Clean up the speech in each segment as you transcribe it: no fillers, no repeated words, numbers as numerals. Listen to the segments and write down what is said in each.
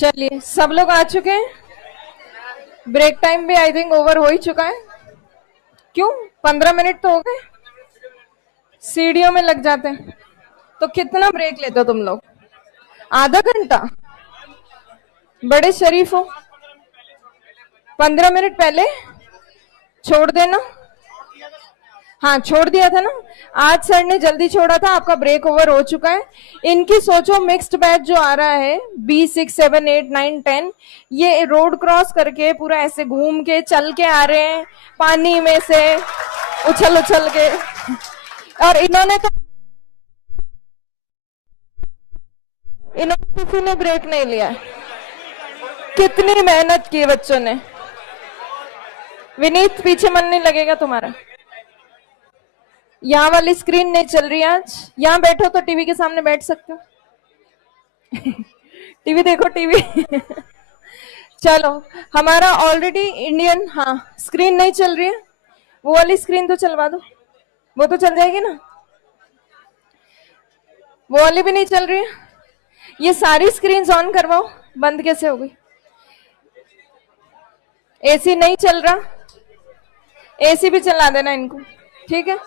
चलिए, सब लोग आ चुके हैं। ब्रेक टाइम भी आई थिंक ओवर हो ही चुका है। क्यों? 15 मिनट तो हो गए, सीढ़ियों में लग जाते हैं। तो कितना ब्रेक लेते हो तुम लोग? आधा घंटा? बड़े शरीफ हो। 15 मिनट पहले छोड़ देना। हाँ, छोड़ दिया था ना। आज सर ने जल्दी छोड़ा था, आपका ब्रेक ओवर हो चुका है। इनकी सोचो, मिक्स्ड बैच जो आ रहा है B6, 7, 8, 9, 10, ये रोड क्रॉस करके पूरा ऐसे घूम के चल के आ रहे हैं, पानी में से उछल उछल के। और इन्होंने किसी ने ब्रेक नहीं लिया। कितनी मेहनत की बच्चों ने। विनीत, पीछे मन नहीं लगेगा तुम्हारा। यहाँ वाली स्क्रीन नहीं चल रही आज। यहाँ बैठो तो टीवी के सामने बैठ सकते हो। टीवी देखो, टीवी। चलो, हमारा ऑलरेडी इंडियन, हाँ, स्क्रीन नहीं चल रही है। वो वाली स्क्रीन तो चलवा दो, वो तो चल जाएगी ना। वो वाली भी नहीं चल रही है। ये सारी स्क्रीन ऑन करवाओ। बंद कैसे हो गई? एसी नहीं चल रहा, एसी भी चला देना इनको, ठीक है।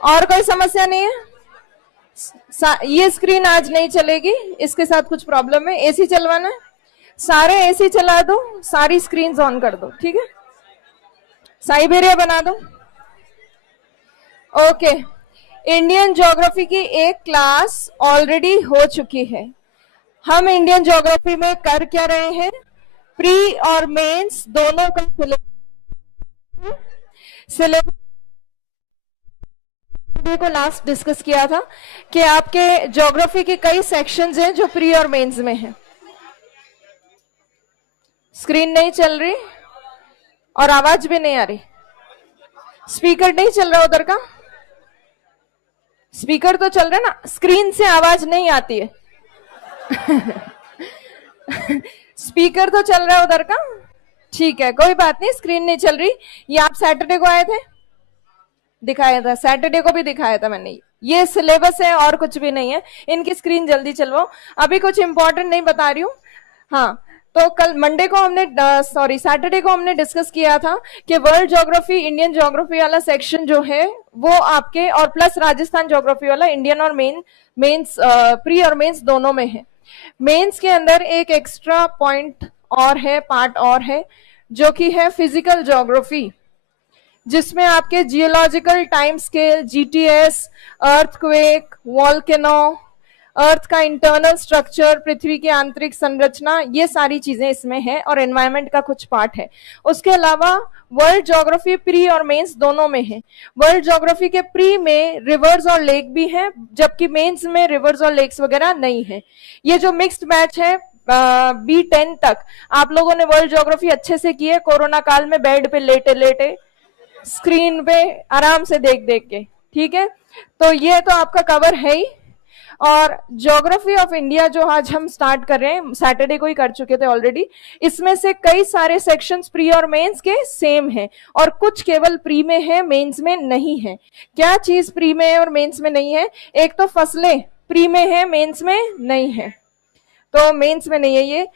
और कोई समस्या नहीं है? ये स्क्रीन आज नहीं चलेगी, इसके साथ कुछ प्रॉब्लम है। एसी चलवाना है, सारे एसी चला दो, सारी स्क्रीन ऑन कर दो, ठीक है। साइबेरिया बना दो। ओके, इंडियन ज्योग्राफी की एक क्लास ऑलरेडी हो चुकी है। हम इंडियन ज्योग्राफी में कर क्या रहे हैं? प्री और मेंस दोनों का सिलेबस को लास्ट डिस्कस किया था कि आपके ज्योग्राफी के कई सेक्शंस हैं जो प्री और मेंस में हैं। स्क्रीन नहीं चल रही और आवाज भी नहीं आ रही। स्पीकर नहीं चल रहा उधर का? स्पीकर तो चल रहा है ना, स्क्रीन से आवाज नहीं आती है। स्पीकर तो चल रहा है उधर का, ठीक है, कोई बात नहीं। स्क्रीन नहीं चल रही। ये आप सैटरडे को आए थे, दिखाया था, सैटरडे को भी दिखाया था मैंने। ये सिलेबस है और कुछ भी नहीं है। इनकी स्क्रीन जल्दी चलवाओ। अभी कुछ इंपॉर्टेंट नहीं बता रही हूँ। हाँ, तो कल मंडे को हमने सैटरडे को हमने डिस्कस किया था कि वर्ल्ड ज्योग्राफी, इंडियन ज्योग्राफी वाला सेक्शन जो है वो आपके, और प्लस राजस्थान ज्योग्राफी वाला, इंडियन और मेंस, प्री और मेंस दोनों में है। मेंस के अंदर एक एक्स्ट्रा पॉइंट और है, पार्ट और है, जो कि है फिजिकल ज्योग्राफी, जिसमें आपके geological time scale, GTS, earthquake, volcano, earth का इंटरनल स्ट्रक्चर, पृथ्वी की आंतरिक संरचना, ये सारी चीजें इसमें है, और एनवायरमेंट का कुछ पार्ट है। उसके अलावा वर्ल्ड ज्योग्राफी प्री और मेंस दोनों में है। वर्ल्ड ज्योग्राफी के प्री में रिवर्स और लेक भी है, जबकि मेंस में रिवर्स और लेक्स वगैरह नहीं है। ये जो मिक्स्ड बैच है B10 तक, आप लोगों ने वर्ल्ड ज्योग्राफी अच्छे से की है, कोरोना काल में बेड पे लेटे लेटे स्क्रीन पे आराम से देख देख के, ठीक है। तो ये तो आपका कवर है ही। और ज्योग्राफी ऑफ इंडिया जो आज हम स्टार्ट कर रहे हैं, सैटरडे को ही कर चुके थे ऑलरेडी, इसमें से कई सारे सेक्शंस प्री और मेंस के सेम हैं, और कुछ केवल प्री में है, मेंस में नहीं है। क्या चीज प्री में है और मेंस में नहीं है? एक तो फसलें प्री में है, मेंस में नहीं है, तो मेंस में नहीं है ये।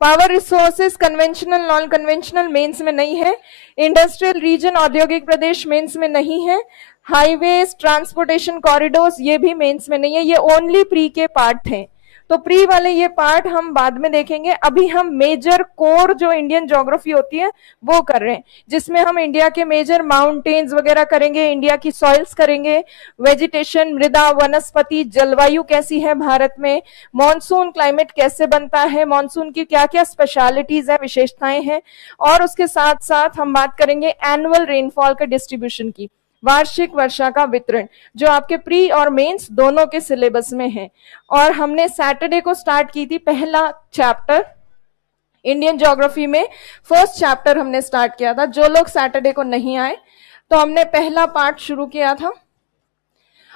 Power resources, conventional, non conventional, mains में नहीं है। इंडस्ट्रियल रीजन, औद्योगिक प्रदेश, मेंस में नहीं है। हाईवेज, ट्रांसपोर्टेशन कॉरिडोर्स, ये भी मेंस में नहीं है। ये ओनली प्री के पार्ट हैं। तो प्री वाले ये पार्ट हम बाद में देखेंगे। अभी हम मेजर कोर जो इंडियन ज्योग्राफी होती है वो कर रहे हैं, जिसमें हम इंडिया के मेजर माउंटेन्स वगैरह करेंगे, इंडिया की सॉइल्स करेंगे, वेजिटेशन, मृदा, वनस्पति, जलवायु कैसी है भारत में, मॉनसून क्लाइमेट कैसे बनता है, मॉनसून की क्या क्या स्पेशलिटीज है, विशेषताएं हैं, और उसके साथ साथ हम बात करेंगे एनुअल रेनफॉल के डिस्ट्रीब्यूशन की, वार्षिक वर्षा का वितरण, जो आपके प्री और मेंस दोनों के सिलेबस में है। और हमने सैटरडे को स्टार्ट की थी पहला चैप्टर इंडियन ज्योग्राफी में, फर्स्ट चैप्टर हमने स्टार्ट किया था। जो लोग सैटरडे को नहीं आए, तो हमने पहला पार्ट शुरू किया था,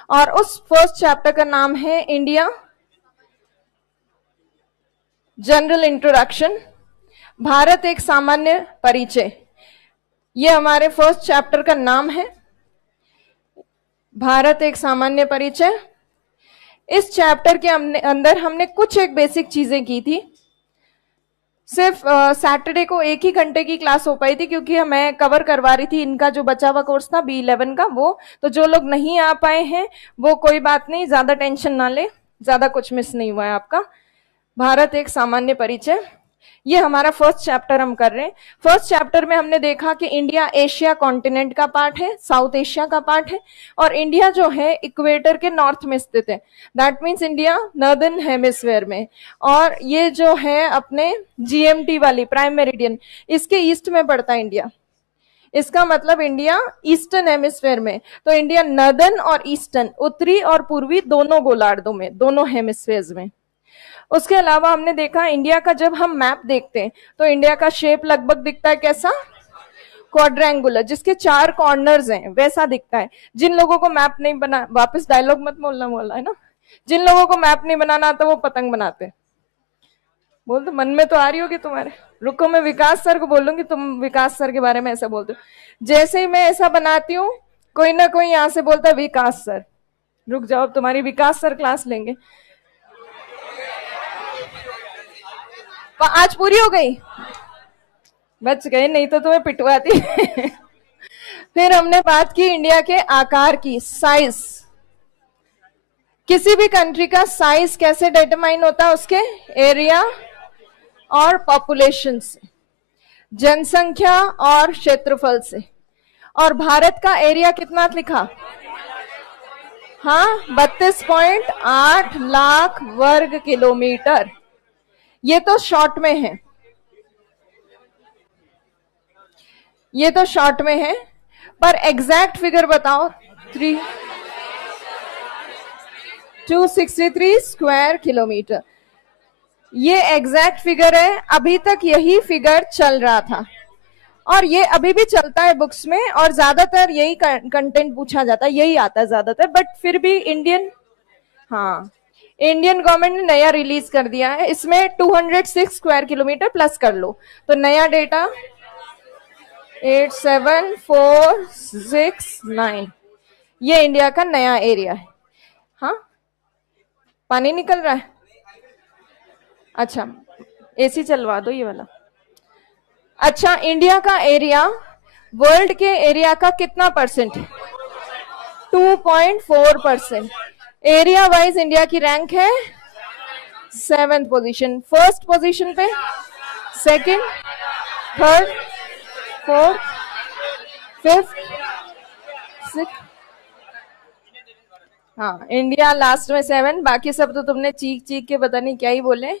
और उस फर्स्ट चैप्टर का नाम है इंडिया जनरल इंट्रोडक्शन, भारत एक सामान्य परिचय। ये हमारे फर्स्ट चैप्टर का नाम है, भारत एक सामान्य परिचय। इस चैप्टर के अंदर हमने कुछ एक बेसिक चीजें की थी। सिर्फ सैटरडे को 1 ही घंटे की क्लास हो पाई थी, क्योंकि मैं कवर करवा रही थी इनका जो बचा हुआ कोर्स था B11 का वो। तो जो लोग नहीं आ पाए हैं वो कोई बात नहीं, ज्यादा टेंशन ना ले, ज्यादा कुछ मिस नहीं हुआ है आपका। भारत एक सामान्य परिचय, ये हमारा फर्स्ट चैप्टर हम कर रहे हैं। फर्स्ट चैप्टर में हमने देखा कि इंडिया एशिया कॉन्टिनेंट का पार्ट है, साउथ एशिया का पार्ट है, और इंडिया जो है इक्वेटर के नॉर्थ में स्थित है। That means India northern hemisphere में, और ये जो है अपने GMT वाली प्राइम मेरिडियन, इसके ईस्ट में पड़ता है इंडिया। इसका मतलब इंडिया ईस्टर्न हेमिस्फेयर में। तो इंडिया नॉर्दर्न और ईस्टर्न, उत्तरी और पूर्वी, दोनों गोलार्धों में, दोनों हेमिस्फेयर्स में। उसके अलावा हमने देखा इंडिया का जब हम मैप देखते हैं तो इंडिया का शेप लगभग दिखता है कैसा, क्वाड्रेंगुलर, जिसके 4 कॉर्नर्स हैं, वैसा दिखता है। जिन लोगों को मैप नहीं बना, वापस डायलॉग मत बोलना है ना, जिन लोगों को मैप नहीं बनाना आता वो पतंग बनाते हैं। बोल तो, मन में तो आ रही होगी तुम्हारे। रुको, मैं विकास सर को बोलूंगी, तुम विकास सर के बारे में ऐसा बोलते हो। जैसे ही मैं ऐसा बनाती हूँ कोई ना कोई यहाँ से बोलता है विकास सर। रुक जाओ, अब तुम्हारी विकास सर क्लास लेंगे। आज पूरी हो गई, बच गए, नहीं तो तुम्हें पिटवाती। फिर हमने बात की इंडिया के आकार की, साइज। किसी भी कंट्री का साइज कैसे डिटरमाइन होता है, उसके एरिया और पॉपुलेशन से, जनसंख्या और क्षेत्रफल से। और भारत का एरिया कितना लिखा, हाँ, 32.8 लाख वर्ग किलोमीटर। ये तो शॉर्ट में है, ये तो शॉर्ट में है, पर एग्जैक्ट फिगर बताओ। 263 स्क्वायर किलोमीटर, ये एग्जैक्ट फिगर है। अभी तक यही फिगर चल रहा था और ये अभी भी चलता है बुक्स में, और ज्यादातर यही कंटेंट पूछा जाता है, यही आता है ज्यादातर। बट फिर भी इंडियन गवर्नमेंट ने नया रिलीज कर दिया है, इसमें 206 स्क्वायर किलोमीटर प्लस कर लो तो नया डेटा 87469, ये इंडिया का नया एरिया है। हाँ, पानी निकल रहा है, अच्छा AC चलवा दो ये वाला। अच्छा, इंडिया का एरिया वर्ल्ड के एरिया का कितना परसेंट है, 2.4%। एरिया वाइज इंडिया की रैंक है 7th पोजीशन। फर्स्ट पोजीशन पे, second, third, fourth, fifth, six, हाँ, इंडिया लास्ट में 7, बाकी सब तो तुमने चीख चीख के पता नहीं क्या ही बोले।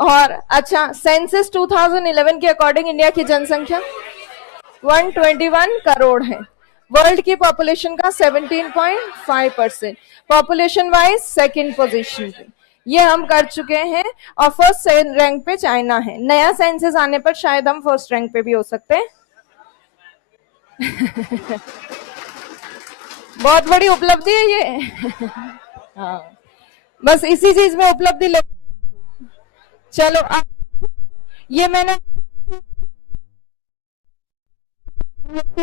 और अच्छा, सेंसस 2011 के अकॉर्डिंग इंडिया की जनसंख्या 121 करोड़ है। वर्ल्ड की पॉपुलेशन का 17.5%, पॉपुलेशन वाइज सेकंड पोजीशन पे ये हम कर चुके हैं। और फर्स्ट रैंक पे चाइना है। नया सेंसस आने पर शायद हम फर्स्ट रैंक पे भी हो सकते हैं। बहुत बड़ी उपलब्धि है ये। हाँ, बस इसी चीज में उपलब्धि ले। चलो, अब ये मैंने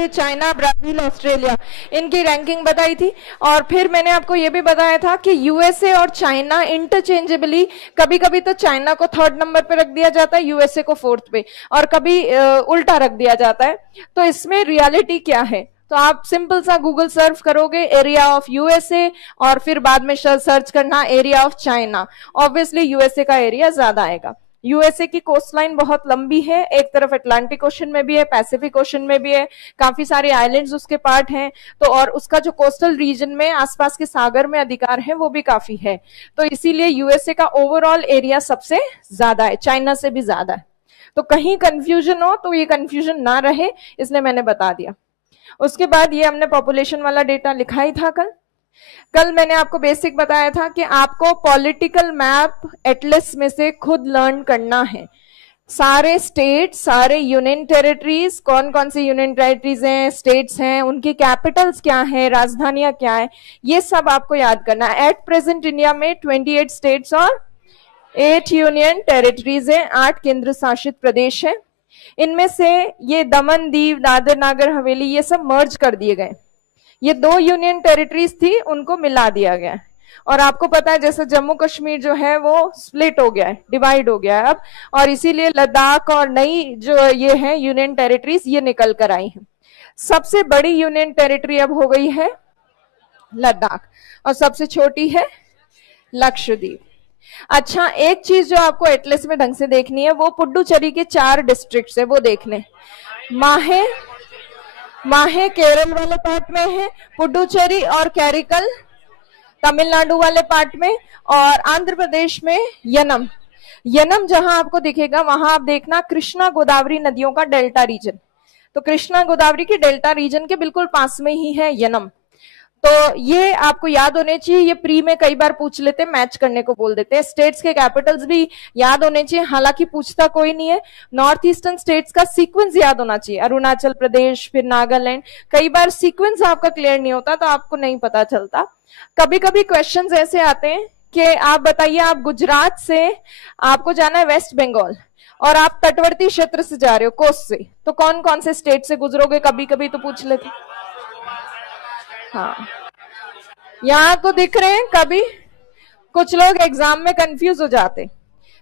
चाइना, ब्राजील, ऑस्ट्रेलिया, इनकी रैंकिंग बताई थी। और फिर मैंने आपको ये भी बताया था कि USA और चाइना इंटरचेंजेबली, कभी कभी तो चाइना को 3rd नंबर पे रख दिया जाता है, USA को 4th पे, और कभी उल्टा रख दिया जाता है। तो इसमें रियलिटी क्या है, तो आप सिंपल सा गूगल सर्च करोगे एरिया ऑफ USA और फिर बाद में सर्च करना area of China. Obviously USA का एरिया ज्यादा आएगा। USA की कोस्ट लाइन बहुत लंबी है, एक तरफ अटलांटिक ओशन में भी है, पैसिफिक ओशन में भी है, काफी सारे आइलैंड्स उसके पार्ट हैं। तो और उसका जो कोस्टल रीजन में आसपास के सागर में अधिकार है वो भी काफी है। तो इसीलिए USA का ओवरऑल एरिया सबसे ज्यादा है, चाइना से भी ज्यादा है। तो कहीं कंफ्यूजन हो तो ये कंफ्यूजन ना रहे, इसलिए मैंने बता दिया। उसके बाद ये हमने पॉपुलेशन वाला डेटा लिखा ही था कल मैंने आपको बेसिक बताया था कि आपको पॉलिटिकल मैप एटलस में से खुद लर्न करना है। सारे स्टेट, सारे यूनियन टेरिटरीज, कौन कौन सी यूनियन टेरिटरीज हैं, स्टेट्स हैं, उनकी कैपिटल्स क्या हैं, राजधानियां क्या है, ये सब आपको याद करना है। एट प्रेजेंट इंडिया में 28 स्टेट्स और 8 यूनियन टेरिटरीज है, 8 केंद्र शासित प्रदेश है। इनमें से ये दमन, दीव, दादर, नागर हवेली, ये सब मर्ज कर दिए गए। ये 2 यूनियन टेरिटरीज थी, उनको मिला दिया गया। और आपको पता है जैसे जम्मू कश्मीर जो है वो स्प्लिट हो गया है, डिवाइड हो गया है अब, और इसीलिए लद्दाख और नई जो ये है यूनियन टेरिटरीज ये निकल कर आई हैं। सबसे बड़ी यूनियन टेरिटरी अब हो गई है लद्दाख और सबसे छोटी है लक्षद्वीप। अच्छा, एक चीज जो आपको एटलस में ढंग से देखनी है वो पुडुचेरी के 4 डिस्ट्रिक्ट है वो देखने। माहे केरल वाले पार्ट में है, पुडुचेरी और कैरिकल तमिलनाडु वाले पार्ट में, और आंध्र प्रदेश में यनम। यनम जहां आपको दिखेगा वहां आप देखना कृष्णा गोदावरी नदियों का डेल्टा रीजन, तो कृष्णा गोदावरी के डेल्टा रीजन के बिल्कुल पास में ही है यनम। तो ये आपको याद होने चाहिए, ये प्री में कई बार पूछ लेते हैं, मैच करने को बोल देते हैं। स्टेट्स के कैपिटल्स भी याद होने चाहिए, हालांकि पूछता कोई नहीं है। नॉर्थ ईस्टर्न स्टेट्स का सीक्वेंस याद होना चाहिए, अरुणाचल प्रदेश फिर नागालैंड। कई बार सीक्वेंस आपका क्लियर नहीं होता तो आपको नहीं पता चलता। कभी कभी क्वेश्चंस ऐसे आते हैं कि आप बताइए, आप गुजरात से आपको जाना है वेस्ट बंगाल और आप तटवर्ती क्षेत्र से जा रहे हो कोस्ट से, तो कौन कौन से स्टेट से गुजरोगे? कभी कभी तो पूछ लेते। हाँ, यहाँ तो दिख रहे हैं। कभी कुछ लोग एग्जाम में कंफ्यूज हो जाते,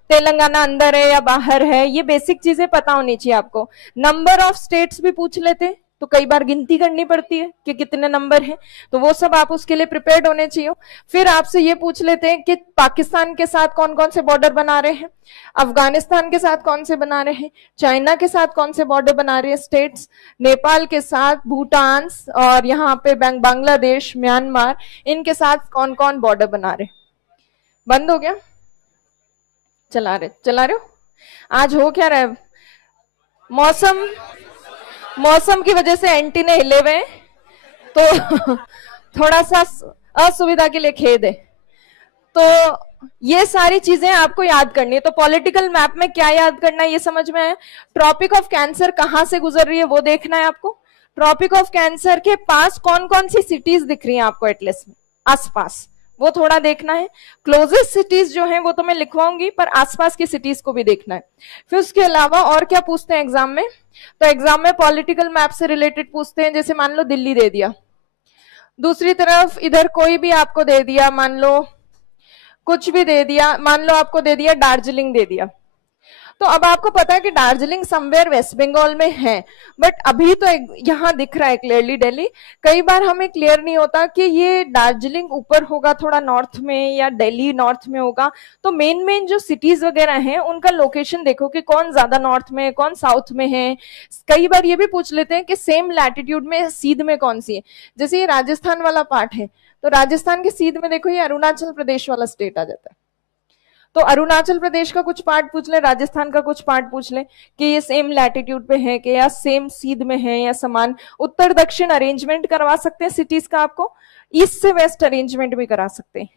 तेलंगाना अंदर है या बाहर है, ये बेसिक चीजें पता होनी चाहिए आपको। नंबर ऑफ स्टेट्स भी पूछ लेते, तो कई बार गिनती करनी पड़ती है कि कितने नंबर हैं, तो वो सब आप उसके लिए प्रिपेयर्ड होने चाहिए। फिर आपसे ये पूछ लेते हैं कि पाकिस्तान के साथ कौन कौन से बॉर्डर बना रहे हैं, अफगानिस्तान के साथ कौन से बना रहे हैं, चाइना के साथ कौन से बॉर्डर बना रहे हैं स्टेट्स, नेपाल के साथ, भूटान और यहाँ पे बांग्लादेश, म्यांमार, इनके साथ कौन कौन बॉर्डर बना रहे। बंद हो गया? चला रहे हो? आज हो क्या रहा है? मौसम की वजह से एंटीने हिले हुए, तो थोड़ा सा असुविधा के लिए खेद है। तो ये सारी चीजें आपको याद करनी है। तो पॉलिटिकल मैप में क्या याद करना है ये समझ में आया। ट्रॉपिक ऑफ कैंसर कहां से गुजर रही है वो देखना है आपको। ट्रॉपिक ऑफ कैंसर के पास कौन कौन सी सिटीज दिख रही हैं आपको एटलस में आसपास, वो थोड़ा देखना है। क्लोजेस्ट सिटीज जो हैं वो तो मैं लिखवाऊंगी, पर आसपास की सिटीज को भी देखना है। फिर उसके अलावा और क्या पूछते हैं एग्जाम में, तो एग्जाम में पॉलिटिकल मैप से रिलेटेड पूछते हैं। जैसे मान लो दिल्ली दे दिया, दूसरी तरफ इधर कोई भी आपको दे दिया, मान लो कुछ भी दे दिया, मान लो आपको दे दिया दार्जिलिंग दे दिया, तो अब आपको पता है कि दार्जिलिंग समवेयर वेस्ट बंगाल में है, बट अभी तो यहाँ दिख रहा है क्लियरली दिल्ली। कई बार हमें क्लियर नहीं होता कि ये दार्जिलिंग ऊपर होगा थोड़ा नॉर्थ में या दिल्ली नॉर्थ में होगा। तो मेन जो सिटीज वगैरह हैं उनका लोकेशन देखो कि कौन ज्यादा नॉर्थ में है, कौन साउथ में है। कई बार ये भी पूछ लेते हैं कि सेम लैटिट्यूड में सीध में कौन सी है। जैसे ये राजस्थान वाला पार्ट है, तो राजस्थान के सीध में देखो ये अरुणाचल प्रदेश वाला स्टेट आ जाता है, तो अरुणाचल प्रदेश का कुछ पार्ट पूछ ले, राजस्थान का कुछ पार्ट पूछ ले कि ये सेम लैटिट्यूड पे है कि या सेम सीध में है या समान। उत्तर दक्षिण अरेंजमेंट करवा सकते हैं सिटीज का, आपको ईस्ट से वेस्ट अरेंजमेंट भी करा सकते हैं।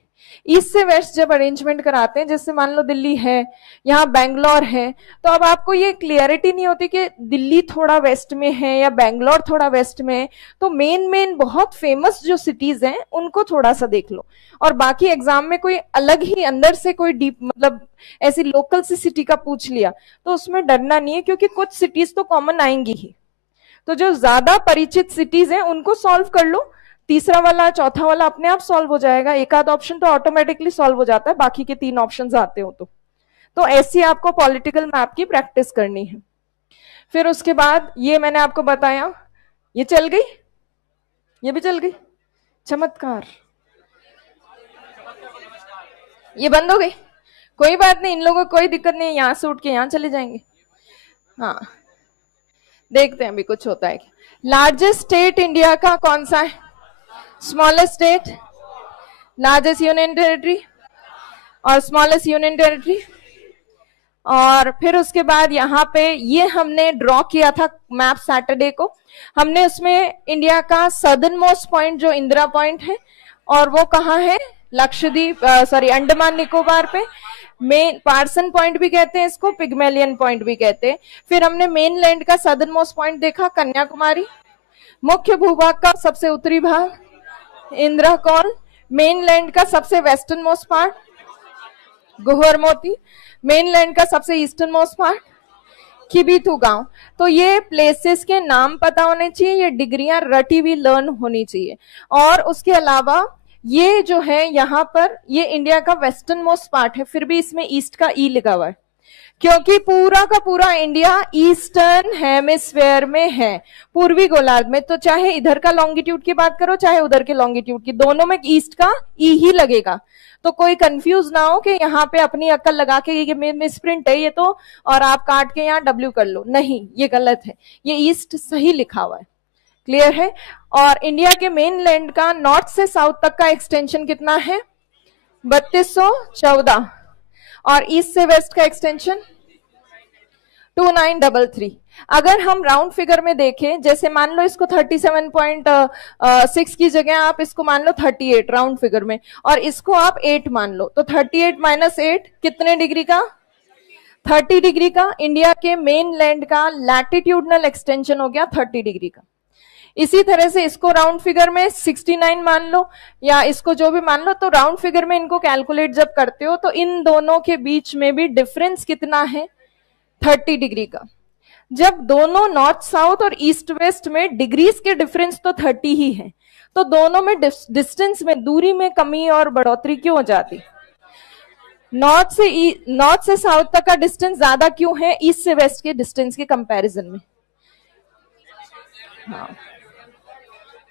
ईस्ट से वेस्ट जब अरेंजमेंट कराते हैं, जैसे मान लो दिल्ली है, यहाँ बैंगलोर है, तो अब आपको ये क्लियरिटी नहीं होती कि दिल्ली थोड़ा वेस्ट में है या बैंगलोर थोड़ा वेस्ट में है। तो मेन बहुत फेमस जो सिटीज हैं उनको थोड़ा सा देख लो, और बाकी एग्जाम में कोई अलग ही अंदर से कोई डीप मतलब ऐसी लोकल सी सिटी का पूछ लिया तो उसमें डरना नहीं है, क्योंकि कुछ सिटीज तो कॉमन आएंगी ही। तो जो ज्यादा परिचित सिटीज हैं उनको सॉल्व कर लो, तीसरा वाला चौथा वाला अपने आप सॉल्व हो जाएगा। एक आध ऑप्शन तो ऑटोमेटिकली सॉल्व हो जाता है, बाकी के 3 ऑप्शंस आते हो तो ऐसी आपको पॉलिटिकल मैप की प्रैक्टिस करनी है। फिर उसके बाद ये मैंने आपको बताया, ये चल गई, ये भी चल गई, चमत्कार, ये बंद हो गई। कोई बात नहीं, इन लोगों को कोई दिक्कत नहीं, यहां से उठ के यहां चले जाएंगे। हाँ, देखते हैं अभी कुछ होता है। लार्जेस्ट स्टेट इंडिया का कौन सा है? Smallest state, largest union territory और स्मॉलेस्ट यूनियन टेरिटरी। और फिर उसके बाद यहाँ पे ये हमने ड्रॉ किया था मैप सैटरडे को, हमने उसमें इंडिया का सदर्न मोस्ट पॉइंट जो इंदिरा पॉइंट है, और वो कहाँ है? लक्षद्वीप, सॉरी अंडमान निकोबार पे। मेन पार्सन पॉइंट भी कहते हैं इसको, पिग्मेलियन पॉइंट भी कहते हैं। फिर हमने मेन लैंड का सदर्न मोस्ट पॉइंट देखा, कन्याकुमारी। मुख्य भूभाग का सबसे उत्तरी भाग इंद्रकोल। मेन लैंड का सबसे वेस्टर्न मोस्ट पार्ट गुहर मोती। मेन लैंड का सबसे ईस्टर्न मोस्ट पार्ट किबिथू गांव। तो ये प्लेसेस के नाम पता होने चाहिए, ये डिग्रियां रटी हुई लर्न होनी चाहिए। और उसके अलावा ये जो है यहाँ पर, ये इंडिया का वेस्टर्न मोस्ट पार्ट है, फिर भी इसमें ईस्ट का ई लिखा हुआ है, क्योंकि पूरा का पूरा इंडिया ईस्टर्न हेमिस्फेयर में है, पूर्वी गोलार्ध में। तो चाहे इधर का लॉन्गिट्यूड की बात करो चाहे उधर के लॉन्गिट्यूड की, दोनों में ईस्ट का ई ही लगेगा। तो कोई कंफ्यूज ना हो कि यहाँ पे अपनी अक्ल लगा के ये मिसप्रिंट है ये तो, और आप काट के यहाँ डब्ल्यू कर लो, नहीं, ये गलत है, ये ईस्ट सही लिखा हुआ है। क्लियर है? और इंडिया के मेन लैंड का नॉर्थ से साउथ तक का एक्सटेंशन कितना है? 3214, और ईस्ट से वेस्ट का एक्सटेंशन 2933। अगर हम राउंड फिगर में देखें, जैसे मान लो इसको 37.6 की जगह आप इसको मान लो 38 राउंड फिगर में, और इसको आप 8 मान लो, तो 38 माइनस 8 कितने डिग्री का? 30 डिग्री का। इंडिया के मेन लैंड का लैटिट्यूडनल एक्सटेंशन हो गया 30 डिग्री का। इसी तरह से इसको राउंड फिगर में 69 मान लो, या इसको जो भी मान लो, तो राउंड फिगर में इनको कैलकुलेट जब करते हो तो इन दोनों के बीच में भी डिफरेंस कितना है? 30 डिग्री का। जब दोनों नॉर्थ साउथ और ईस्ट वेस्ट में डिग्रीज के डिफरेंस तो 30 ही है, तो दोनों में डिस्टेंस में, दूरी में कमी और बढ़ोतरी क्यों हो जाती? नॉर्थ से साउथ तक का डिस्टेंस ज्यादा क्यों है ईस्ट से वेस्ट के डिस्टेंस के कंपैरिजन में?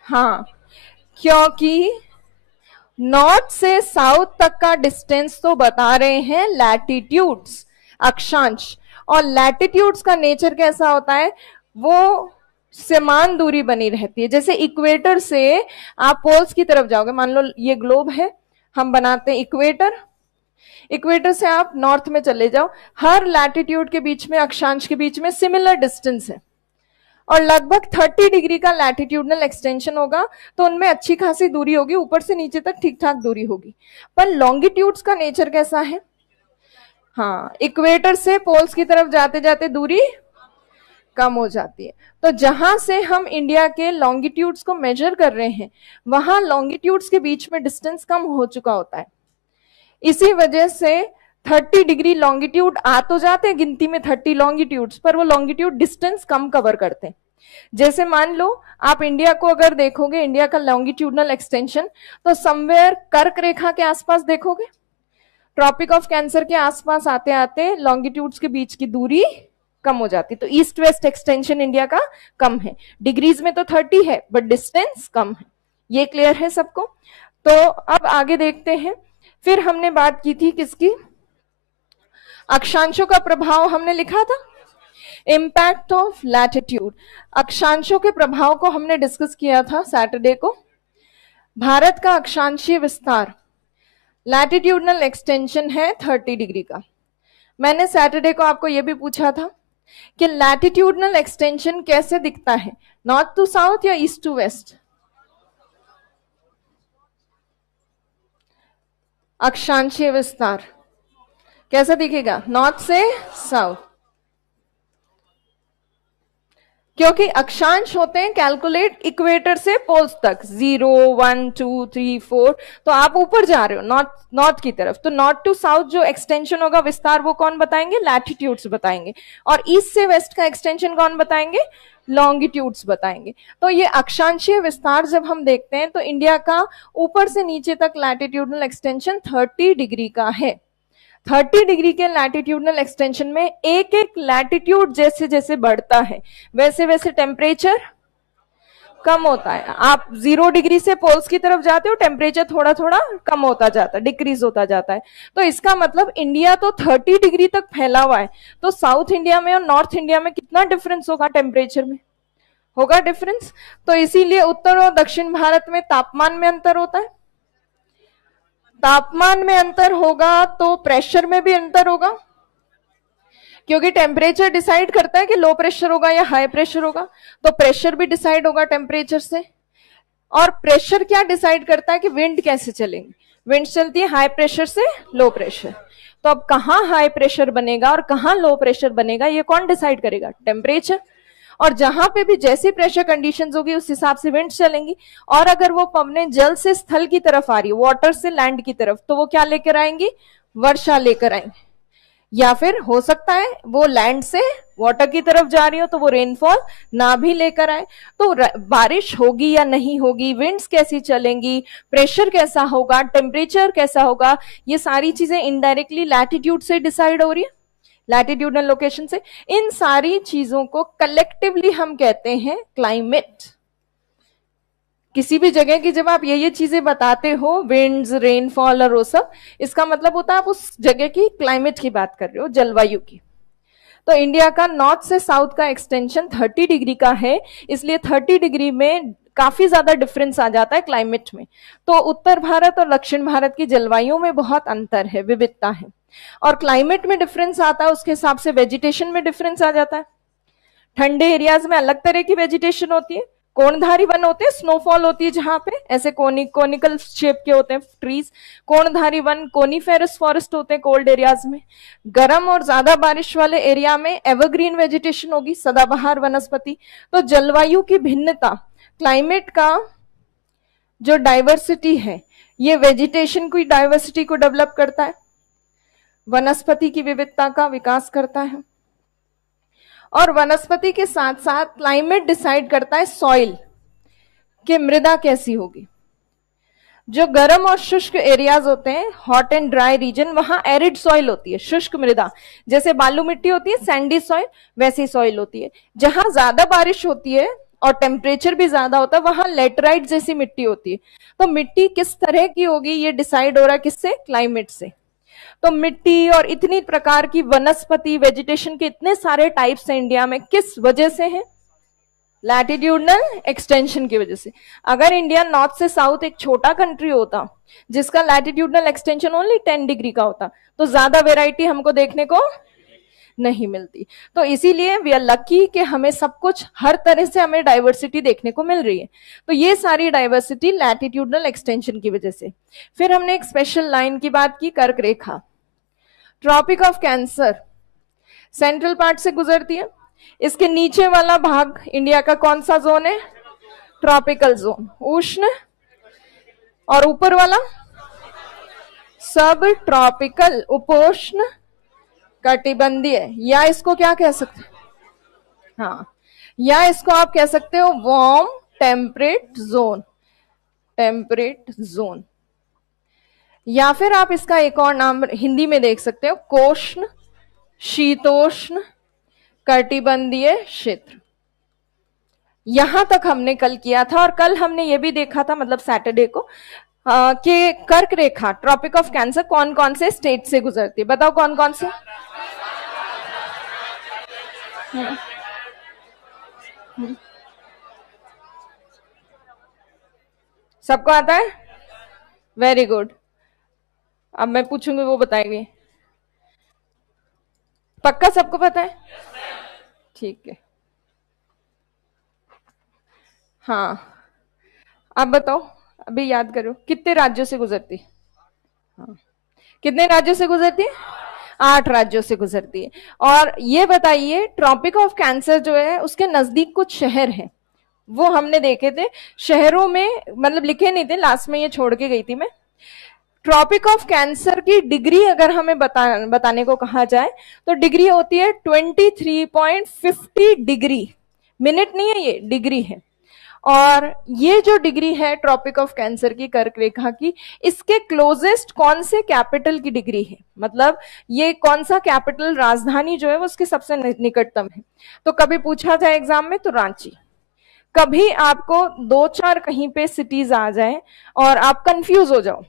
हाँ, क्योंकि नॉर्थ से साउथ तक का डिस्टेंस तो बता रहे हैं लैटिट्यूड्स, अक्षांश, और लैटिट्यूड्स का नेचर कैसा होता है? वो समान दूरी बनी रहती है। जैसे इक्वेटर से आप पोल्स की तरफ जाओगे, मान लो ये ग्लोब है, हम बनाते हैं इक्वेटर, इक्वेटर से आप नॉर्थ में चले जाओ, हर लैटिट्यूड के बीच में, अक्षांश के बीच में सिमिलर डिस्टेंस है, और लगभग 30 डिग्री का लैटिट्यूडनल एक्सटेंशन होगा, तो उनमें अच्छी खासी दूरी होगी, ऊपर से नीचे तक ठीक ठाक दूरी होगी। पर लॉन्गिट्यूड्स का नेचर कैसा है? हाँ, इक्वेटर से पोल्स की तरफ जाते जाते दूरी कम हो जाती है। तो जहां से हम इंडिया के लॉन्गिट्यूड्स को मेजर कर रहे हैं, वहां लॉन्गिट्यूड्स के बीच में डिस्टेंस कम हो चुका होता है। इसी वजह से 30 डिग्री लॉन्गिट्यूड आ तो जाते हैं गिनती में 30 लॉन्गिट्यूड्स, पर वो लॉन्गिट्यूड डिस्टेंस कम कवर करते हैं। जैसे मान लो आप इंडिया को अगर देखोगे, इंडिया का लॉन्गिट्यूडनल एक्सटेंशन, तो समवेयर कर्क रेखा के आसपास देखोगे, ट्रॉपिक ऑफ कैंसर के आसपास आते आते लॉन्गिट्यूड्स के बीच की दूरी कम हो जाती। तो ईस्ट वेस्ट एक्सटेंशन इंडिया का कम है, डिग्रीज में तो 30 है बट डिस्टेंस कम है। ये क्लियर है सबको? तो अब आगे देखते हैं। फिर हमने बात की थी किसकी? अक्षांशों का प्रभाव हमने लिखा था, इम्पैक्ट ऑफ लैटिट्यूड। अक्षांशों के प्रभाव को हमने डिस्कस किया था सैटरडे को। भारत का अक्षांशीय विस्तार, लैटिट्यूडनल एक्सटेंशन है 30 डिग्री का। मैंने सैटरडे को आपको यह भी पूछा था कि लैटिट्यूडनल एक्सटेंशन कैसे दिखता है, नॉर्थ टू साउथ या ईस्ट टू वेस्ट? अक्षांशीय विस्तार कैसा दिखेगा? नॉर्थ से साउथ, क्योंकि अक्षांश होते हैं कैलकुलेट इक्वेटर से पोल्स तक, 0 1 2 3 4, तो आप ऊपर जा रहे हो नॉर्थ की तरफ, तो नॉर्थ टू साउथ जो एक्सटेंशन होगा विस्तार, वो कौन बताएंगे? लैटिट्यूड्स बताएंगे। और ईस्ट से वेस्ट का एक्सटेंशन कौन बताएंगे? लॉन्गिट्यूड्स बताएंगे। तो ये अक्षांशीय विस्तार जब हम देखते हैं तो इंडिया का ऊपर से नीचे तक लैटिट्यूडनल एक्सटेंशन 30 डिग्री का है। 30 डिग्री के लैटिट्यूडनल एक्सटेंशन में एक एक लैटिट्यूड जैसे जैसे बढ़ता है वैसे वैसे टेम्परेचर कम होता है। आप 0 डिग्री से पोल्स की तरफ जाते हो, टेम्परेचर थोड़ा थोड़ा कम होता जाता है, डिक्रीज होता जाता है। तो इसका मतलब इंडिया तो 30 डिग्री तक फैला हुआ है, तो साउथ इंडिया में और नॉर्थ इंडिया में कितना डिफरेंस होगा? टेम्परेचर में होगा डिफरेंस। तो इसीलिए उत्तर और दक्षिण भारत में तापमान में अंतर होता है। तापमान में अंतर होगा तो प्रेशर में भी अंतर होगा, क्योंकि टेम्परेचर डिसाइड करता है कि लो प्रेशर होगा या हाई प्रेशर होगा, तो प्रेशर भी डिसाइड होगा टेम्परेचर से। और प्रेशर क्या डिसाइड करता है कि विंड कैसे चलेंगी? विंड चलती है हाई प्रेशर से लो प्रेशर। तो अब कहाँ हाई प्रेशर बनेगा और कहाँ लो प्रेशर बनेगा, ये कौन डिसाइड करेगा? टेम्परेचर। और जहां पे भी जैसी प्रेशर कंडीशंस होगी उस हिसाब से विंड चलेंगी। और अगर वो पवनें जल से स्थल की तरफ आ रही है, वाटर से लैंड की तरफ, तो वो क्या लेकर आएंगी? वर्षा लेकर आएंगे। या फिर हो सकता है वो लैंड से वाटर की तरफ जा रही हो तो वो रेनफॉल ना भी लेकर आए। तो बारिश होगी या नहीं होगी, विंड्स कैसी चलेंगी, प्रेशर कैसा होगा, टेम्परेचर कैसा होगा, ये सारी चीजें इनडायरेक्टली लैटिट्यूड से डिसाइड हो रही है, लैटिट्यूडनल लोकेशन से। इन सारी चीजों को कलेक्टिवली हम कहते हैं क्लाइमेट। किसी भी जगह की जब आप ये चीजें बताते हो, विंड्स, रेनफॉल और वो सब, इसका मतलब होता है आप उस जगह की क्लाइमेट की बात कर रहे हो, जलवायु की। तो इंडिया का नॉर्थ से साउथ का एक्सटेंशन 30 डिग्री का है, इसलिए 30 डिग्री में काफी ज्यादा डिफरेंस आ जाता है क्लाइमेट में। तो उत्तर भारत और दक्षिण भारत की जलवायु में बहुत अंतर है, विविधता है। और क्लाइमेट में डिफरेंस आता है, उसके हिसाब से वेजिटेशन में डिफरेंस आ जाता है। ठंडे एरियाज में अलग तरह की वेजिटेशन होती है, कोणधारी वन होते हैं, स्नोफॉल होती है जहां पे ऐसे कोनिकल शेप के होते हैं ट्रीज, कोणधारी वन, कोनीफेरस फॉरेस्ट होते हैं कोल्ड एरियाज में। गर्म और ज्यादा बारिश वाले एरिया में एवरग्रीन वेजिटेशन होगी, सदाबहार वनस्पति। तो जलवायु की भिन्नता, क्लाइमेट का जो डाइवर्सिटी है, ये वेजिटेशन की डाइवर्सिटी को डेवलप करता है, वनस्पति की विविधता का विकास करता है। और वनस्पति के साथ साथ क्लाइमेट डिसाइड करता है सॉइल कि मृदा कैसी होगी। जो गर्म और शुष्क एरियाज होते हैं, हॉट एंड ड्राई रीजन, वहां एरिड सॉइल होती है, शुष्क मृदा, जैसे बालू मिट्टी होती है सैंडी सॉइल, वैसी सॉइल होती है। जहां ज्यादा बारिश होती है और टेम्परेचर भी ज्यादा होता है, वहां लेटराइट जैसी मिट्टी होती है। तो मिट्टी किस तरह की होगी ये डिसाइड हो रहा है किससे? क्लाइमेट से। तो मिट्टी और इतनी प्रकार की वनस्पति, वेजिटेशन के इतने सारे टाइप्स हैं इंडिया में, किस वजह से हैं? लैटिट्यूडनल एक्सटेंशन की वजह से। अगर इंडिया नॉर्थ से साउथ एक छोटा कंट्री होता जिसका लैटिट्यूडनल एक्सटेंशन ओनली 10 डिग्री का होता, तो ज्यादा वेराइटी हमको देखने को नहीं मिलती। तो इसीलिए वी आर लकी कि हमें सब कुछ, हर तरह से हमें डाइवर्सिटी देखने को मिल रही है। तो ये सारी डाइवर्सिटी लैटिट्यूडनल एक्सटेंशन की वजह से। फिर हमने एक स्पेशल लाइन की बात की, कर्क रेखा। Tropic of cancer central part से गुजरती है। इसके नीचे वाला भाग इंडिया का कौन सा जोन है? ट्रॉपिकल जोन, उष्ण। और ऊपर वाला सब ट्रॉपिकल, उपोष्ण कटिबंधीय, या इसको क्या कह सकते हैं? हाँ, या इसको आप कह सकते हो warm temperate zone, temperate zone. या फिर आप इसका एक और नाम हिंदी में देख सकते हो, कोष्ण शीतोष्ण कटिबंधीय क्षेत्र। यहां तक हमने कल किया था। और कल हमने ये भी देखा था, मतलब सैटरडे को, कि कर्क रेखा, ट्रॉपिक ऑफ कैंसर कौन कौन से स्टेट से गुजरती है। बताओ कौन कौन से? सबको आता है? Very good. अब मैं पूछूंगी, वो बताएंगे। पक्का सबको पता है? ठीक है। हाँ, अब बताओ, अभी याद करो, कितने राज्यों से गुजरती? हाँ, कितने राज्यों से गुजरती है? 8 राज्यों से गुजरती है। और ये बताइए, ट्रॉपिक ऑफ कैंसर जो है उसके नजदीक कुछ शहर हैं, वो हमने देखे थे। शहरों में मतलब लिखे नहीं थे, लास्ट में ये छोड़ के गई थी मैं। ट्रॉपिक ऑफ कैंसर की डिग्री अगर हमें बताने को कहा जाए तो डिग्री होती है 23.50 डिग्री। मिनट नहीं है, ये डिग्री है। और ये जो डिग्री है ट्रॉपिक ऑफ कैंसर की, कर्क रेखा की, इसके क्लोजेस्ट कौन से कैपिटल की डिग्री है? मतलब ये कौन सा कैपिटल, राजधानी जो है वो उसके सबसे निकटतम है। तो कभी पूछा जाए एग्जाम में तो रांची। कभी आपको 2-4 कहीं पे सिटीज आ जाए और आप कंफ्यूज हो जाओ,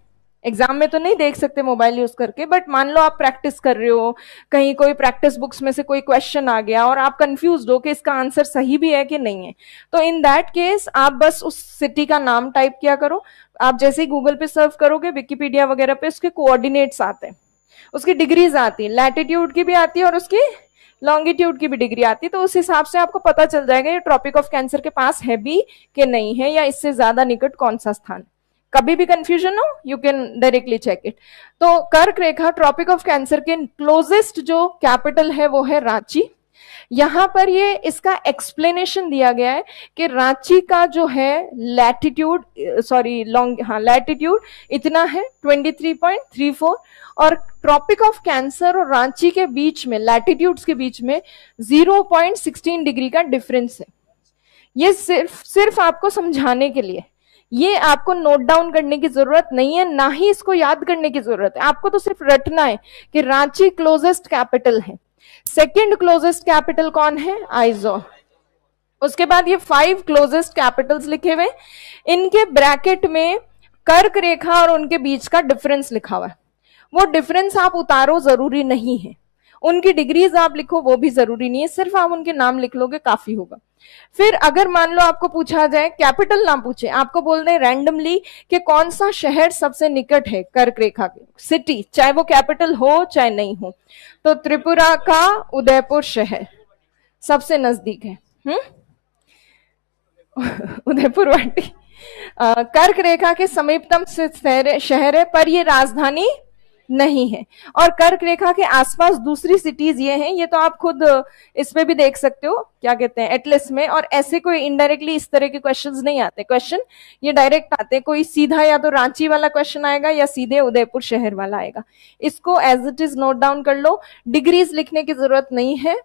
एग्जाम में तो नहीं देख सकते मोबाइल यूज करके, बट मान लो आप प्रैक्टिस कर रहे हो, कहीं कोई प्रैक्टिस बुक्स में से कोई क्वेश्चन आ गया और आप कंफ्यूज हो कि इसका आंसर सही भी है कि नहीं है, तो इन दैट केस आप बस उस सिटी का नाम टाइप किया करो। आप जैसे ही गूगल पे सर्च करोगे, विकिपीडिया वगैरह पे, उसके कोऑर्डिनेट्स आते हैं, उसकी डिग्रीज आती है, लैटिट्यूड की भी आती है और उसकी लॉन्गिट्यूड की भी डिग्री आती है। तो उस हिसाब से आपको पता चल जाएगा ये ट्रॉपिक ऑफ कैंसर के पास है भी कि नहीं है, या इससे ज्यादा निकट कौन सा स्थान। कभी भी कंफ्यूजन हो, you can directly check it. तो कर्क रेखा, ट्रॉपिक ऑफ कैंसर के क्लोजेस्ट जो कैपिटल है वो है रांची। यहां पर ये इसका एक्सप्लेनेशन दिया गया है कि रांची का जो है लैटिट्यूड, सॉरी लॉन्ग, हाँ लैटिट्यूड इतना है 23.34, और ट्रॉपिक ऑफ कैंसर और रांची के बीच में, लैटिट्यूड्स के बीच में 0.16 डिग्री का डिफरेंस है। ये सिर्फ सिर्फ आपको समझाने के लिए, ये आपको नोट डाउन करने की जरूरत नहीं है, ना ही इसको याद करने की जरूरत है, आपको तो सिर्फ रटना है कि रांची क्लोजेस्ट कैपिटल है। सेकंड क्लोजेस्ट कैपिटल कौन है? आइजॉल। उसके बाद ये 5 क्लोजेस्ट कैपिटल्स लिखे हुए, इनके ब्रैकेट में कर्क रेखा और उनके बीच का डिफरेंस लिखा हुआ है। वो डिफरेंस आप उतारो, जरूरी नहीं है। उनकी डिग्रीज आप लिखो, वो भी जरूरी नहीं है, सिर्फ आप उनके नाम लिख लोगे काफी होगा। फिर अगर मान लो आपको पूछा जाए, कैपिटल ना पूछे, आपको बोल दे रैंडमली कि कौन सा शहर सबसे निकट है कर्क रेखा के, सिटी, चाहे वो कैपिटल हो चाहे नहीं हो, तो त्रिपुरा का उदयपुर शहर सबसे नजदीक है। उदयपुर वाटी कर्क रेखा के समीपतम शहर है, पर ये राजधानी नहीं है। और कर्क रेखा के आसपास दूसरी सिटीज ये हैं, ये तो आप खुद इस पे भी देख सकते हो, क्या कहते हैं, एटलस में। और ऐसे कोई इनडायरेक्टली इस तरह के क्वेश्चंस नहीं आते, क्वेश्चन ये डायरेक्ट आते हैं, कोई सीधा या तो रांची वाला क्वेश्चन आएगा या सीधे उदयपुर शहर वाला आएगा। इसको as it is note down कर लो, डिग्रीज लिखने की जरूरत नहीं है।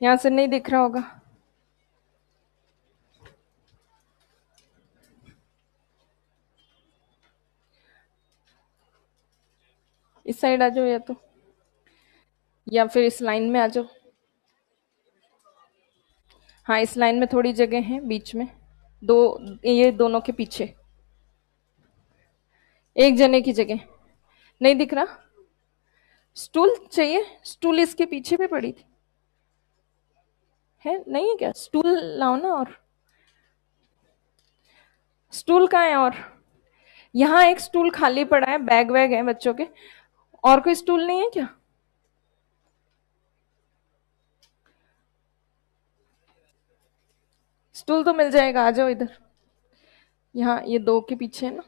यहां से नहीं दिख रहा होगा, इस साइड आ जाओ, या फिर इस लाइन में आ जाओ। हाँ, इस लाइन में थोड़ी जगह है बीच में, दो, ये दोनों के पीछे एक जने की जगह नहीं दिख रहा। स्टूल चाहिए, स्टूल इसके पीछे भी पड़ी थी, है नहीं है क्या? स्टूल लाओ ना, और स्टूल कहाँ है? और यहाँ एक स्टूल खाली पड़ा है, बैग वैग है बच्चों के, और कोई स्टूल नहीं है क्या? स्टूल तो मिल जाएगा, आ जाओ इधर, यहाँ ये दो के पीछे है ना।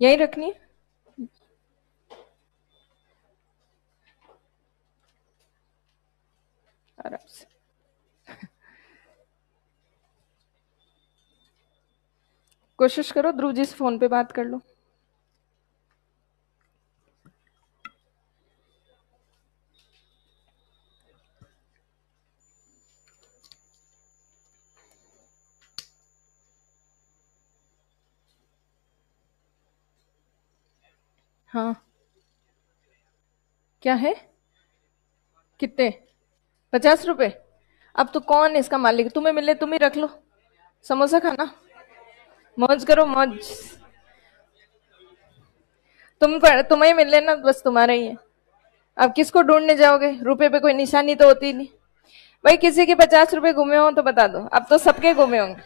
यही रखनी है, आराम से। कोशिश करो ध्रुव जी से फोन पे बात कर लो। हाँ, क्या है? कितने? 50 रुपए? अब तो कौन इसका मालिक, तुम्हें मिले तुम ही रख लो, समोसा खाना, मौज करो मौज। तुम्हें मिल लेना, बस तुम्हारा ही है। अब किसको ढूंढने जाओगे? रुपए पे कोई निशानी तो होती नहीं भाई। किसी के 50 रुपए घूमे हो तो बता दो, अब तो सबके घूमे होंगे।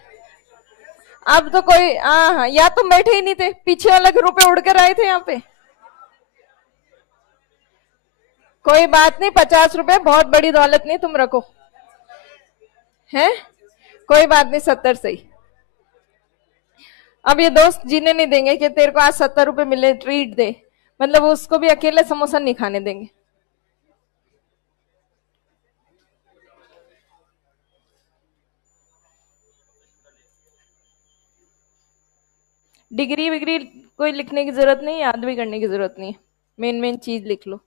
अब तो कोई, हाँ हाँ, या तुम बैठे ही नहीं थे, पीछे वाला के रुपए उड़कर आए थे यहाँ पे। कोई बात नहीं, 50 रुपए बहुत बड़ी दौलत नहीं, तुम रखो, है कोई बात नहीं, 70 सही। अब ये दोस्त जीने नहीं देंगे कि तेरे को आज 70 रुपए मिले, ट्रीट दे, मतलब उसको भी अकेले समोसा नहीं खाने देंगे। डिग्री विग्री कोई लिखने की जरूरत नहीं, याद भी करने की जरूरत नहीं है, मेन मेन चीज लिख लो।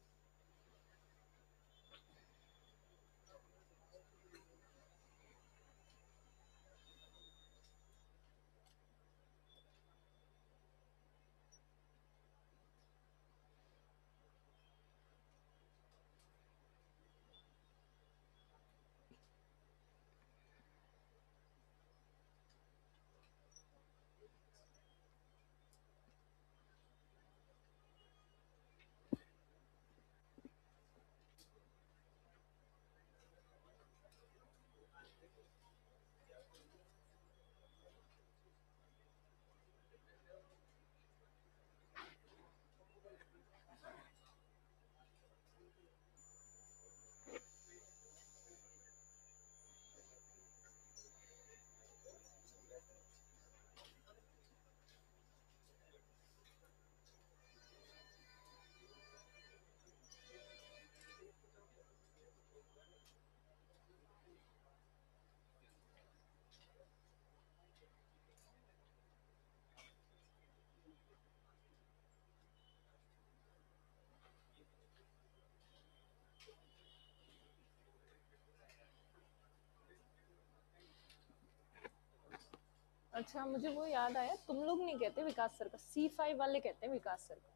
अच्छा, मुझे वो याद आया, तुम लोग नहीं कहते विकास सर का, C5 वाले कहते हैं विकास सर का।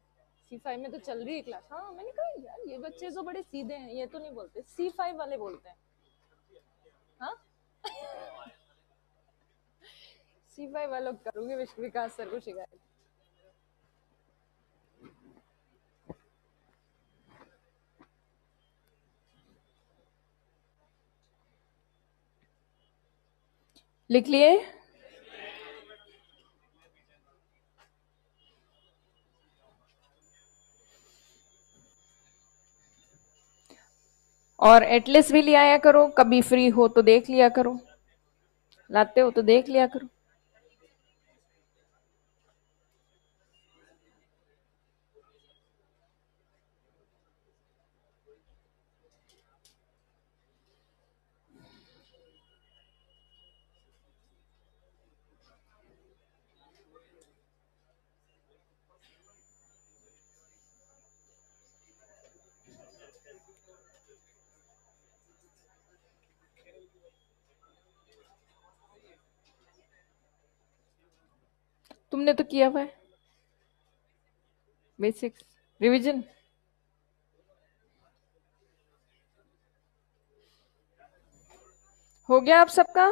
C5 में तो चल रही है क्लास। हाँ, मैंने कहा यार ये बच्चे तो बड़े सीधे हैं, ये तो नहीं बोलते, C5 वाले बोलते हैं। हाँ C5 वालों करूंगी विकास सर को शिकायत। लिख लिए? और एटलीस्ट भी ले आया करो, कभी फ्री हो तो देख लिया करो, लाते हो तो देख लिया करो। तुमने तो किया हुआ है बेसिक्स रिवीजन। हो गया आप सबका?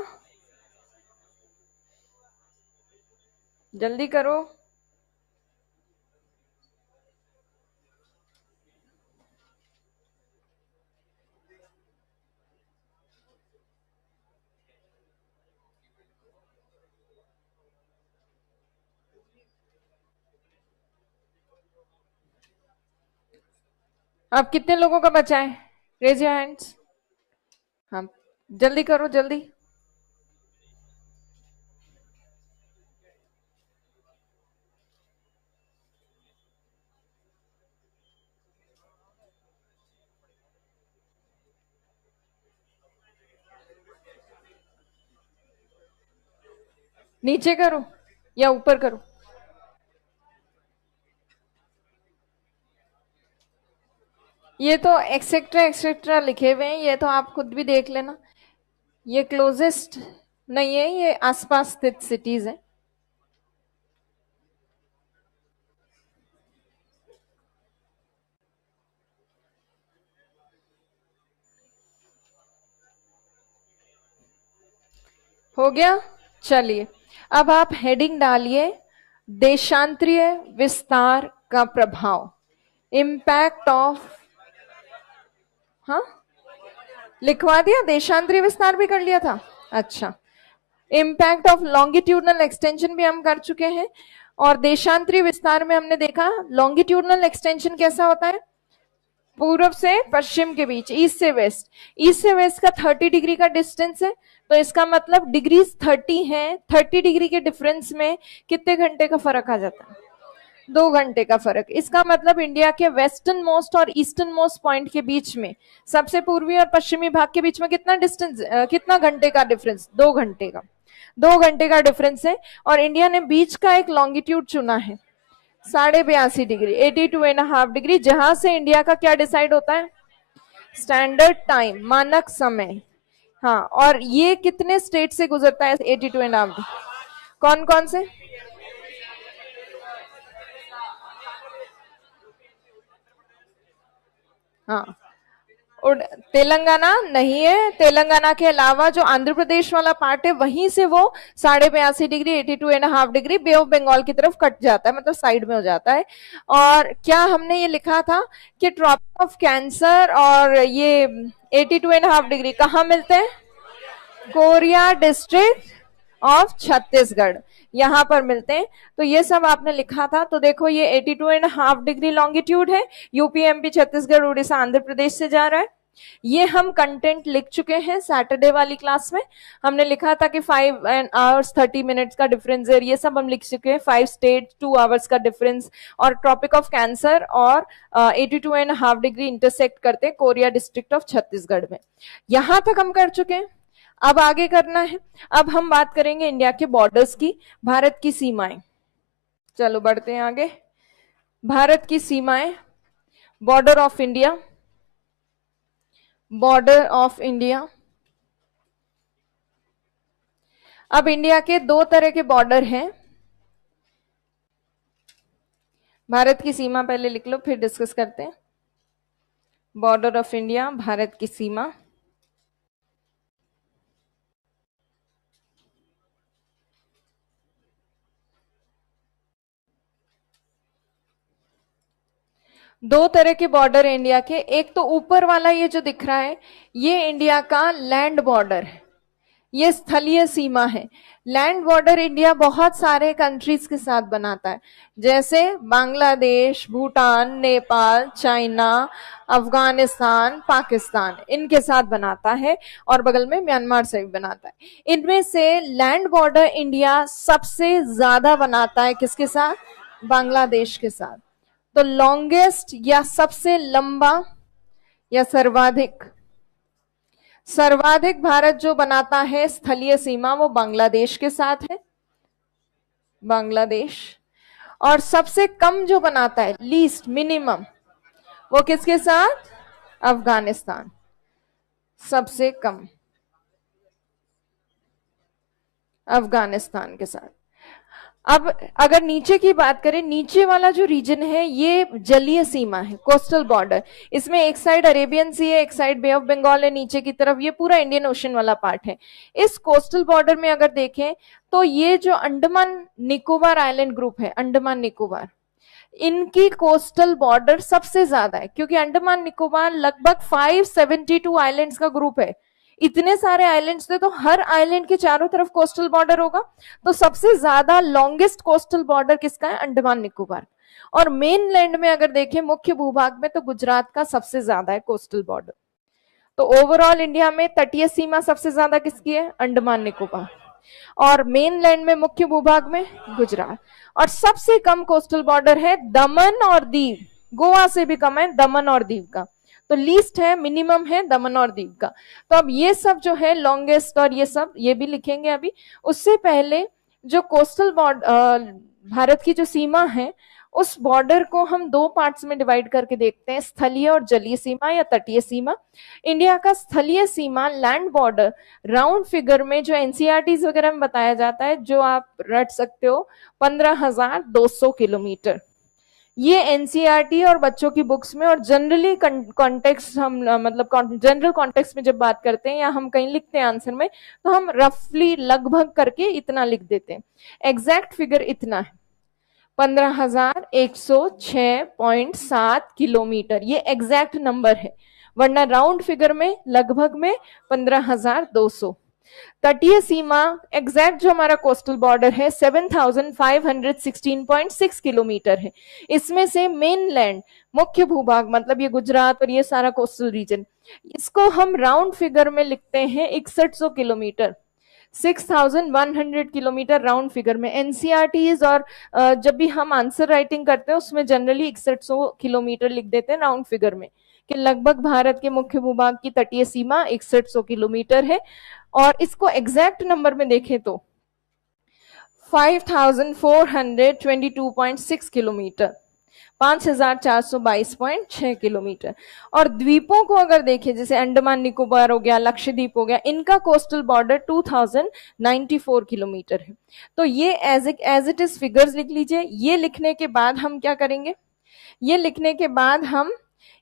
जल्दी करो। अब कितने लोगों का बचा है? Raise your hands. हाँ, जल्दी करो जल्दी। नीचे करो या ऊपर करो? ये तो एक्सेट्रा एक्सेट्रा लिखे हुए हैं, ये तो आप खुद भी देख लेना। ये क्लोजेस्ट नहीं है, ये आसपास स्थित सिटीज है। हो गया? चलिए, अब आप हेडिंग डालिए, देशांतरीय विस्तार का प्रभाव, इम्पैक्ट ऑफ। हाँ, लिखवा दिया, देशांतरीय विस्तार भी कर लिया था। अच्छा, इम्पैक्ट ऑफ लॉन्गिट्यूडनल एक्सटेंशन भी हम कर चुके हैं। और देशांतरीय विस्तार में हमने देखा लॉन्गिट्यूडनल एक्सटेंशन कैसा होता है, पूर्व से पश्चिम के बीच, ईस्ट से वेस्ट। ईस्ट से वेस्ट का 30 डिग्री का डिस्टेंस है, तो इसका मतलब डिग्रीज 30 है। 30 डिग्री के डिफरेंस में कितने घंटे का फर्क आ जाता है? 2 घंटे का फर्क। इसका मतलब इंडिया के वेस्टर्न मोस्ट और ईस्टर्न मोस्ट पॉइंट के बीच में, सबसे पूर्वी और पश्चिमी भाग के बीच में कितना डिस्टेंस, कितना घंटे का डिफरेंस? 2 घंटे का। 2 घंटे का डिफरेंस है। और इंडिया ने बीच का एक लॉन्गिट्यूड चुना है 82.5 डिग्री, 82.5 डिग्री, जहां से इंडिया का क्या डिसाइड होता है? स्टैंडर्ड टाइम, मानक समय। हाँ, और ये कितने स्टेट से गुजरता है 82.5? कौन कौन से? हाँ, तेलंगाना नहीं है, तेलंगाना के अलावा जो आंध्र प्रदेश वाला पार्ट है वहीं से वो 82.5 degree, 82.5 degree Bay of Bengal की तरफ कट जाता है, मतलब साइड में हो जाता है। और क्या हमने ये लिखा था कि ट्रॉपिक ऑफ कैंसर और ये 82.5 डिग्री कहाँ मिलते हैं? कोरिया डिस्ट्रिक्ट ऑफ छत्तीसगढ़, यहां पर मिलते हैं। तो ये सब आपने लिखा था। तो देखो, ये 82.5 डिग्री लॉन्गिट्यूड है, यूपी एमपी छत्तीसगढ़ उड़ीसा आंध्र प्रदेश से जा रहा है। ये हम कंटेंट लिख चुके हैं सैटरडे वाली क्लास में। हमने लिखा था कि 5 hours 30 minutes का डिफरेंस है, ये सब हम लिख चुके हैं। 5 स्टेट 2 hours का डिफरेंस, और ट्रॉपिक ऑफ कैंसर और 82.5 डिग्री इंटरसेक्ट करते हैं कोरिया डिस्ट्रिक्ट ऑफ छत्तीसगढ़ में। यहां तक हम कर चुके हैं। अब आगे करना है। अब हम बात करेंगे इंडिया के बॉर्डर्स की, भारत की सीमाएं। चलो बढ़ते हैं आगे। भारत की सीमाएं, border of India, border of India. अब इंडिया के दो तरह के बॉर्डर हैं। भारत की सीमा पहले लिख लो, फिर डिस्कस करते हैं। बॉर्डर ऑफ इंडिया, भारत की सीमा। दो तरह के बॉर्डर है इंडिया के। एक तो ऊपर वाला ये जो दिख रहा है, ये इंडिया का लैंड बॉर्डर है, ये स्थलीय सीमा है। लैंड बॉर्डर इंडिया बहुत सारे कंट्रीज के साथ बनाता है, जैसे बांग्लादेश, भूटान, नेपाल, चाइना, अफगानिस्तान, पाकिस्तान, इनके साथ बनाता है, और बगल में म्यांमार से भी बनाता है। इनमें से लैंड बॉर्डर इंडिया सबसे ज्यादा बनाता है किसके साथ? बांग्लादेश के साथ। तो लॉन्गेस्ट या सबसे लंबा या सर्वाधिक, सर्वाधिक भारत जो बनाता है स्थलीय सीमा वो बांग्लादेश के साथ है, बांग्लादेश। और सबसे कम जो बनाता है, लीस्ट मिनिमम, वो किसके साथ? अफगानिस्तान, सबसे कम अफगानिस्तान के साथ। अब अगर नीचे की बात करें, नीचे वाला जो रीजन है ये जलीय सीमा है, कोस्टल बॉर्डर। इसमें एक साइड अरेबियन सी है, एक साइड बे ऑफ बंगाल है, नीचे की तरफ ये पूरा इंडियन ओशन वाला पार्ट है। इस कोस्टल बॉर्डर में अगर देखें तो ये जो अंडमान निकोबार आइलैंड ग्रुप है, अंडमान निकोबार, इनकी कोस्टल बॉर्डर सबसे ज्यादा है, क्योंकि अंडमान निकोबार लगभग 572 आइलैंड्स का ग्रुप है। इतने सारे आइलैंड्स थे तो हर आइलैंड के चारों तरफ कोस्टल बॉर्डर होगा, तो सबसे ज्यादा लॉन्गेस्ट कोस्टल बॉर्डर किसका है? अंडमान निकोबार। और मेन लैंड में अगर देखें मुख्य भूभाग में, तो गुजरात का सबसे ज्यादा है कोस्टल बॉर्डर। तो ओवरऑल इंडिया में तटीय सीमा सबसे ज्यादा किसकी है? अंडमान निकोबार। और मेन लैंड में मुख्य भूभाग में गुजरात। और सबसे कम कोस्टल बॉर्डर है दमन और दीव, गोवा से भी कम है दमन और दीव का। तो लीस्ट है, मिनिमम है दमन और दीव का। तो अब ये सब जो है लॉन्गेस्ट और ये सब ये भी लिखेंगे अभी। उससे पहले जो कोस्टल बॉर्डर भारत की जो सीमा है, उस बॉर्डर को हम दो पार्ट्स में डिवाइड करके देखते हैं, स्थलीय और जलीय सीमा या तटीय सीमा। इंडिया का स्थलीय सीमा लैंड बॉर्डर राउंड फिगर में जो एनसीईआरटीज वगैरह में बताया जाता है, जो आप रट सकते हो, 15,200 किलोमीटर। ये एनसीईआरटी और बच्चों की बुक्स में और जनरली कॉन्टेक्स्ट हम मतलब जनरल कॉन्टेक्स्ट में जब बात करते हैं या हम कहीं लिखते हैं आंसर में, तो हम रफली लगभग करके इतना लिख देते हैं। एग्जैक्ट फिगर इतना है, 15,106.7 किलोमीटर, ये एग्जैक्ट नंबर है, वरना राउंड फिगर में लगभग में 15,200। तटीय सीमा एग्जैक्ट जो हमारा कोस्टल बॉर्डर है 7,516.6 किलोमीटर है। इसमें से मेन लैंड, मुख्य भूभाग, मतलब ये गुजरात और ये सारा कोस्टल रीजन, इसको हम राउंड फिगर में लिखते हैं 6100 किलोमीटर, 6,100 किलोमीटर राउंड फिगर में। एनसीईआरटीज और जब भी हम आंसर राइटिंग करते हैं उसमें जनरली 6100 किलोमीटर लिख देते हैं राउंड फिगर में, कि लगभग भारत के मुख्य भूभाग की तटीय सीमा 6100 किलोमीटर है। और इसको एग्जैक्ट नंबर में देखें तो 5,422.6 किलोमीटर, 5,422.6 किलोमीटर। और द्वीपों को अगर देखें, जैसे अंडमान निकोबार हो गया, लक्षद्वीप हो गया, इनका कोस्टल बॉर्डर 2,094 किलोमीटर है। तो ये एज इट इज फिगर्स लिख लीजिए। ये लिखने के बाद हम क्या करेंगे, ये लिखने के बाद हम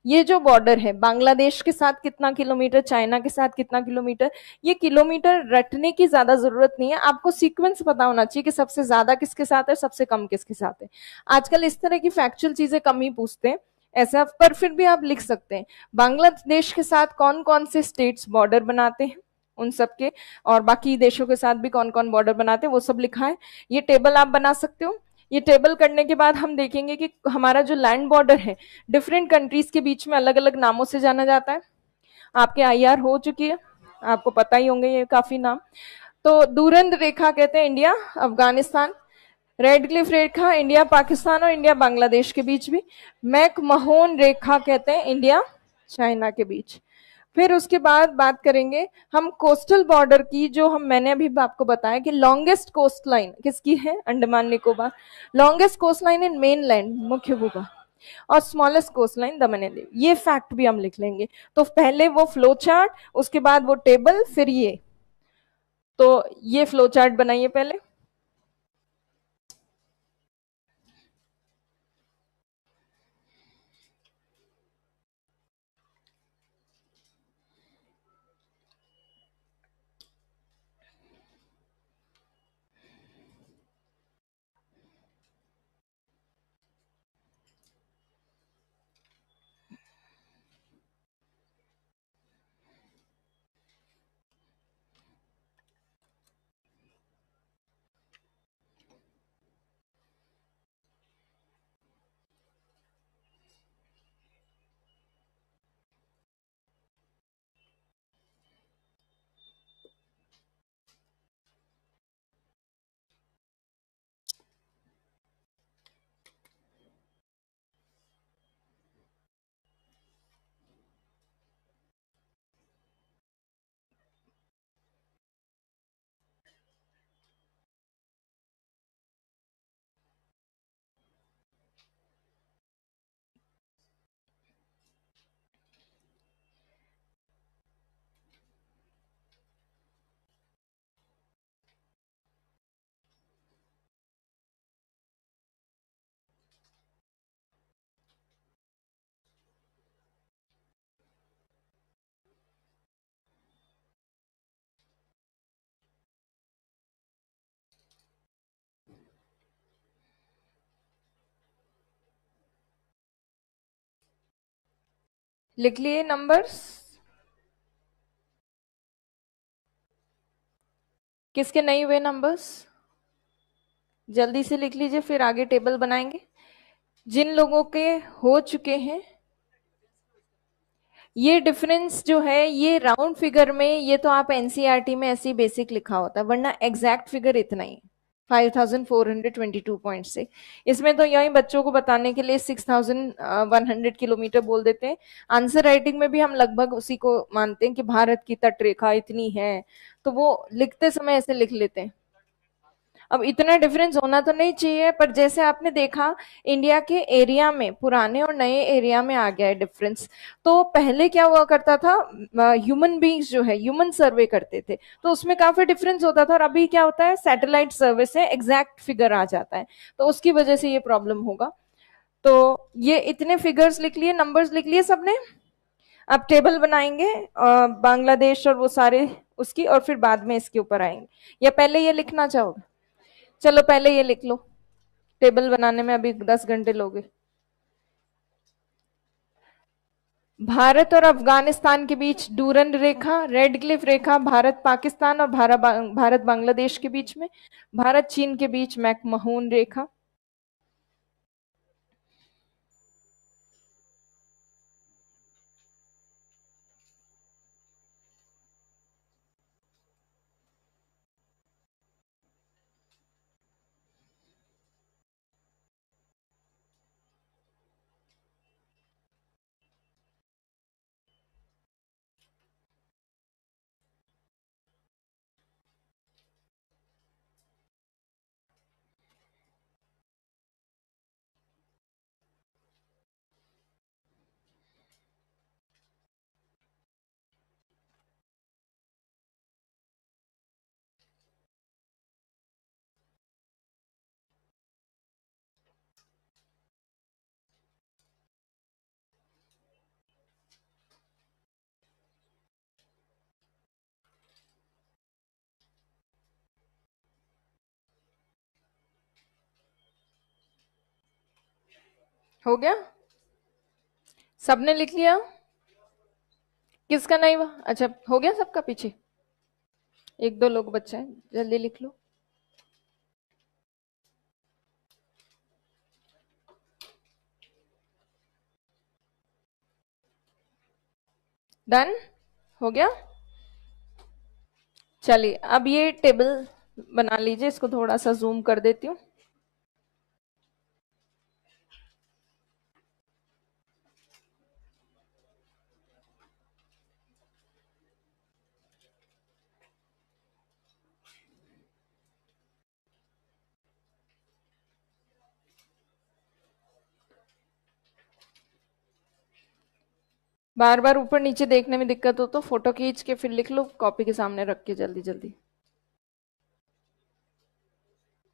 ये जो बॉर्डर है बांग्लादेश के साथ कितना किलोमीटर, चाइना के साथ कितना किलोमीटर, ये किलोमीटर रटने की ज्यादा जरूरत नहीं है, आपको सीक्वेंस पता होना चाहिए कि सबसे ज्यादा किसके साथ है, सबसे कम किसके साथ है। आजकल इस तरह की फैक्चुअल चीजें कम ही पूछते हैं ऐसा, पर फिर भी आप लिख सकते हैं बांग्लादेश के साथ कौन कौन से स्टेट्स बॉर्डर बनाते हैं उन सब के, और बाकी देशों के साथ भी कौन कौन बॉर्डर बनाते हैं वो सब लिखा है। ये टेबल आप बना सकते हो। ये टेबल करने के बाद हम देखेंगे कि हमारा जो लैंड बॉर्डर है डिफरेंट कंट्रीज के बीच में अलग अलग नामों से जाना जाता है। आपके आईआर हो चुकी है, आपको पता ही होंगे ये काफी नाम। तो दूरंद रेखा कहते हैं इंडिया अफगानिस्तान, रेड क्लिफ रेखा इंडिया पाकिस्तान और इंडिया बांग्लादेश के बीच भी, मैकमोहन रेखा कहते हैं इंडिया चाइना के बीच। फिर उसके बाद बात करेंगे हम कोस्टल बॉर्डर की, जो मैंने अभी आपको बताया कि लॉन्गेस्ट कोस्ट लाइन किसकी है, Andaman Nicobar. Longest coast line in main land, मुख्य भूभाग, और smallest coast line Daman and Diu. ये फैक्ट भी हम लिख लेंगे। तो पहले वो फ्लो चार्ट, उसके बाद वो टेबल, फिर ये तो ये फ्लो चार्ट बनाइए पहले। लिख लिए नंबर्स? किसके नहीं हुए नंबर्स? जल्दी से लिख लीजिए, फिर आगे टेबल बनाएंगे। जिन लोगों के हो चुके हैं, ये डिफरेंस जो है ये राउंड फिगर में, ये तो आप एनसीईआरटी में ऐसे ही बेसिक लिखा होता है, वरना एग्जैक्ट फिगर इतना ही 5422.6। इसमें तो यही बच्चों को बताने के लिए 6100 किलोमीटर बोल देते हैं। आंसर राइटिंग में भी हम लगभग उसी को मानते हैं कि भारत की तटरेखा इतनी है, तो वो लिखते समय ऐसे लिख लेते हैं। अब इतना डिफरेंस होना तो नहीं चाहिए, पर जैसे आपने देखा इंडिया के एरिया में, पुराने और नए एरिया में आ गया है डिफरेंस। तो पहले क्या हुआ करता था, ह्यूमन बींग्स जो है ह्यूमन सर्वे करते थे, तो उसमें काफी डिफरेंस होता था, और अभी क्या होता है सैटेलाइट सर्वे से एग्जैक्ट फिगर आ जाता है, तो उसकी वजह से ये प्रॉब्लम होगा। तो ये इतने फिगर्स लिख लिए, नंबर्स लिख लिए सबने। अब टेबल बनाएंगे बांग्लादेश और वो सारे उसकी, और फिर बाद में इसके ऊपर आएंगे, या पहले ये लिखना चाहोगे? चलो पहले ये लिख लो, टेबल बनाने में अभी 10 घंटे लोगे। भारत और अफगानिस्तान के बीच डूरंड रेखा, रेड क्लिफ रेखा, भारत पाकिस्तान और भारत बांग्लादेश के बीच में, भारत चीन के बीच मैकमहून रेखा। हो गया? सबने लिख लिया? किसका नहीं हुआ? अच्छा हो गया सबका पीछे? एक दो लोग बच्चे हैं, जल्दी लिख लो। डन? हो गया? चलिए अब ये टेबल बना लीजिए, इसको थोड़ा सा जूम कर देती हूँ। बार बार ऊपर नीचे देखने में दिक्कत हो तो फोटो खींच के फिर लिख लो, कॉपी के सामने रख के जल्दी जल्दी।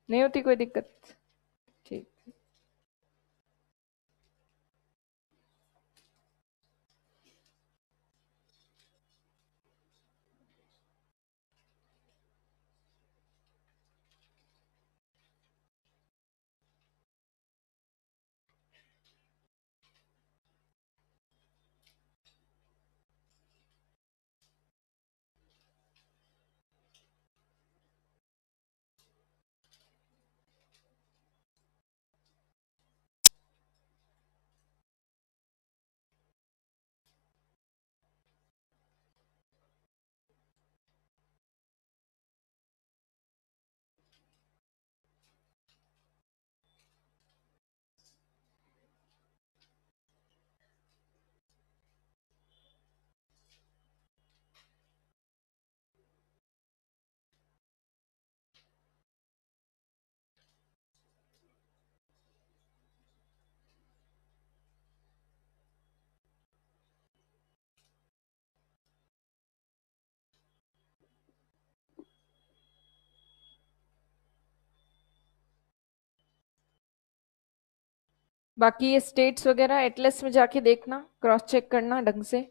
नहीं होती कोई दिक्कत? ठीक। बाकी ये स्टेट्स वगैरह एटलस में जाके देखना, क्रॉस चेक करना ढंग से।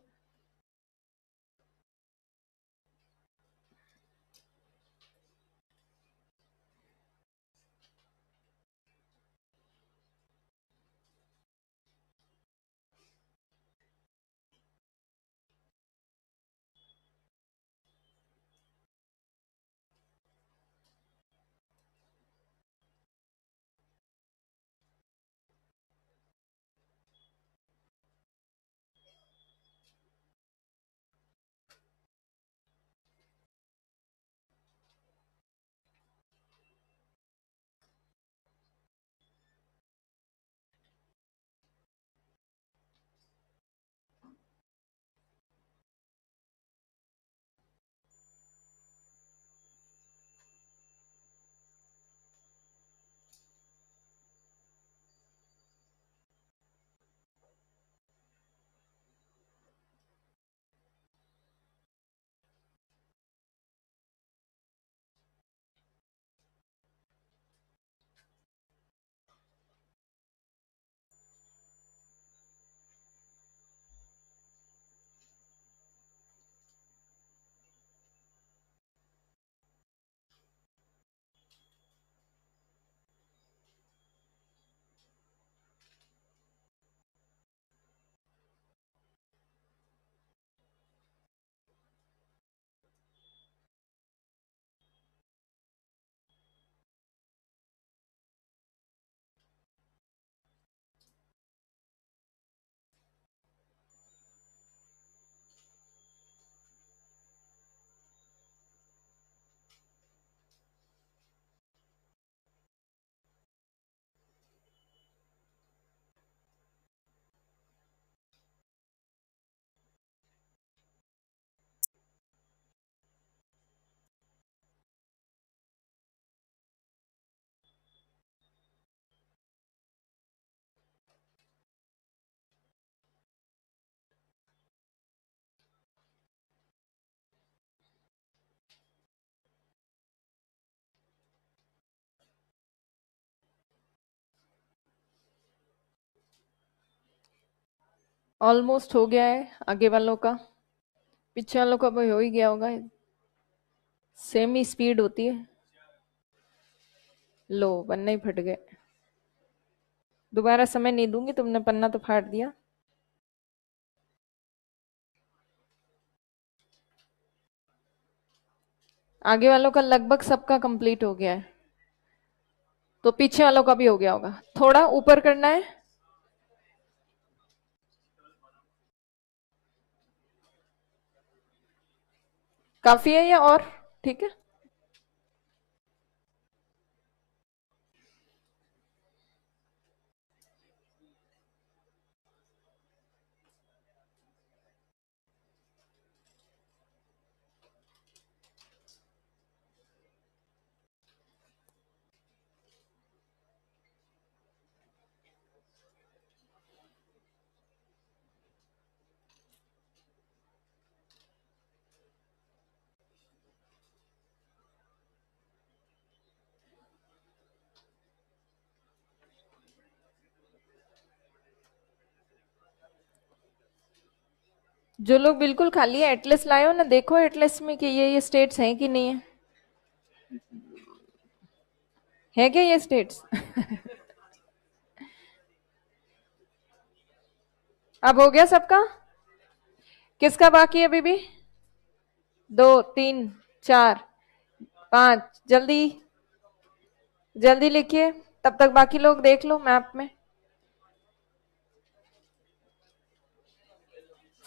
ऑलमोस्ट हो गया है आगे वालों का, पीछे वालों का भी हो ही गया होगा। सेम ही स्पीड होती है। लो पन्ने ही फट गए। दोबारा समय नहीं दूंगी, तुमने पन्ना तो फाड़ दिया। आगे वालों का लगभग सबका कंप्लीट हो गया है, तो पीछे वालों का भी हो गया होगा। थोड़ा ऊपर करना है। काफी है या और? ठीक है। जो लोग बिल्कुल खाली है एटलस लाए हो ना, देखो एटलस में कि ये स्टेट्स हैं कि नहीं है क्या ये स्टेट्स? अब हो गया सबका? किसका बाकी है अभी भी? 2 3 4 5, जल्दी जल्दी लिखिए, तब तक बाकी लोग देख लो मैप में।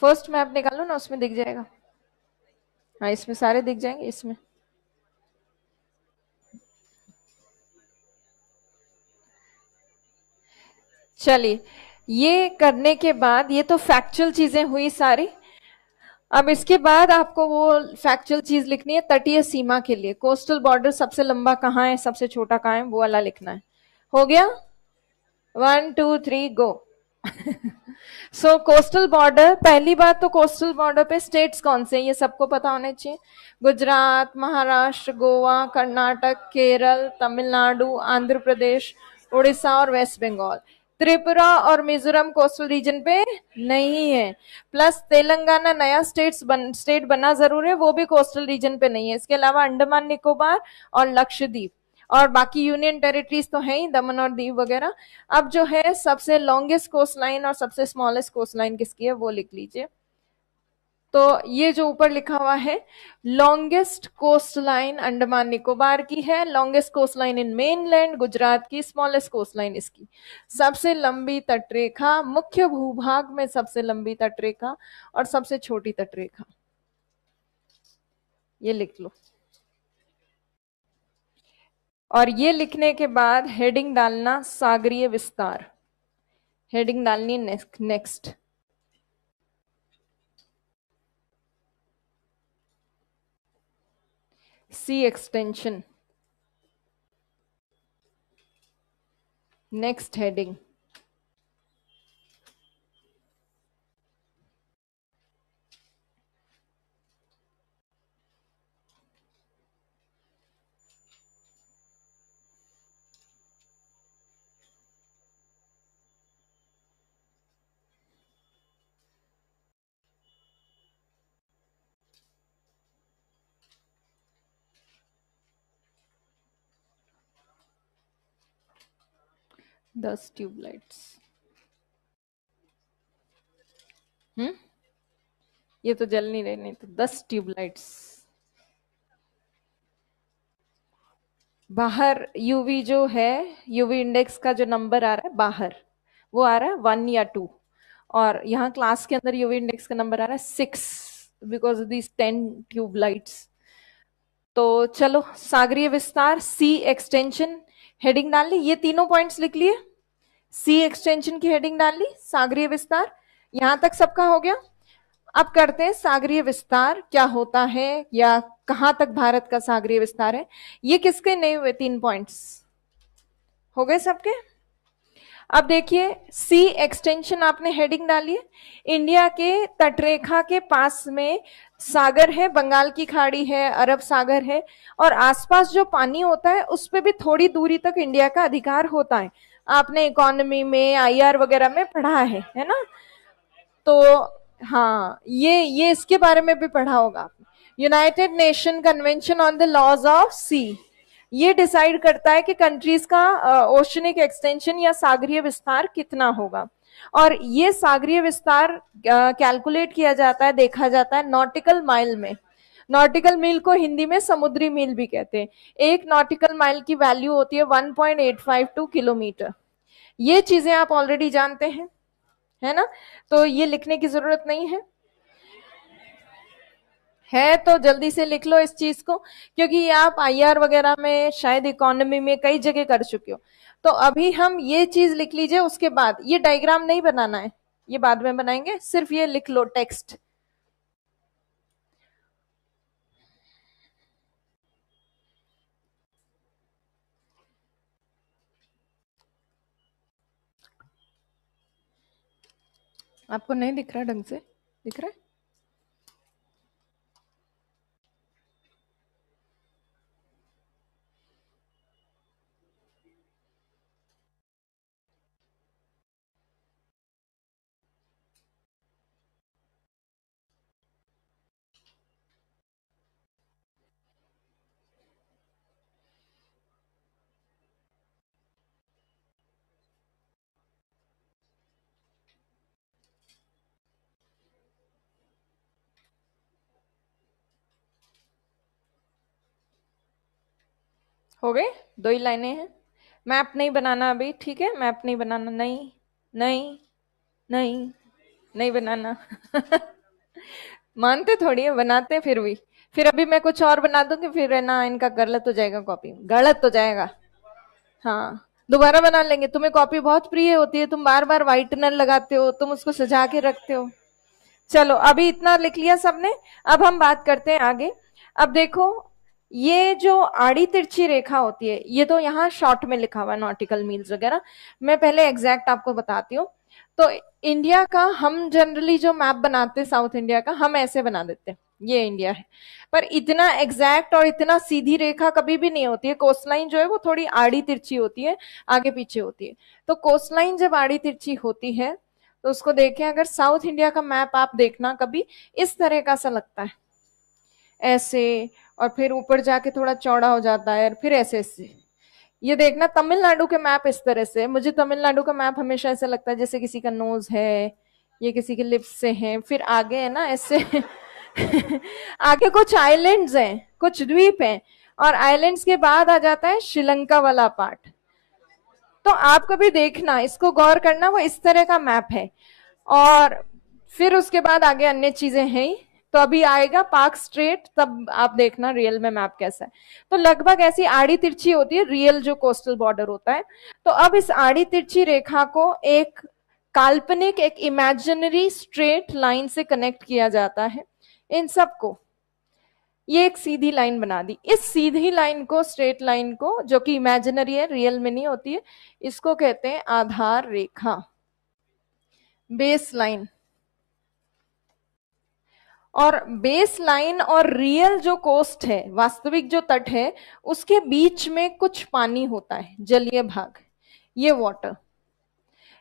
फर्स्ट मैप निकालो ना, उसमें दिख जाएगा। हाँ, इसमें सारे दिख जाएंगे इसमें। चलिए, ये करने के बाद, ये तो फैक्चुअल चीजें हुई सारी। अब इसके बाद आपको वो फैक्चुअल चीज लिखनी है तटीय सीमा के लिए। कोस्टल बॉर्डर सबसे लंबा कहाँ है, सबसे छोटा कहाँ है, वो वाला लिखना है। हो गया? 1 2 3 गो। सो कोस्टल बॉर्डर, पहली बात तो कोस्टल बॉर्डर पे स्टेट्स कौन से हैं ये सबको पता होने चाहिए। गुजरात, महाराष्ट्र, गोवा, कर्नाटक, केरल, तमिलनाडु, आंध्र प्रदेश, उड़ीसा और वेस्ट बंगाल। त्रिपुरा और मिजोरम कोस्टल रीजन पे नहीं है। प्लस तेलंगाना नया स्टेट बना जरूर है, वो भी कोस्टल रीजन पे नहीं है। इसके अलावा अंडमान निकोबार और लक्षद्वीप और बाकी यूनियन टेरिटरीज तो है ही, दमन और दीव वगैरह। अब जो है सबसे लॉन्गेस्ट कोस्ट लाइन और सबसे स्मॉलेस्ट कोस्ट लाइन किसकी है वो लिख लीजिए। तो ये जो ऊपर लिखा हुआ है, longest coast line Andaman Nicobar की है, longest coast line in mainland Gujarat की, स्मॉलेस्ट कोस्ट लाइन इसकी। सबसे लंबी तटरेखा, मुख्य भूभाग में सबसे लंबी तटरेखा और सबसे छोटी तटरेखा, ये लिख लो। और ये लिखने के बाद हेडिंग डालना सागरीय विस्तार, हेडिंग डालनी नेक्स्ट। सी एक्सटेंशन, नेक्स्ट हेडिंग। दस ट्यूबलाइट्स। ये तो जल नहीं रही, नहीं तो 10 ट्यूबलाइट्स। बाहर यूवी जो है, यूवी इंडेक्स का जो नंबर आ रहा है बाहर, वो आ रहा है 1 या 2। और यहाँ क्लास के अंदर यूवी इंडेक्स का नंबर आ रहा है 6 बिकॉज ऑफ दीज 10 ट्यूबलाइट्स। तो चलो, सागरीय विस्तार, सी एक्सटेंशन, हेडिंग डाल ली, ये तीनों पॉइंट्स लिख लिए। सी एक्सटेंशन की हेडिंग डाल ली, सागरीय विस्तार, यहां तक सबका हो गया। अब करते हैं सागरीय विस्तार क्या होता है, या कहां तक भारत का सागरीय विस्तार है। ये किसके नहीं हुए 3 पॉइंट्स? हो गए सबके? अब देखिए, सी एक्सटेंशन आपने हेडिंग डाली है, इंडिया के तटरेखा के पास में सागर है, बंगाल की खाड़ी है, अरब सागर है, और आसपास जो पानी होता है उस पर भी थोड़ी दूरी तक इंडिया का अधिकार होता है। आपने इकोनॉमी में, आईआर वगैरह में पढ़ा है ना? तो हाँ, ये इसके बारे में भी पढ़ा होगा। United nation convention on the laws of sea, ये डिसाइड करता है कि कंट्रीज का ओशनिक एक्सटेंशन या सागरीय विस्तार कितना होगा। और ये सागरीय विस्तार कैलकुलेट किया जाता है, देखा जाता है नॉटिकल माइल में। नॉटिकल मील को हिंदी में समुद्री मील भी कहते हैं। एक नॉटिकल माइल की वैल्यू होती है 1.852 किलोमीटर। ये चीजें आप ऑलरेडी जानते हैं, है ना? तो ये लिखने की जरूरत नहीं है तो जल्दी से लिख लो इस चीज को, क्योंकि ये आप आईआर वगैरह में, शायद इकोनॉमी में कई जगह कर चुके हो। तो अभी हम ये चीज लिख लीजिए, उसके बाद ये डायग्राम नहीं बनाना है, ये बाद में बनाएंगे, सिर्फ ये लिख लो टेक्स्ट। आपको नहीं दिख रहा ढंग से? दिख रहा है? हो गए, 2 ही लाइनें हैं। मैप नहीं बनाना अभी, ठीक है, मैप नहीं बनाना, नहीं नहीं नहीं, नहीं बनाना। मानते थोड़ी है, बनाते हैं फिर भी। फिर अभी मैं कुछ और बना दूंगी, फिर है ना इनका गलत हो जाएगा, कॉपी गलत हो जाएगा। हाँ, दोबारा बना लेंगे। तुम्हें कॉपी बहुत प्रिय होती है, तुम बार बार व्हाइटनर लगाते हो, तुम उसको सजा के रखते हो। चलो अभी इतना लिख लिया सबने। अब हम बात करते हैं आगे। अब देखो, ये जो आड़ी तिरछी रेखा होती है, ये तो यहाँ शॉर्ट में लिखा हुआ है, नॉटिकल मील्स वगैरह। मैं पहले एग्जैक्ट आपको बताती हूँ। तो इंडिया का हम जनरली जो मैप बनाते हैं साउथ इंडिया का, हम ऐसे बना देते हैं, ये इंडिया है। पर इतना एग्जैक्ट और इतना सीधी रेखा कभी भी नहीं होती है। कोस्टलाइन जो है वो थोड़ी आड़ी तिरछी होती है, आगे पीछे होती है। तो कोस्टलाइन जब आड़ी तिरछी होती है तो उसको देखें, अगर साउथ इंडिया का मैप आप देखना कभी, इस तरह का सा लगता है ऐसे, और फिर ऊपर जाके थोड़ा चौड़ा हो जाता है, और फिर ऐसे ऐसे। ये देखना तमिलनाडु के मैप इस तरह से। मुझे तमिलनाडु का मैप हमेशा ऐसा लगता है जैसे किसी का नोज है, ये किसी के लिप्स से है, फिर आगे है ना ऐसे। आगे कुछ आइलैंड्स हैं, कुछ द्वीप हैं, और आइलैंड्स के बाद आ जाता है श्रीलंका वाला पार्ट। तो आप कभी देखना, इसको गौर करना, वो इस तरह का मैप है। और फिर उसके बाद आगे अन्य चीजें हैं। तो अभी आएगा पार्क स्ट्रेट, तब आप देखना रियल में मैप कैसा है। तो लगभग ऐसी आड़ी तिरछी होती है रियल जो कोस्टल बॉर्डर होता है। तो अब इस आड़ी तिरछी रेखा को एक काल्पनिक, एक इमेजिनरी स्ट्रेट लाइन से कनेक्ट किया जाता है। इन सबको ये एक सीधी लाइन बना दी। इस सीधी लाइन को, स्ट्रेट लाइन को, जो कि इमेजिनरी है, रियल में नहीं होती है, इसको कहते हैं आधार रेखा, बेस लाइन। और बेस लाइन और रियल जो कोस्ट है, वास्तविक जो तट है, उसके बीच में कुछ पानी होता है, जलीय भाग, ये वाटर।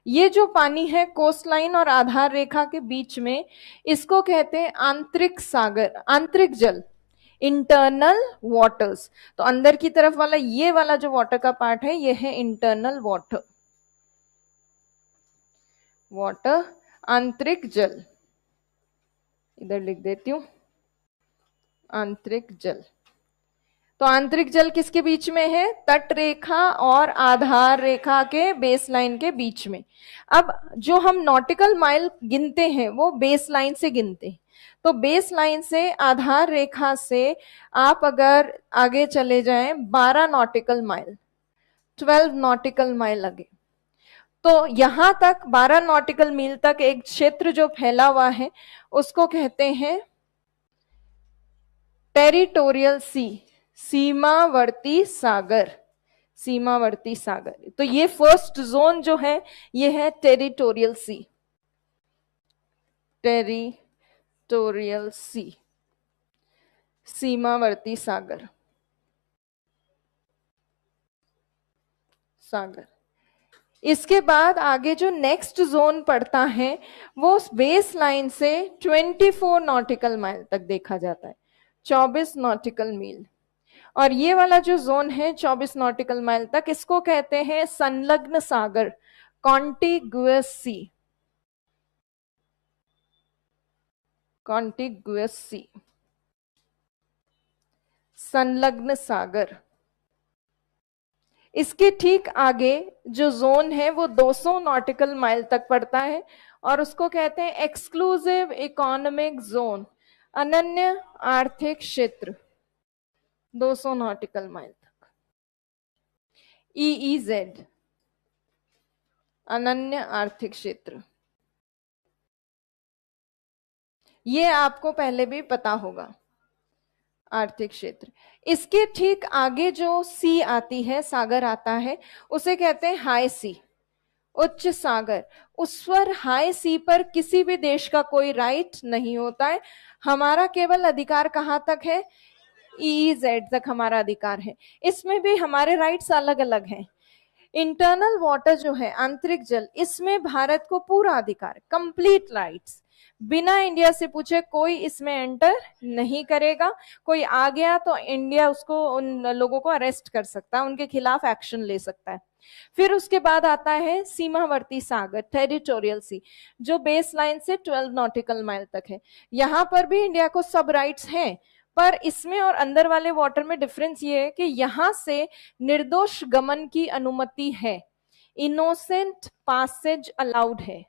ये जो पानी है कोस्ट लाइन और आधार रेखा के बीच में, इसको कहते हैं आंतरिक सागर, आंतरिक जल, इंटरनल वाटर्स। तो अंदर की तरफ वाला ये वाला जो वाटर का पार्ट है, ये है इंटरनल वाटर, वाटर, आंतरिक जल। इधर लिख देती हूं, आंतरिक जल। तो आंतरिक जल किसके बीच में है? तट रेखा और आधार रेखा के बेस लाइन के बीच में। अब जो हम नॉटिकल माइल गिनते हैं वो बेस लाइन से गिनते हैं। तो बेस लाइन से, आधार रेखा से आप अगर आगे चले जाएं 12 नॉटिकल माइल, 12 नॉटिकल माइल लगे, तो यहां तक 12 नॉटिकल मील तक एक क्षेत्र जो फैला हुआ है उसको कहते हैं टेरिटोरियल सी, सीमावर्ती सागर, सीमावर्ती सागर। तो ये फर्स्ट जोन जो है ये है टेरिटोरियल सी, टेरिटोरियल सी, सीमावर्ती सागर, सागर। इसके बाद आगे जो नेक्स्ट जोन पड़ता है वो बेस लाइन से 24 नॉटिकल माइल तक देखा जाता है, 24 नॉटिकल मील। और ये वाला जो जोन है 24 नॉटिकल माइल तक, इसको कहते हैं संलग्न सागर, कॉन्टिगुअस सी, कॉन्टिगुअस सी, संलग्न सागर। इसके ठीक आगे जो जोन है वो 200 नॉटिकल माइल तक पड़ता है, और उसको कहते हैं एक्सक्लूसिव इकोनॉमिक जोन, अनन्य आर्थिक क्षेत्र, 200 नॉटिकल माइल तक, EEZ, अनन्य आर्थिक क्षेत्र। ये आपको पहले भी पता होगा, आर्थिक क्षेत्र। इसके ठीक आगे जो सी आती है, सागर आता है, उसे कहते हैं हाई सी, उच्च सागर। उस पर, हाई सी पर किसी भी देश का कोई राइट नहीं होता है। हमारा केवल अधिकार कहां तक है? EEZ तक हमारा अधिकार है। इसमें भी हमारे राइट्स अलग अलग हैं। इंटरनल वाटर जो है, आंतरिक जल, इसमें भारत को पूरा अधिकार, कंप्लीट राइट्स, बिना इंडिया से पूछे कोई इसमें एंटर नहीं करेगा। कोई आ गया तो इंडिया उसको, उन लोगों को अरेस्ट कर सकता है, उनके खिलाफ एक्शन ले सकता है। फिर उसके बाद आता है सीमावर्ती सागर, टेरिटोरियल सी, जो बेस लाइन से 12 नॉटिकल माइल तक है। यहां पर भी इंडिया को सब राइट्स हैं, पर इसमें और अंदर वाले वाटर में डिफरेंस ये है कि यहां से निर्दोष गमन की अनुमति है, इनोसेंट पासेज अलाउड है।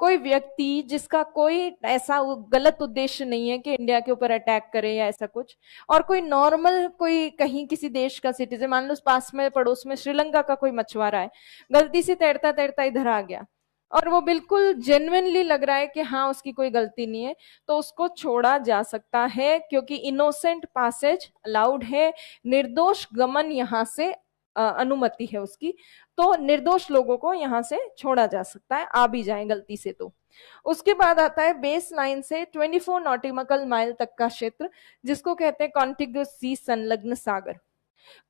कोई व्यक्ति जिसका कोई ऐसा गलत उद्देश्य नहीं है कि इंडिया के ऊपर अटैक करे या ऐसा कुछ, और कोई नॉर्मल कोई कहीं किसी देश का सिटीजन, मान लो पास में पड़ोस में श्रीलंका का कोई मछुआरा है, गलती से तैरता तैरता इधर आ गया और वो बिल्कुल जेन्युइनली लग रहा है कि हाँ उसकी कोई गलती नहीं है, तो उसको छोड़ा जा सकता है क्योंकि इनोसेंट पासेज अलाउड है, निर्दोष गमन यहां से अनुमति है उसकी, तो निर्दोष लोगों को यहां से छोड़ा जा सकता है, आ भी जाए गलती से तो। उसके बाद आता है बेस लाइन से 24 नॉटिकल माइल तक का क्षेत्र, जिसको कहते हैं कॉन्टिग्यूस सी, संलग्न सागर।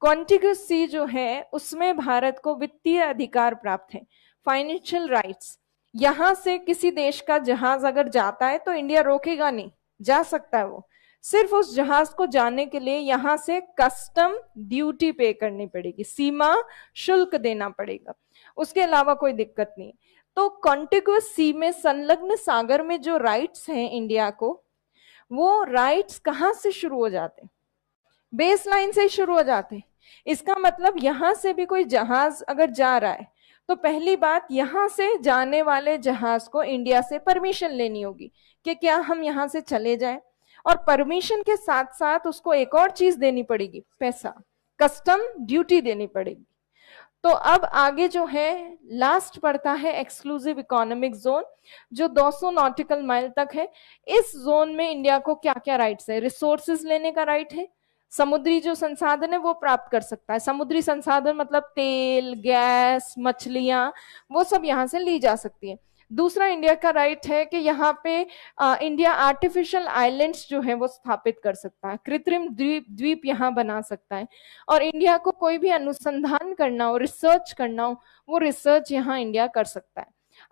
कॉन्टिग्यूस सी जो है उसमें भारत को वित्तीय अधिकार प्राप्त है, फाइनेंशियल राइट्स। यहां से किसी देश का जहाज अगर जाता है तो इंडिया रोकेगा नहीं, जा सकता है वो, सिर्फ उस जहाज को जाने के लिए यहां से कस्टम ड्यूटी पे करनी पड़ेगी, सीमा शुल्क देना पड़ेगा, उसके अलावा कोई दिक्कत नहीं। तो कॉन्टिग्यूस सी में संलग्न सागर में जो राइट्स हैं इंडिया को, वो राइट्स कहां से शुरू हो जाते हैं? बेस लाइन से शुरू हो जाते हैं। इसका मतलब यहां से भी कोई जहाज अगर जा रहा है तो पहली बात, यहां से जाने वाले जहाज को इंडिया से परमिशन लेनी होगी कि क्या हम यहां से चले जाएं, और परमिशन के साथ साथ उसको एक और चीज देनी पड़ेगी, पैसा, कस्टम ड्यूटी देनी पड़ेगी। तो अब आगे जो है लास्ट पड़ता है एक्सक्लूसिव इकोनॉमिक जोन, जो 200 नॉटिकल माइल तक है। इस जोन में इंडिया को क्या क्या राइट्स है? रिसोर्सेज लेने का राइट है, समुद्री जो संसाधन है वो प्राप्त कर सकता है, समुद्री संसाधन मतलब तेल, गैस, मछलियां, वो सब यहां से ली जा सकती है। दूसरा इंडिया का राइट है कि यहाँ पे इंडिया आर्टिफिशियल आइलैंड्स जो है वो स्थापित कर सकता है, कृत्रिम द्वीप द्वीप यहाँ बना सकता है, और इंडिया को कोई भी अनुसंधान करना हो, रिसर्च करना हो, वो रिसर्च यहाँ इंडिया कर सकता है।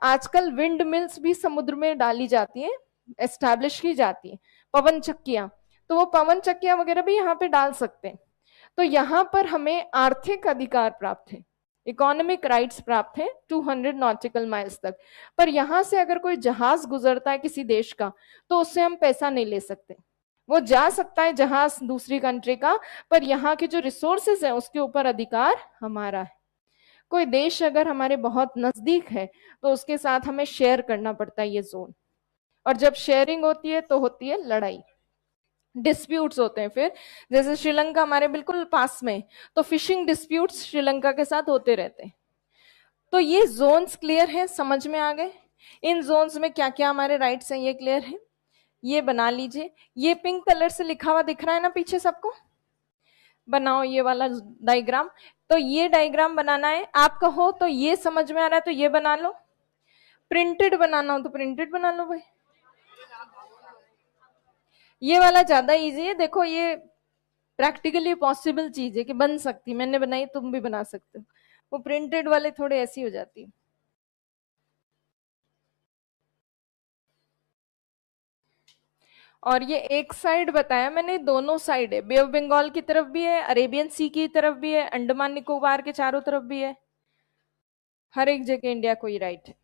आजकल विंड मिल्स भी समुद्र में डाली जाती है, एस्टैब्लिश की जाती है, पवन चक्कियां, तो वो पवन चक्कियां वगैरह भी यहाँ पे डाल सकते हैं। तो यहाँ पर हमें आर्थिक अधिकार प्राप्त है, इकोनॉमिक राइट्स प्राप्त है 200 नॉटिकल माइल्स तक। पर यहां से अगर कोई जहाज गुजरता है किसी देश का तो उससे हम पैसा नहीं ले सकते, वो जा सकता है जहाज दूसरी कंट्री का, पर यहाँ के जो रिसोर्सेज है उसके ऊपर अधिकार हमारा है। कोई देश अगर हमारे बहुत नजदीक है तो उसके साथ हमें शेयर करना पड़ता है ये जोन, और जब शेयरिंग होती है तो होती है लड़ाई, डिस्प्यूट्स होते हैं फिर। जैसे श्रीलंका हमारे बिल्कुल पास में, तो फिशिंग डिस्प्यूट्स श्रीलंका के साथ होते रहते हैं। तो ये जोन्स क्लियर है, समझ में आ गए? इन जोन्स में क्या क्या हमारे राइट्स हैं ये क्लियर है, ये बना लीजिए। ये पिंक कलर से लिखा हुआ दिख रहा है ना पीछे सबको, बनाओ ये वाला डायग्राम। तो ये डायग्राम बनाना है, आप कहो तो ये समझ में आ रहा है तो ये बना लो, प्रिंटेड बनाना हो तो प्रिंटेड बना लो भाई। ये वाला ज्यादा इजी है, देखो ये प्रैक्टिकली पॉसिबल चीज है कि बन सकती, मैंने बनाई तुम भी बना सकते हो। वो प्रिंटेड वाले थोड़े ऐसी हो जाती है। और ये एक साइड बताया मैंने, दोनों साइड है, बे ऑफ बंगाल की तरफ भी है, अरेबियन सी की तरफ भी है, अंडमान निकोबार के चारों तरफ भी है, हर एक जगह इंडिया को ही राइट है।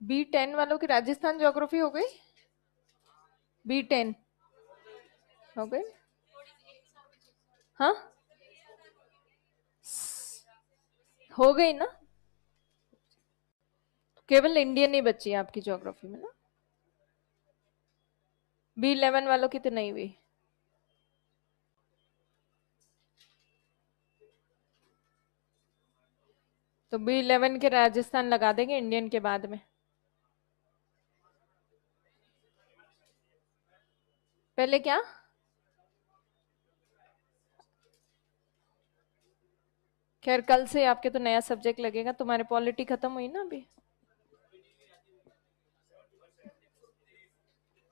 B10 वालों की राजस्थान ज्योग्राफी हो गई। B10 हो गई। हाँ हो गई ना, केवल इंडियन ही बची है आपकी ज्योग्राफी में ना। B11 वालों की तो नहीं हुई। तो B11 के राजस्थान लगा देंगे इंडियन के बाद में। पहले क्या? खैर कल से आपके तो नया सब्जेक्ट लगेगा, तुम्हारे पॉलिटी खत्म हुई ना अभी।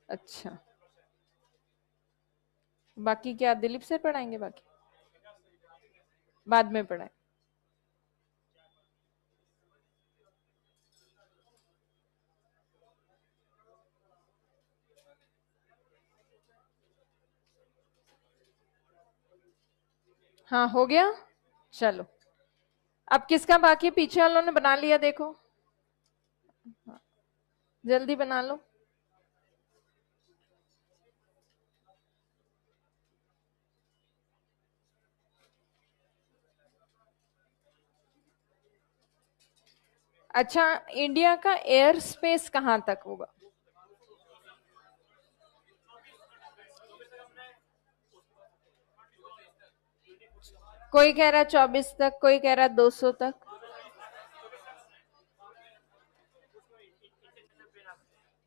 अच्छा, बाकी क्या दिलीप सर पढ़ाएंगे? बाकी बाद में पढ़ाए। हाँ हो गया। चलो, अब किसका बाकी? पीछे वालों ने बना लिया देखो, जल्दी बना लो। अच्छा, इंडिया का एयर स्पेस कहाँ तक होगा? कोई कह रहा 24 तक, कोई कह रहा 200 तक।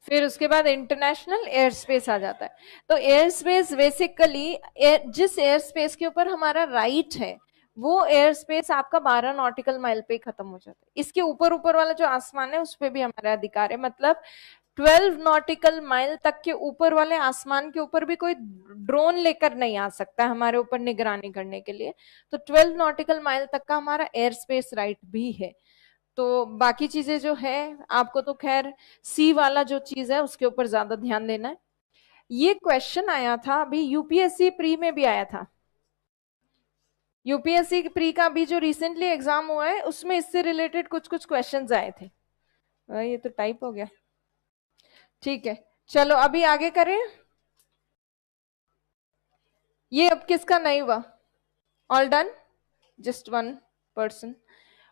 फिर उसके बाद इंटरनेशनल एयर स्पेस आ जाता है। तो एयर स्पेस बेसिकली जिस एयर स्पेस के ऊपर हमारा राइट है, वो एयर स्पेस आपका 12 नॉटिकल माइल पे ही खत्म हो जाता है। इसके ऊपर ऊपर वाला जो आसमान है उस पर भी हमारा अधिकार है। मतलब 12 नॉटिकल माइल तक के ऊपर वाले आसमान के ऊपर भी कोई ड्रोन लेकर नहीं आ सकता हमारे ऊपर निगरानी करने के लिए। तो 12 नॉटिकल माइल तक का हमारा एयर स्पेस राइट भी है। तो बाकी चीजें जो है, आपको तो खैर सी वाला जो चीज है उसके ऊपर ज्यादा ध्यान देना है। ये क्वेश्चन आया था अभी यूपीएससी प्री में भी आया था। यूपीएससी प्री का भी जो रिसेंटली एग्जाम हुआ है उसमें इससे रिलेटेड कुछ कुछ क्वेश्चंस आए थे। ये तो टाइप हो गया। ठीक है, चलो अभी आगे करें। ये अब किसका नहीं हुआ? All done, just one person.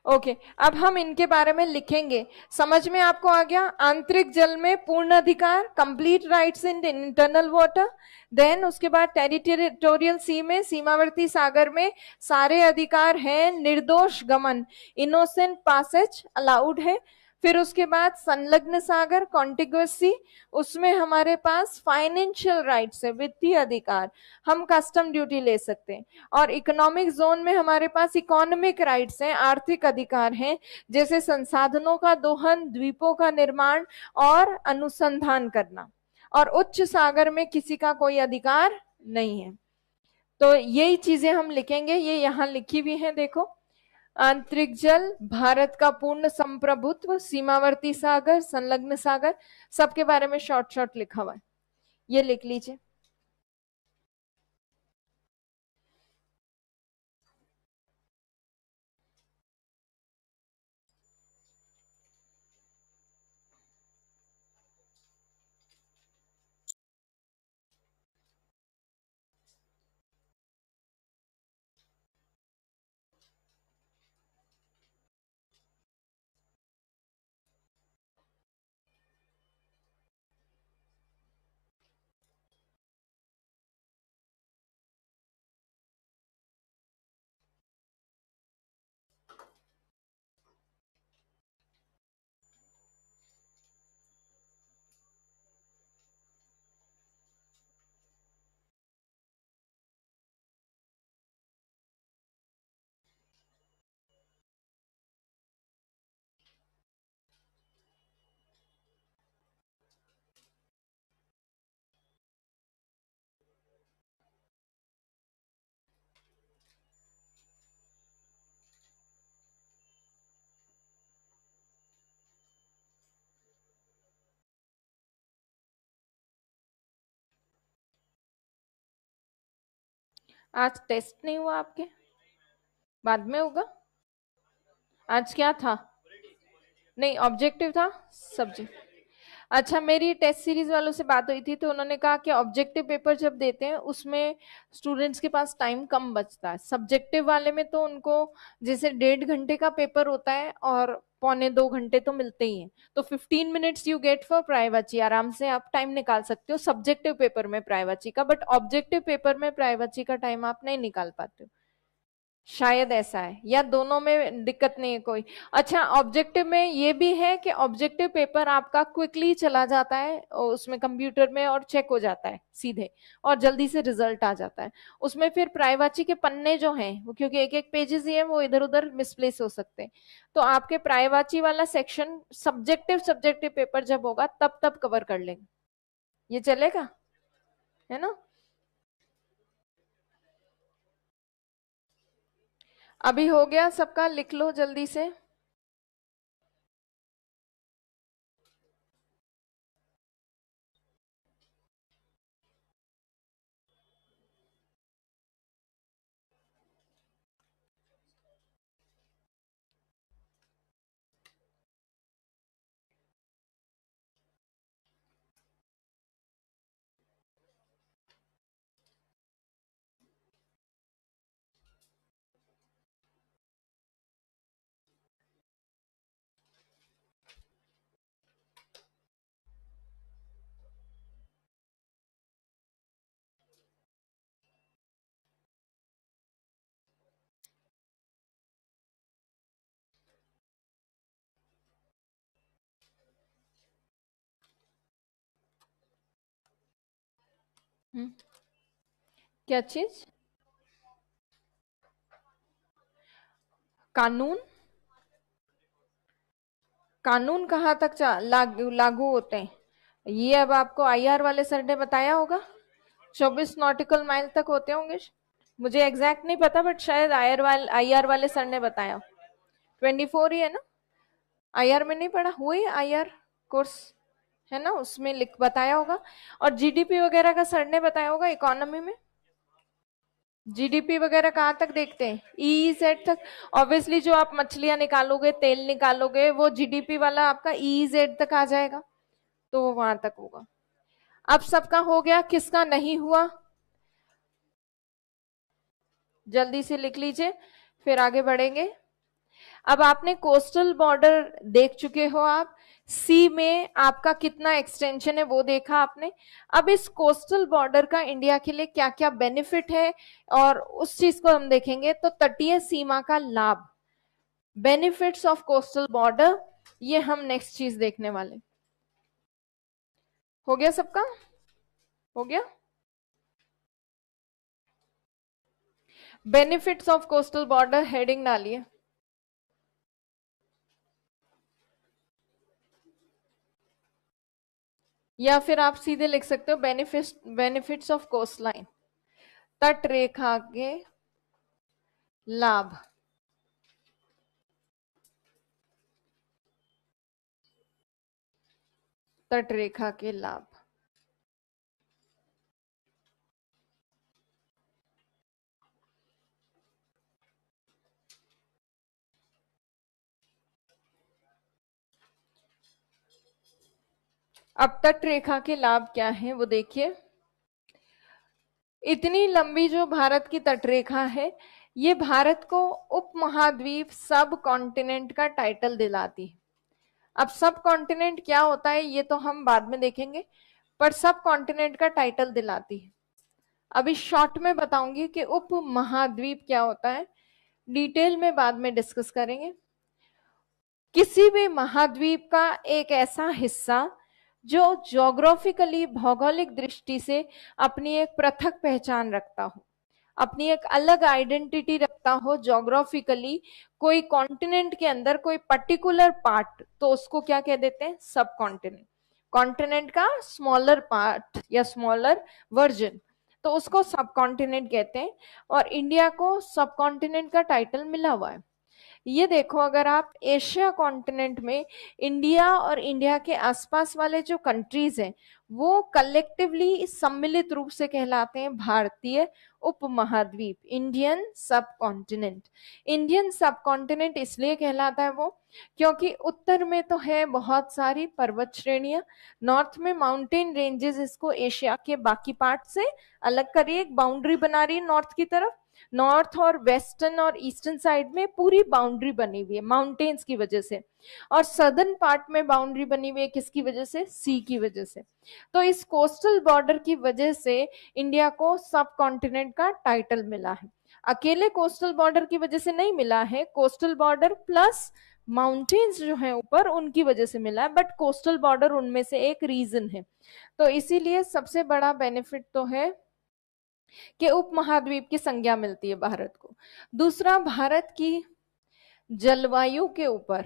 Okay, अब हम इनके बारे में लिखेंगे। समझ में आपको आ गया? आंतरिक जल में पूर्ण अधिकार, complete rights in internal water. Then उसके बाद टेरिटोरियल सी में, सीमावर्ती सागर में सारे अधिकार हैं, निर्दोष गमन, इनोसेंट पासेज अलाउड है। फिर उसके बाद संलग्न सागर, कॉन्टिग्युअस सी, उसमें हमारे पास फाइनेंशियल राइट्स है, वित्तीय अधिकार, हम कस्टम ड्यूटी ले सकते हैं। और इकोनॉमिक जोन में हमारे पास इकोनॉमिक राइट्स हैं, आर्थिक अधिकार हैं, जैसे संसाधनों का दोहन, द्वीपों का निर्माण और अनुसंधान करना। और उच्च सागर में किसी का कोई अधिकार नहीं है। तो यही चीजें हम लिखेंगे, ये यहां लिखी हुई है देखो। आंतरिक जल, भारत का पूर्ण संप्रभुत्व, सीमावर्ती सागर, संलग्न सागर, सबके बारे में शॉर्ट शॉर्ट लिखा हुआ है, ये लिख लीजिए। आज टेस्ट नहीं हुआ आपके? बाद में होगा। आज क्या था? नहीं, ऑब्जेक्टिव था, सब्जेक्ट। अच्छा, मेरी टेस्ट सीरीज वालों से बात हुई थी तो उन्होंने कहा कि ऑब्जेक्टिव पेपर जब देते हैं उसमें स्टूडेंट्स के पास टाइम कम बचता है। सब्जेक्टिव वाले में तो उनको जैसे 1.5 घंटे का पेपर होता है और 1.25 घंटे तो मिलते ही हैं, तो 15 minutes you get for privacy, आराम से आप टाइम निकाल सकते हो सब्जेक्टिव पेपर में प्राइवेसी का, बट ऑब्जेक्टिव पेपर में प्राइवेसी का टाइम आप नहीं निकाल पाते हो। शायद ऐसा है, या दोनों में दिक्कत नहीं है कोई। अच्छा, ऑब्जेक्टिव में ये भी है कि ऑब्जेक्टिव पेपर आपका क्विकली चला जाता है और उसमें कंप्यूटर में और चेक हो जाता है सीधे, और जल्दी से रिजल्ट आ जाता है। उसमें फिर प्राइवेसी के पन्ने जो हैं वो, क्योंकि एक एक पेजेस ही है, वो इधर उधर मिसप्लेस हो सकते हैं, तो आपके प्राइवेसी वाला सेक्शन सब्जेक्टिव सब्जेक्टिव पेपर जब होगा तब तब कवर कर लेंगे। ये चलेगा, है ना? अभी हो गया सबका, लिख लो जल्दी से। क्या चीज? कानून? कानून कहाँ तक लागू होते हैं? ये अब आपको आईआर वाले सर ने बताया होगा। 24 नॉटिकल माइल तक होते होंगे, मुझे एग्जैक्ट नहीं पता, बट शायद आईआर वाले सर ने बताया। 24 ही है ना? आईआर में नहीं पढ़ा, हुई आईआर कोर्स है ना, उसमें लिख बताया होगा। और जीडीपी वगैरह का सर ने बताया होगा इकोनॉमी में। जीडीपी वगैरह कहाँ तक देखते हैं? ई जेड तक। ऑब्वियसली जो आप मछलियां निकालोगे, तेल निकालोगे, वो जीडीपी वाला आपका ई जेड तक आ जाएगा, तो वो वहां तक होगा। अब सबका हो गया, किसका नहीं हुआ? जल्दी से लिख लीजिए, फिर आगे बढ़ेंगे। अब आपने कोस्टल बॉर्डर देख चुके हो, आप सी में आपका कितना एक्सटेंशन है वो देखा आपने। अब इस कोस्टल बॉर्डर का इंडिया के लिए क्या क्या बेनिफिट है और उस चीज को हम देखेंगे। तो तटीय सीमा का लाभ, बेनिफिट्स ऑफ कोस्टल बॉर्डर, ये हम नेक्स्ट चीज देखने वाले। हो गया सबका? हो गया। Benefits of coastal border heading डालिए, या फिर आप सीधे लिख सकते हो बेनिफिट्स ऑफ कोस्ट लाइन, तट रेखा के लाभ। तट रेखा के लाभ। अब तट रेखा के लाभ क्या है वो देखिए। इतनी लंबी जो भारत की तटरेखा है, ये भारत को उपमहाद्वीप सब कॉन्टिनेंट का टाइटल दिलाती है। अब सब कॉन्टिनेंट क्या होता है ये तो हम बाद में देखेंगे, पर सब कॉन्टिनेंट का टाइटल दिलाती है। अभी शॉर्ट में बताऊंगी कि उप महाद्वीप क्या होता है, डिटेल में बाद में डिस्कस करेंगे। किसी भी महाद्वीप का एक ऐसा हिस्सा जो ज्योग्राफिकली, भौगोलिक दृष्टि से अपनी एक पृथक पहचान रखता हो, अपनी एक अलग आइडेंटिटी रखता हो ज्योग्राफिकली, कोई कॉन्टिनेंट के अंदर कोई पर्टिकुलर पार्ट, तो उसको क्या कह देते हैं? सब कॉन्टिनेंट। कॉन्टिनेंट का स्मॉलर पार्ट या स्मॉलर वर्जन, तो उसको सब कॉन्टिनेंट कहते हैं। और इंडिया को सब कॉन्टिनेंट का टाइटल मिला हुआ है। ये देखो, अगर आप एशिया कॉन्टिनेंट में इंडिया और इंडिया के आसपास वाले जो कंट्रीज हैं वो कलेक्टिवली सम्मिलित रूप से कहलाते हैं भारतीय उपमहाद्वीप, इंडियन सब कॉन्टिनेंट। इंडियन सब कॉन्टिनेंट इसलिए कहलाता है वो क्योंकि उत्तर में तो है बहुत सारी पर्वत श्रेणियां, नॉर्थ में माउंटेन रेंजेस इसको एशिया के बाकी पार्ट से अलग करिए, एक बाउंड्री बना रही है नॉर्थ की तरफ। नॉर्थ और वेस्टर्न और ईस्टर्न साइड में पूरी बाउंड्री बनी हुई है माउंटेन्स की वजह से, और सदर्न पार्ट में बाउंड्री बनी हुई है किसकी वजह से, सी की वजह से। तो इस कोस्टल बॉर्डर की वजह से इंडिया को सब कॉन्टिनेंट का टाइटल मिला है। अकेले कोस्टल बॉर्डर की वजह से नहीं मिला है, कोस्टल बॉर्डर प्लस माउंटेन्स जो है ऊपर उनकी वजह से मिला है, बट कोस्टल बॉर्डर उनमें से एक रीजन है। तो इसीलिए सबसे बड़ा बेनिफिट तो है कि उपमहाद्वीप की संज्ञा मिलती है भारत को। दूसरा, भारत की जलवायु के ऊपर,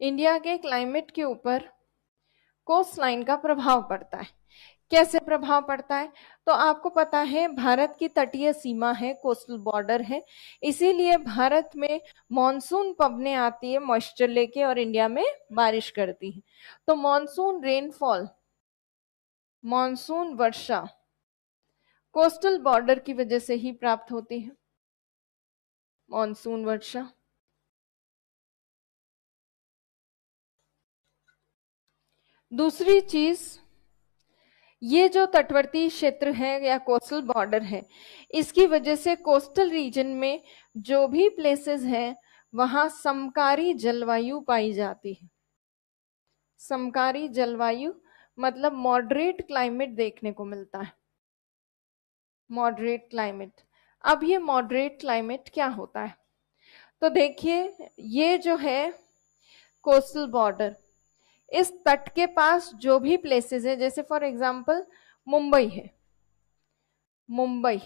इंडिया के क्लाइमेट के ऊपर कोस्ट लाइन का प्रभाव पड़ता है। कैसे प्रभाव पड़ता है? तो आपको पता है भारत की तटीय सीमा है, कोस्टल बॉर्डर है, इसीलिए भारत में मॉनसून पवने आती है मॉइस्चर लेके और इंडिया में बारिश करती है। तो मॉनसून रेनफॉल, मॉनसून वर्षा कोस्टल बॉर्डर की वजह से ही प्राप्त होती है, मॉनसून वर्षा। दूसरी चीज, ये जो तटवर्ती क्षेत्र है या कोस्टल बॉर्डर है, इसकी वजह से कोस्टल रीजन में जो भी प्लेसेस हैं वहां समकारी जलवायु पाई जाती है। समकारी जलवायु मतलब मॉडरेट क्लाइमेट देखने को मिलता है, मॉडरेट क्लाइमेट। अब ये मॉडरेट क्लाइमेट क्या होता है? तो देखिए, ये जो है कोस्टल बॉर्डर, इस तट के पास जो भी प्लेसेस है, जैसे फॉर एग्जांपल मुंबई है, मुंबई,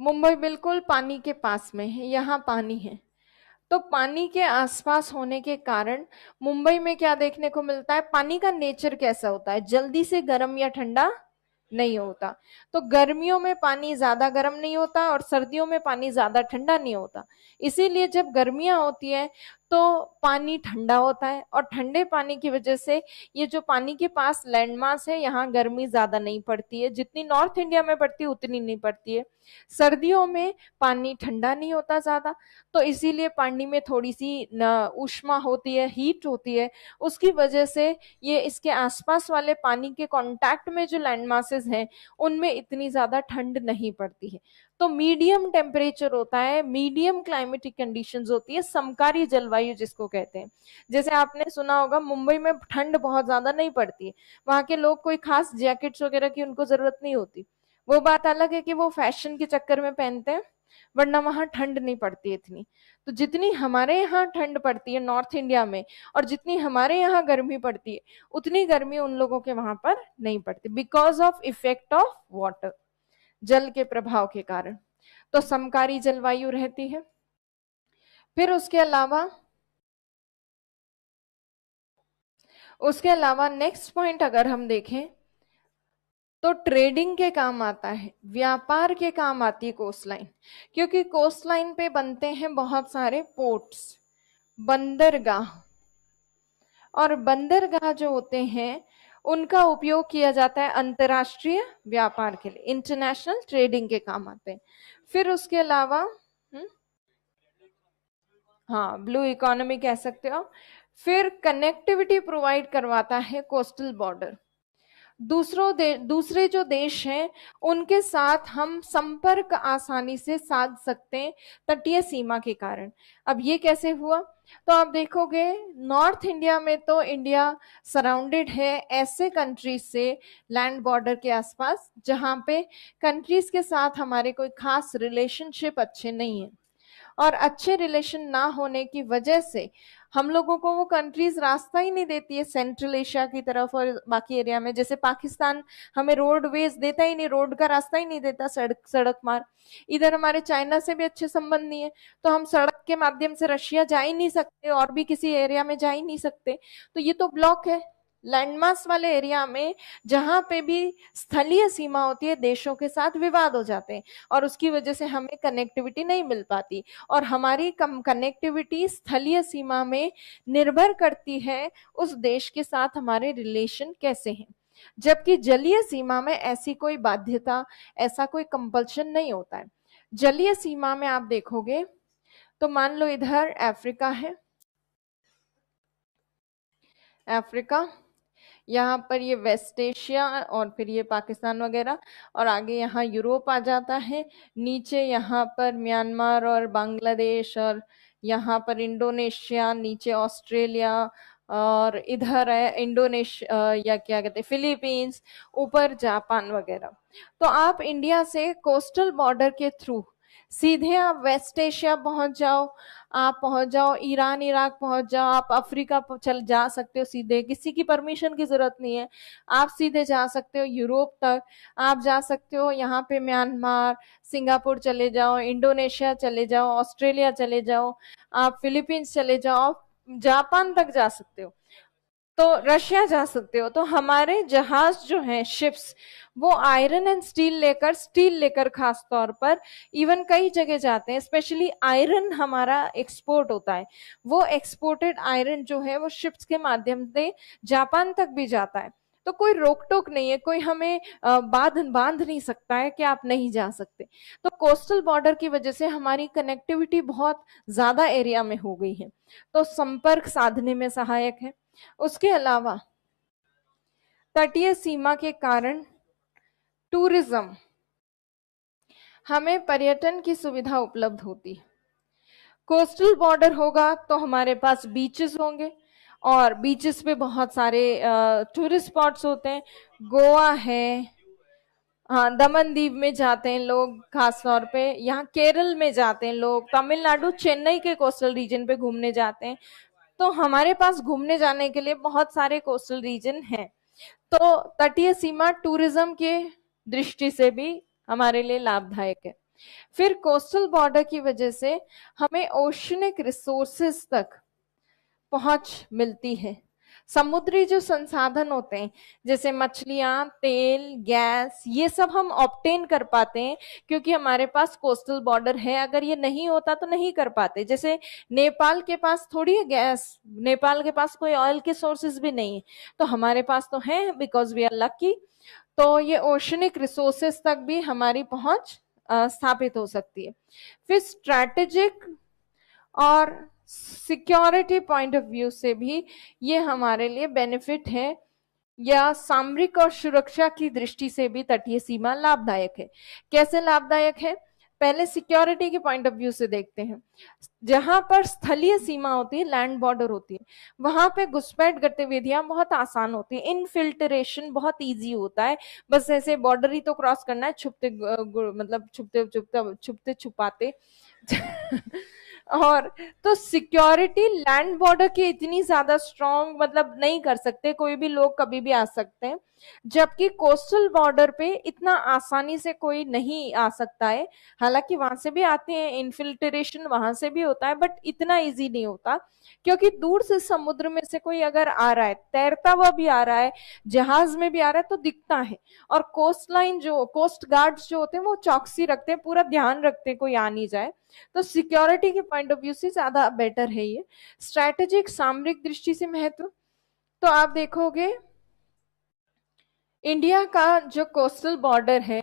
मुंबई बिल्कुल पानी के पास में है, यहाँ पानी है। तो पानी के आसपास होने के कारण मुंबई में क्या देखने को मिलता है, पानी का नेचर कैसा होता है, जल्दी से गर्म या ठंडा नहीं होता। तो गर्मियों में पानी ज्यादा गर्म नहीं होता और सर्दियों में पानी ज्यादा ठंडा नहीं होता। इसीलिए जब गर्मियां होती है तो पानी ठंडा होता है, और ठंडे पानी की वजह से ये जो पानी के पास लैंडमास है, यहाँ गर्मी ज्यादा नहीं पड़ती है, जितनी नॉर्थ इंडिया में पड़ती है उतनी नहीं पड़ती है। सर्दियों में पानी ठंडा नहीं होता ज्यादा, तो इसीलिए पानी में थोड़ी सी ऊष्मा होती है, हीट होती है, उसकी वजह से ये इसके आसपास वाले पानी के कांटेक्ट में जो लैंड मासेस हैं उनमें इतनी ज्यादा ठंड नहीं पड़ती है। तो मीडियम टेम्परेचर होता है, मीडियम क्लाइमेटिक कंडीशंस होती है, समकारी जलवायु जिसको कहते हैं। जैसे आपने सुना होगा मुंबई में ठंड बहुत ज्यादा नहीं पड़ती है, वहां के लोग कोई खास जैकेट्स वगैरह की उनको जरूरत नहीं होती। वो बात अलग है कि वो फैशन के चक्कर में पहनते हैं, वरना वहां ठंड नहीं पड़ती इतनी। तो जितनी हमारे यहाँ ठंड पड़ती है नॉर्थ इंडिया में, और जितनी हमारे यहाँ गर्मी पड़ती है, उतनी गर्मी उन लोगों के वहां पर नहीं पड़ती, because of effect of water, जल के प्रभाव के कारण। तो समकारी जलवायु रहती है। फिर उसके अलावा नेक्स्ट पॉइंट अगर हम देखें तो ट्रेडिंग के काम आता है, व्यापार के काम आती है कोस्ट लाइन, क्योंकि कोस्ट लाइन पे बनते हैं बहुत सारे पोर्ट्स, बंदरगाह, और बंदरगाह जो होते हैं उनका उपयोग किया जाता है अंतरराष्ट्रीय व्यापार के लिए, इंटरनेशनल ट्रेडिंग के काम आते हैं। फिर उसके अलावा हाँ, ब्लू इकोनॉमी कह सकते हो। फिर कनेक्टिविटी प्रोवाइड करवाता है कोस्टल बॉर्डर, दूसरे जो देश हैं उनके साथ हम संपर्क आसानी से साध सकते हैं तटीय सीमा के कारण। अब ये कैसे हुआ? तो आप देखोगे नॉर्थ इंडिया में तो इंडिया सराउंडेड है ऐसे कंट्रीज से लैंड बॉर्डर के आसपास जहां पे कंट्रीज के साथ हमारे कोई खास रिलेशनशिप अच्छे नहीं है, और अच्छे रिलेशन ना होने की वजह से हम लोगों को वो कंट्रीज रास्ता ही नहीं देती है सेंट्रल एशिया की तरफ और बाकी एरिया में। जैसे पाकिस्तान हमें रोडवेज देता ही नहीं, रोड का रास्ता ही नहीं देता, सड़क मार्ग। इधर हमारे चाइना से भी अच्छे संबंध नहीं है, तो हम सड़क के माध्यम से रशिया जा ही नहीं सकते और भी किसी एरिया में जा ही नहीं सकते। तो ये तो ब्लॉक है लैंडमास वाले एरिया में, जहां पे भी स्थलीय सीमा होती है देशों के साथ विवाद हो जाते हैं, और उसकी वजह से हमें कनेक्टिविटी नहीं मिल पाती। और हमारी कनेक्टिविटी स्थलीय सीमा में निर्भर करती है उस देश के साथ हमारे रिलेशन कैसे हैं। जबकि जलीय सीमा में ऐसी कोई बाध्यता, ऐसा कोई कंपल्शन नहीं होता है। जलीय सीमा में आप देखोगे तो मान लो इधर अफ्रीका है, अफ्रीका, यहाँ पर ये वेस्ट एशिया और फिर ये पाकिस्तान वगैरह, और आगे यहाँ यूरोप आ जाता है, नीचे यहाँ पर म्यांमार और बांग्लादेश, और यहाँ पर इंडोनेशिया, नीचे ऑस्ट्रेलिया, और इधर है इंडोनेशिया या क्या कहते हैं फिलीपींस, ऊपर जापान वगैरह। तो आप इंडिया से कोस्टल बॉर्डर के थ्रू सीधे आप वेस्ट एशिया पहुंच जाओ, आप पहुंच जाओ ईरान इराक पहुंच जाओ, आप अफ्रीका चल जा सकते हो सीधे, किसी की परमिशन की जरूरत नहीं है। आप सीधे जा सकते हो यूरोप तक, आप जा सकते हो यहाँ पे म्यांमार, सिंगापुर चले जाओ, इंडोनेशिया चले जाओ, ऑस्ट्रेलिया चले जाओ, आप फिलीपींस चले जाओ, जापान तक जा सकते हो, तो रशिया जा सकते हो। तो हमारे जहाज जो हैं शिप्स, वो आयरन एंड स्टील लेकर खास तौर पर इवन कई जगह जाते हैं, स्पेशली आयरन हमारा एक्सपोर्ट होता है, वो एक्सपोर्टेड आयरन जो है वो शिप्स के माध्यम से जापान तक भी जाता है। तो कोई रोक टोक नहीं है, कोई हमें बांध नहीं सकता है कि आप नहीं जा सकते। तो कोस्टल बॉर्डर की वजह से हमारी कनेक्टिविटी बहुत ज्यादा एरिया में हो गई है, तो संपर्क साधने में सहायक है। उसके अलावा तटीय सीमा के कारण टूरिज्म, हमें पर्यटन की सुविधा उपलब्ध होती है। कोस्टल बॉर्डर होगा तो हमारे पास बीचेस होंगे, और बीचेस पे बहुत सारे टूरिस्ट स्पॉट्स होते हैं। गोवा है, हाँ दमन दीव में जाते हैं लोग खास तौर पे, यहाँ केरल में जाते हैं लोग, तमिलनाडु चेन्नई के कोस्टल रीजन पे घूमने जाते हैं। तो हमारे पास घूमने जाने के लिए बहुत सारे कोस्टल रीजन हैं। तो तटीय सीमा टूरिज्म के दृष्टि से भी हमारे लिए लाभदायक है। फिर कोस्टल बॉर्डर की वजह से हमें ओशनिक रिसोर्सेस तक पहुंच मिलती है। समुद्री जो संसाधन होते हैं जैसे मछलियां, तेल, गैस, ये सब हम ऑब्टेन कर पाते हैं क्योंकि हमारे पास कोस्टल बॉर्डर है। अगर ये नहीं होता तो नहीं कर पाते। जैसे नेपाल के पास थोड़ी है गैस, नेपाल के पास कोई ऑयल के सोर्सेज भी नहीं है, तो हमारे पास तो है, बिकॉज वी आर लकी। तो ये ओशनिक रिसोर्सेस तक भी हमारी पहुंच स्थापित हो सकती है। फिर स्ट्रैटेजिक और सिक्योरिटी पॉइंट ऑफ व्यू से भी ये हमारे लिए बेनिफिट है, या सामरिक और सुरक्षा की दृष्टि से भी तटीय सीमा लाभदायक है। कैसे लाभदायक है, पहले सिक्योरिटी के पॉइंट ऑफ व्यू से देखते हैं। जहां पर स्थलीय सीमा होती है, लैंड बॉर्डर होती है, वहां पे घुसपैठ गतिविधियां बहुत आसान होती है, इनफिल्ट्रेशन बहुत इजी होता है। बस ऐसे बॉर्डर ही तो क्रॉस करना है, मतलब छुपते छुपते छुपते छुपाते और तो सिक्योरिटी लैंड बॉर्डर की इतनी ज्यादा स्ट्रांग मतलब नहीं कर सकते, कोई भी लोग कभी भी आ सकते हैं, जबकि कोस्टल बॉर्डर पे इतना आसानी से कोई नहीं आ सकता है। हालांकि वहां से भी आते हैं, इन्फिल्ट्रेशन वहां से भी होता है, बट इतना इजी नहीं होता, क्योंकि दूर से समुद्र में से कोई अगर आ रहा है, तैरता हुआ भी आ रहा है, जहाज में भी आ रहा है, तो दिखता है। और कोस्ट लाइन जो कोस्ट गार्ड्स जो होते हैं वो चौकसी रखते हैं, पूरा ध्यान रखते हैं कोई आ नहीं जाए। तो सिक्योरिटी के पॉइंट ऑफ व्यू से ज्यादा बेटर है ये। स्ट्रैटेजिक सामरिक दृष्टि से महत्व, तो आप देखोगे इंडिया का जो कोस्टल बॉर्डर है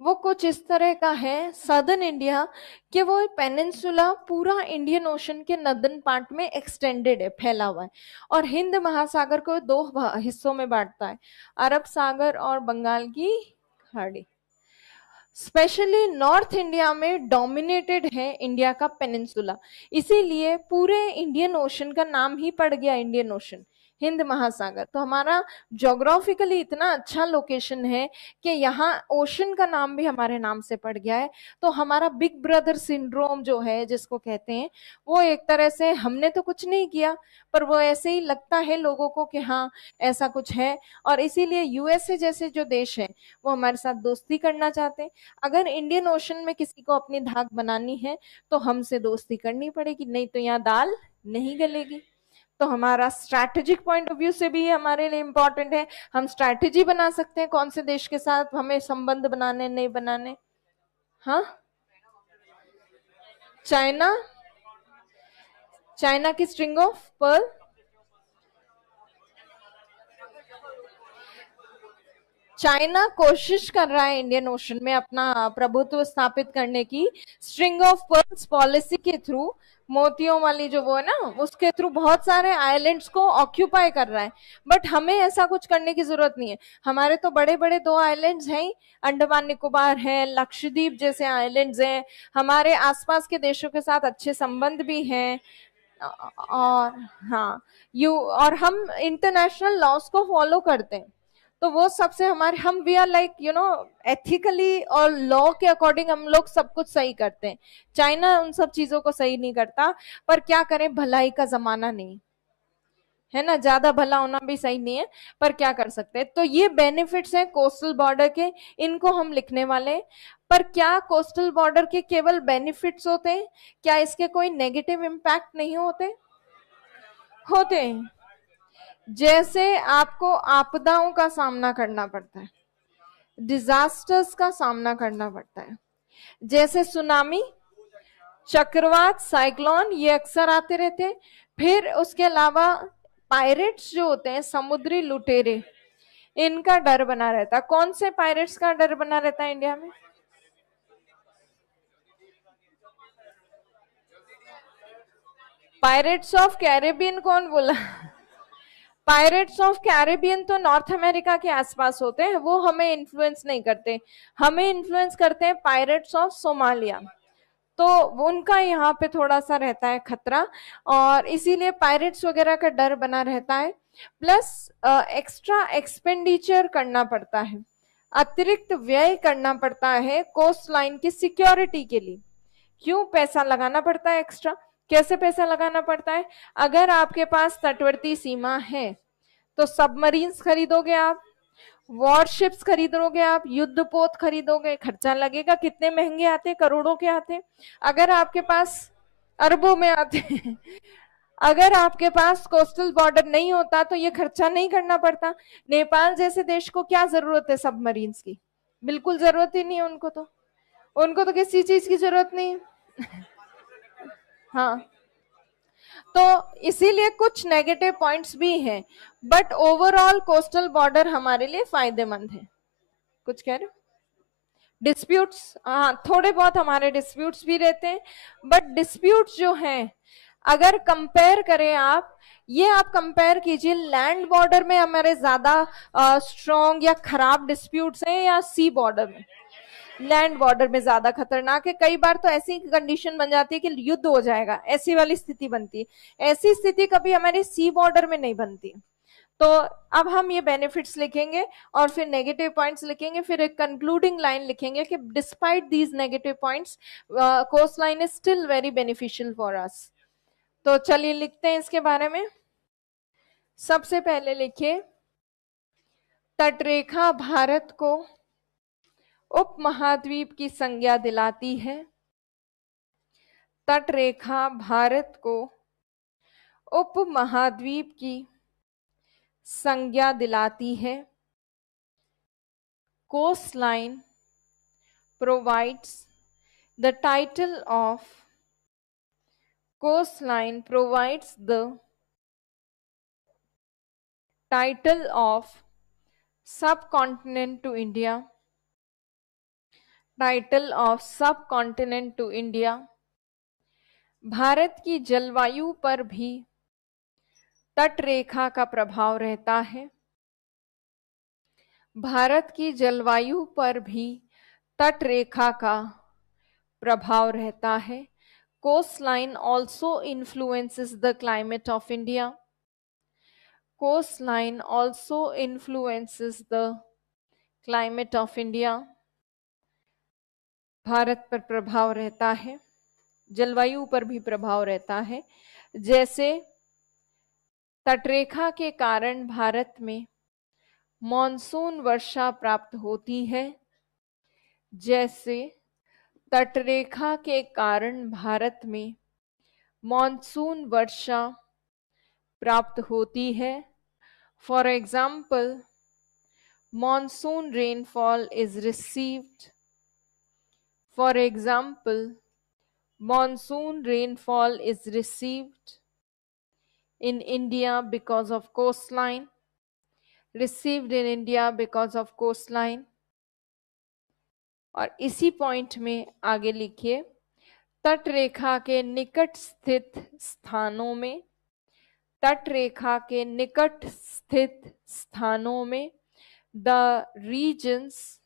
वो कुछ इस तरह का है, सदर्न इंडिया, कि वो पेनिनसुला पूरा इंडियन ओशन के नदन पार्ट में एक्सटेंडेड है, फैला हुआ है, और हिंद महासागर को दो हिस्सों में बांटता है, अरब सागर और बंगाल की खाड़ी। स्पेशली नॉर्थ इंडिया में डोमिनेटेड है इंडिया का पेनिनसुला, इसीलिए पूरे इंडियन ओशन का नाम ही पड़ गया इंडियन ओशन, हिंद महासागर। तो हमारा ज्योग्राफिकली इतना अच्छा लोकेशन है कि यहाँ ओशन का नाम भी हमारे नाम से पड़ गया है। तो हमारा बिग ब्रदर सिंड्रोम जो है जिसको कहते हैं, वो एक तरह से हमने तो कुछ नहीं किया, पर वो ऐसे ही लगता है लोगों को कि हाँ ऐसा कुछ है, और इसीलिए यूएसए जैसे जो देश है वो हमारे साथ दोस्ती करना चाहते हैं। अगर इंडियन ओशन में किसी को अपनी धाक बनानी है तो हमसे दोस्ती करनी पड़ेगी, नहीं तो यहाँ दाल नहीं गलेगी। तो हमारा स्ट्रैटेजिक पॉइंट ऑफ व्यू से भी हमारे लिए इंपॉर्टेंट है, हम स्ट्रैटेजी बना सकते हैं कौन से देश के साथ हमें संबंध बनाने नहीं बनाने। हाँ, चाइना, चाइना की स्ट्रिंग ऑफ पर्ल, चाइना कोशिश कर रहा है इंडियन ओशन में अपना प्रभुत्व स्थापित करने की, स्ट्रिंग ऑफ पर्ल्स पॉलिसी के थ्रू, मोतियों वाली जो वो है ना, उसके थ्रू बहुत सारे आइलैंड्स को ऑक्यूपाई कर रहा है। बट हमें ऐसा कुछ करने की जरूरत नहीं है। हमारे तो बड़े बड़े 2 आइलैंड्स हैं, अंडमान निकोबार है, लक्षद्वीप जैसे आइलैंड्स हैं, हमारे आसपास के देशों के साथ अच्छे संबंध भी हैं। और हाँ, और हम इंटरनेशनल लॉस को फॉलो करते हैं, तो वो सबसे हमारे, हम वी आर लाइक एथिकली और लॉ के अकॉर्डिंग हम लोग सब कुछ सही करते हैं। चाइना उन सब चीजों को सही नहीं करता, पर क्या करें, भलाई का जमाना नहीं है ना, ज्यादा भला होना भी सही नहीं है, पर क्या कर सकते हैं। तो ये बेनिफिट्स हैं कोस्टल बॉर्डर के, इनको हम लिखने वाले हैं। पर क्या कोस्टल बॉर्डर के केवल बेनिफिट्स होते हैं? क्या इसके कोई नेगेटिव इम्पैक्ट नहीं होते? होते हैं। जैसे आपको आपदाओं का सामना करना पड़ता है, डिजास्टर्स का सामना करना पड़ता है, जैसे सुनामी, चक्रवात, साइक्लोन, ये अक्सर आते रहते हैं। फिर उसके अलावा पायरेट्स जो होते हैं, समुद्री लुटेरे, इनका डर बना रहता है। कौन से पायरेट्स का डर बना रहता है इंडिया में? पायरेट्स ऑफ कैरेबियन कौन बोला? पायरेट्स ऑफ कैरेबियन तो नॉर्थ अमेरिका के आसपास होते हैं, वो हमें इन्फ्लुएंस नहीं करते। हमें इन्फ्लुएंस करते हैं पायरेट्स ऑफ सोमालिया, तो उनका यहाँ पे थोड़ा सा रहता है खतरा, और इसीलिए पायरेट्स वगैरह का डर बना रहता है। प्लस एक्स्ट्रा एक्सपेंडिचर करना पड़ता है, अतिरिक्त व्यय करना पड़ता है कोस्ट लाइन की सिक्योरिटी के लिए। क्यों पैसा लगाना पड़ता है एक्स्ट्रा? कैसे पैसा लगाना पड़ता है? अगर आपके पास तटवर्ती सीमा है तो सबमरीन्स खरीदोगे आप, वॉरशिप्स खरीदोगे आप, युद्धपोत खरीदोगे, खर्चा लगेगा। कितने महंगे आते, करोड़ों के आते। अगर आपके पास अरबों में आते अगर आपके पास कोस्टल बॉर्डर नहीं होता तो ये खर्चा नहीं करना पड़ता। नेपाल जैसे देश को क्या जरूरत है सबमरीन्स की? बिल्कुल जरूरत ही नहीं है उनको, तो उनको तो किसी चीज की जरूरत नहीं है। हाँ, तो इसीलिए कुछ नेगेटिव पॉइंट्स भी हैं, बट ओवरऑल कोस्टल बॉर्डर हमारे लिए फायदेमंद है। कुछ कह रहे हो? डिस्प्यूट्स, हाँ, थोड़े बहुत हमारे डिस्प्यूट्स भी रहते हैं, बट डिस्प्यूट्स जो हैं, अगर कंपेयर करें आप, ये आप कंपेयर कीजिए, लैंड बॉर्डर में हमारे ज्यादा स्ट्रॉन्ग या खराब डिस्प्यूट्स हैं या सी बॉर्डर में? लैंड बॉर्डर में ज्यादा खतरनाक है। कई बार तो ऐसी कंडीशन बन जाती है कि युद्ध हो जाएगा, ऐसी वाली स्थिति बनती है। ऐसी स्थिति कभी हमारे सी बॉर्डर में नहीं बनती। तो अब हम ये बेनिफिट्स लिखेंगे और फिर नेगेटिव पॉइंट्स लिखेंगे, फिर एक कंक्लूडिंग लाइन लिखेंगे कि despite these negative points, coast line is still very beneficial for us. तो चलिए लिखते हैं इसके बारे में। सबसे पहले लिखिए, तटरेखा भारत को उपमहाद्वीप की संज्ञा दिलाती है। तटरेखा भारत को उपमहाद्वीप की संज्ञा दिलाती है। Coastline provides the title of coastline provides the title of subcontinent to India, title of subcontinent to India। Bharat की जलवायु पर भी तटरेखा का प्रभाव रहता है। भारत की जलवायु पर भी तटरेखा का प्रभाव रहता है। Coastline also influences the climate of India. Coastline also influences the climate of India. Bharat पर प्रभाव रहता है, जलवायु पर भी प्रभाव रहता है। जैसे तटरेखा के कारण भारत में मॉनसून वर्षा प्राप्त होती है। जैसे तटरेखा के कारण भारत में मॉनसून वर्षा प्राप्त होती है। For example, monsoon rainfall is received. For example, monsoon rainfall is received in India because of coastline. received in India because of coastline। और इसी पॉइंट में आगे लिखिए, तट रेखा के निकट स्थित स्थानों में, तट रेखा के निकट स्थित स्थानों में the regions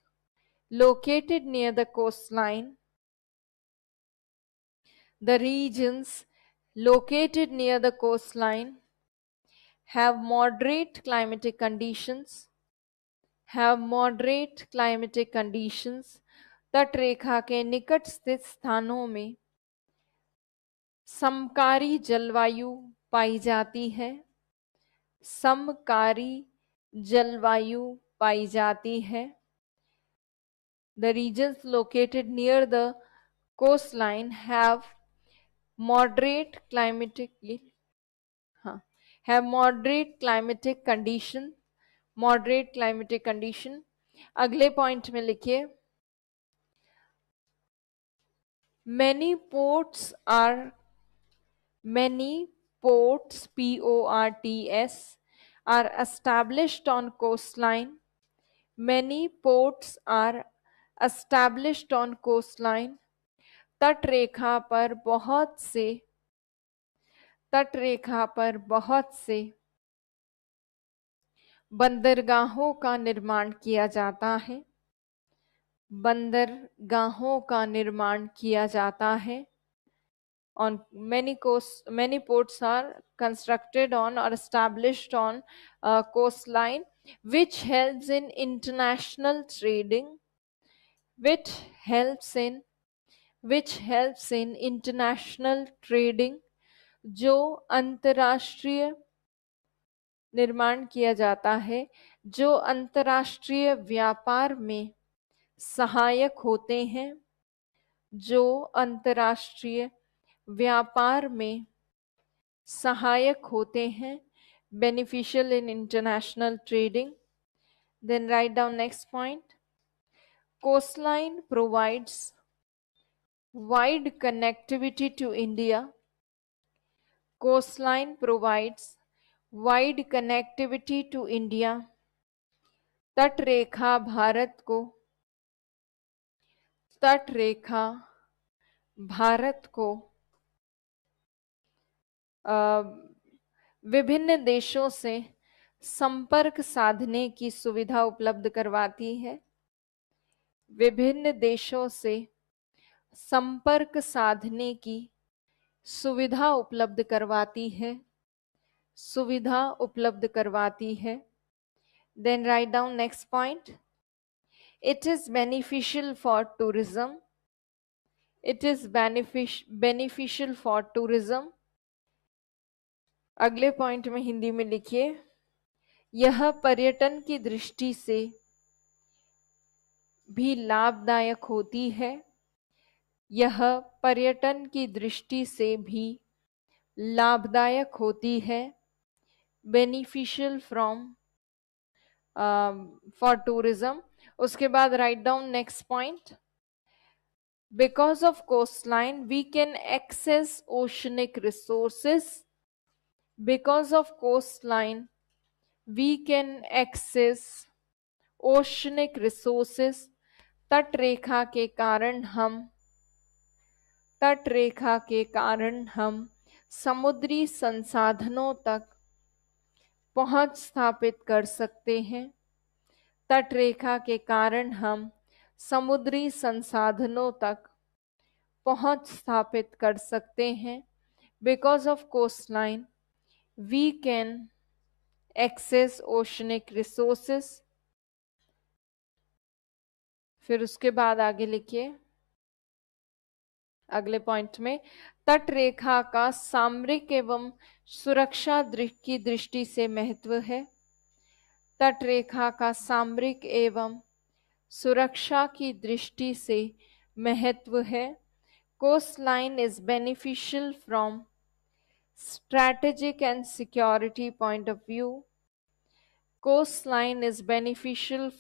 located near the coastline, the regions located near the coastline have moderate climatic conditions, have moderate climatic conditions। तट रेखा के निकट स्थित स्थानों में समकारी जलवायु पाई जाती है, समकारी जलवायु पाई जाती है। The regions located near the coastline have moderate climatic have moderate climatic condition, moderate climatic condition। अगले पॉइंट में लिखिए, many ports PORTS are established on coastline, many ports are established on coastline। तट रेखा पर बहुत से बंदरगाहों का निर्माण किया जाता है, बंदरगाहों का निर्माण किया जाता है। On many ports are constructed on or established on coastline, which helps in international trading, which helps in international trading। जो अंतर्राष्ट्रीय निर्माण किया जाता है, जो अंतर्राष्ट्रीय व्यापार में सहायक होते हैं, जो अंतर्राष्ट्रीय व्यापार में सहायक होते हैं, beneficial in international trading। Then write down next point, coastline provides wide connectivity to India, coastline provides wide connectivity to India। तट रेखा भारत को विभिन्न देशों से संपर्क साधने की सुविधा उपलब्ध करवाती है, विभिन्न देशों से संपर्क साधने की सुविधा उपलब्ध करवाती है, सुविधा उपलब्ध करवाती है। Then write down next point, it is beneficial for tourism, it is beneficial for tourism। अगले पॉइंट में हिंदी में लिखिए, यह पर्यटन की दृष्टि से भी लाभदायक होती है, यह पर्यटन की दृष्टि से भी लाभदायक होती है। Beneficial from for tourism. उसके बाद right down next point, because of coastline we can access oceanic resources, because of coastline we can access oceanic resources. तट रेखा के कारण हम समुद्री संसाधनों तक पहुंच स्थापित कर सकते हैं, तट रेखा के कारण हम समुद्री संसाधनों तक पहुंच स्थापित कर सकते हैं। Because of coastline we can access oceanic resources. फिर उसके बाद आगे लिखिए, अगले पॉइंट में, तट रेखा का सामरिक एवं सुरक्षा की दृष्टि से महत्व है, तट रेखा का सामरिक एवं सुरक्षा की दृष्टि से महत्व है। Coastline is beneficial from strategic and security point of view, coastline is beneficial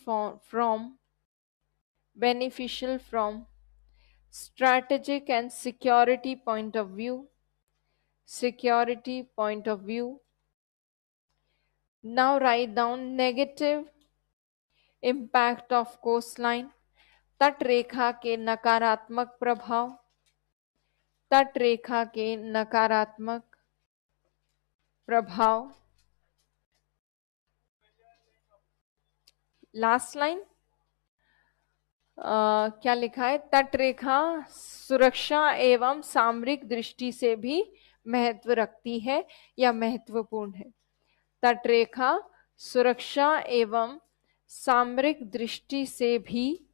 from strategic and security point of view, Now write down negative impact of coastline. तट रेखा के नकारात्मक प्रभाव, तट रेखा के नकारात्मक प्रभाव। लास्ट लाइन क्या लिखा है? तट रेखा सुरक्षा एवं सामरिक दृष्टि से भी महत्व रखती है या महत्वपूर्ण है। तट रेखा सुरक्षा एवं सामरिक दृष्टि से भी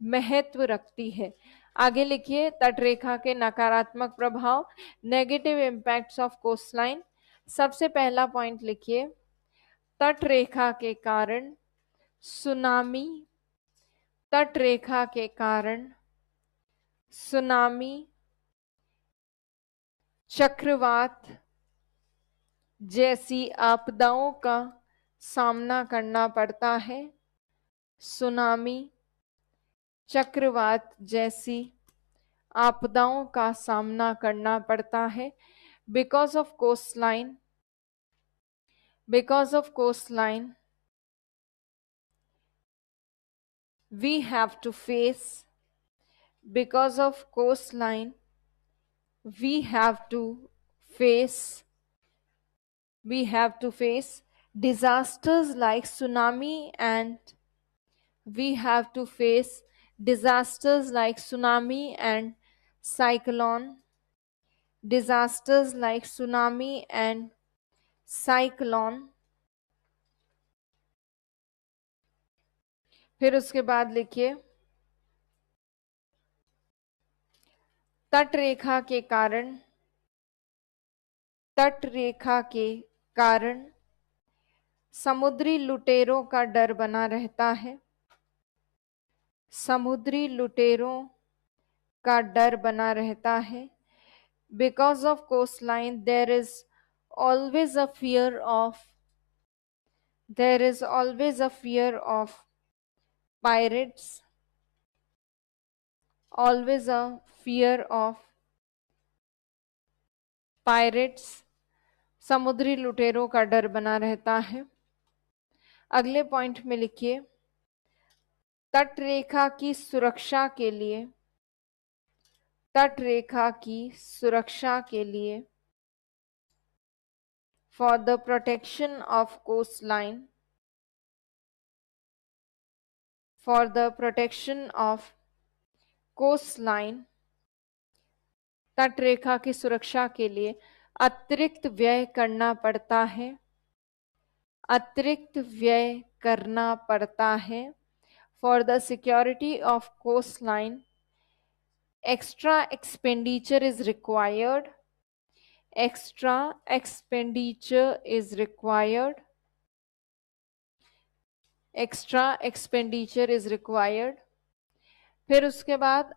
महत्व रखती है। आगे लिखिए, तट रेखा के नकारात्मक प्रभाव, नेगेटिव इम्पैक्ट्स ऑफ कोस्टलाइन। सबसे पहला पॉइंट लिखिए, तट रेखा के कारण सुनामी, तट रेखा के कारण सुनामी, चक्रवात जैसी आपदाओं का सामना करना पड़ता है। सुनामी, चक्रवात जैसी आपदाओं का सामना करना पड़ता है। Because of coastline, because of coastline we have to face, because of coastline we have to face, we have to face disasters like tsunami, and we have to face disasters like tsunami and cyclone, disasters like tsunami and cyclone। फिर उसके बाद लिखिए, तट रेखा के कारण, तट रेखा के कारण समुद्री लुटेरों का डर बना रहता है। समुद्री लुटेरों का डर बना रहता है। Because of coastline there is always a fear of, there is always a fear of pirates, always a fear of pirates, समुद्री लुटेरों का डर बना रहता है। अगले पॉइंट में लिखिए, तट रेखा की सुरक्षा के लिए, तट रेखा की सुरक्षा के लिए, for the protection of coastline, for the protection of coastline, तट रेखा की सुरक्षा के लिए अतिरिक्त व्यय करना पड़ता है, अतिरिक्त व्यय करना पड़ता है। For the security of coastline extra expenditure is required, extra expenditure is required, extra expenditure is required। फिर उसके बाद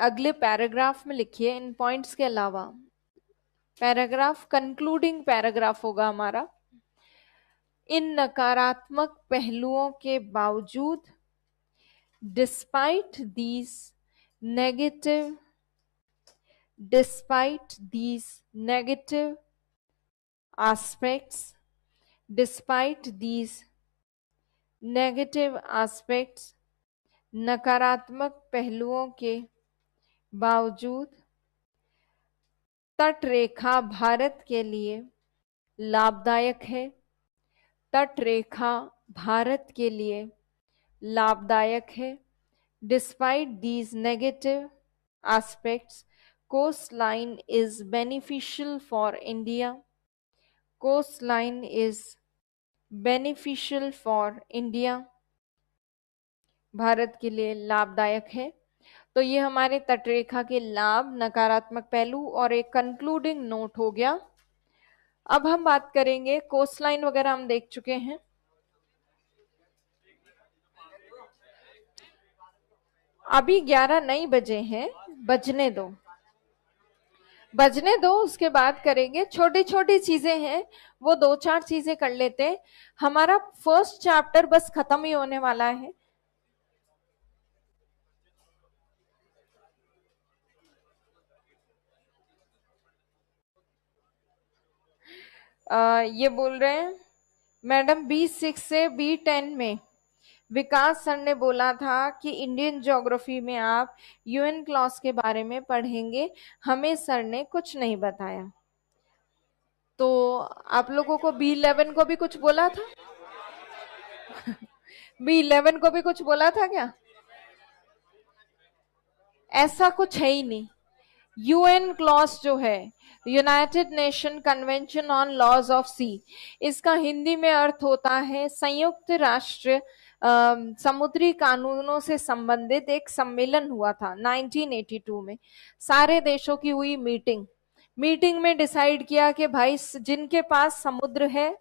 अगले पैराग्राफ में लिखिए, इन पॉइंट्स के अलावा पैराग्राफ कंक्लूडिंग पैराग्राफ होगा हमारा। इन नकारात्मक पहलुओं के बावजूद, despite these negative, despite these negative aspects, despite these negative aspects, नकारात्मक पहलुओं के बावजूद तट रेखा भारत के लिए लाभदायक है, तट रेखा भारत के लिए लाभदायक है। Despite these negative aspects, coastline is beneficial for India. Coastline is beneficial for India. Bharat के लिए लाभदायक है। तो ये हमारे तटरेखा के लाभ, नकारात्मक पहलू और एक कंक्लूडिंग नोट हो गया। अब हम बात करेंगे, कोस्टलाइन वगैरह हम देख चुके हैं। अभी 11 नहीं बजे हैं, बजने दो, बजने दो, उसके बाद करेंगे। छोटी छोटी चीजें हैं, वो 2-4 चीजें कर लेते हैं। हमारा फर्स्ट चैप्टर बस खत्म ही होने वाला है। ये बोल रहे हैं मैडम B6 से B10 में विकास सर ने बोला था कि इंडियन ज्योग्राफी में आप यूएन क्लॉज के बारे में पढ़ेंगे, हमें सर ने कुछ नहीं बताया। तो आप लोगों को B11 को भी कुछ बोला था? B11 को भी कुछ बोला था क्या? ऐसा कुछ है ही नहीं। यूएन क्लॉज जो है, united nation convention on laws of sea, इसका हिंदी में अर्थ होता है संयुक्त राष्ट्र समुद्री कानूनों से संबंधित एक सम्मेलन हुआ था 1982 में। सारे देशों की हुई मीटिंग में डिसाइड किया कि भाई जिनके पास समुद्र है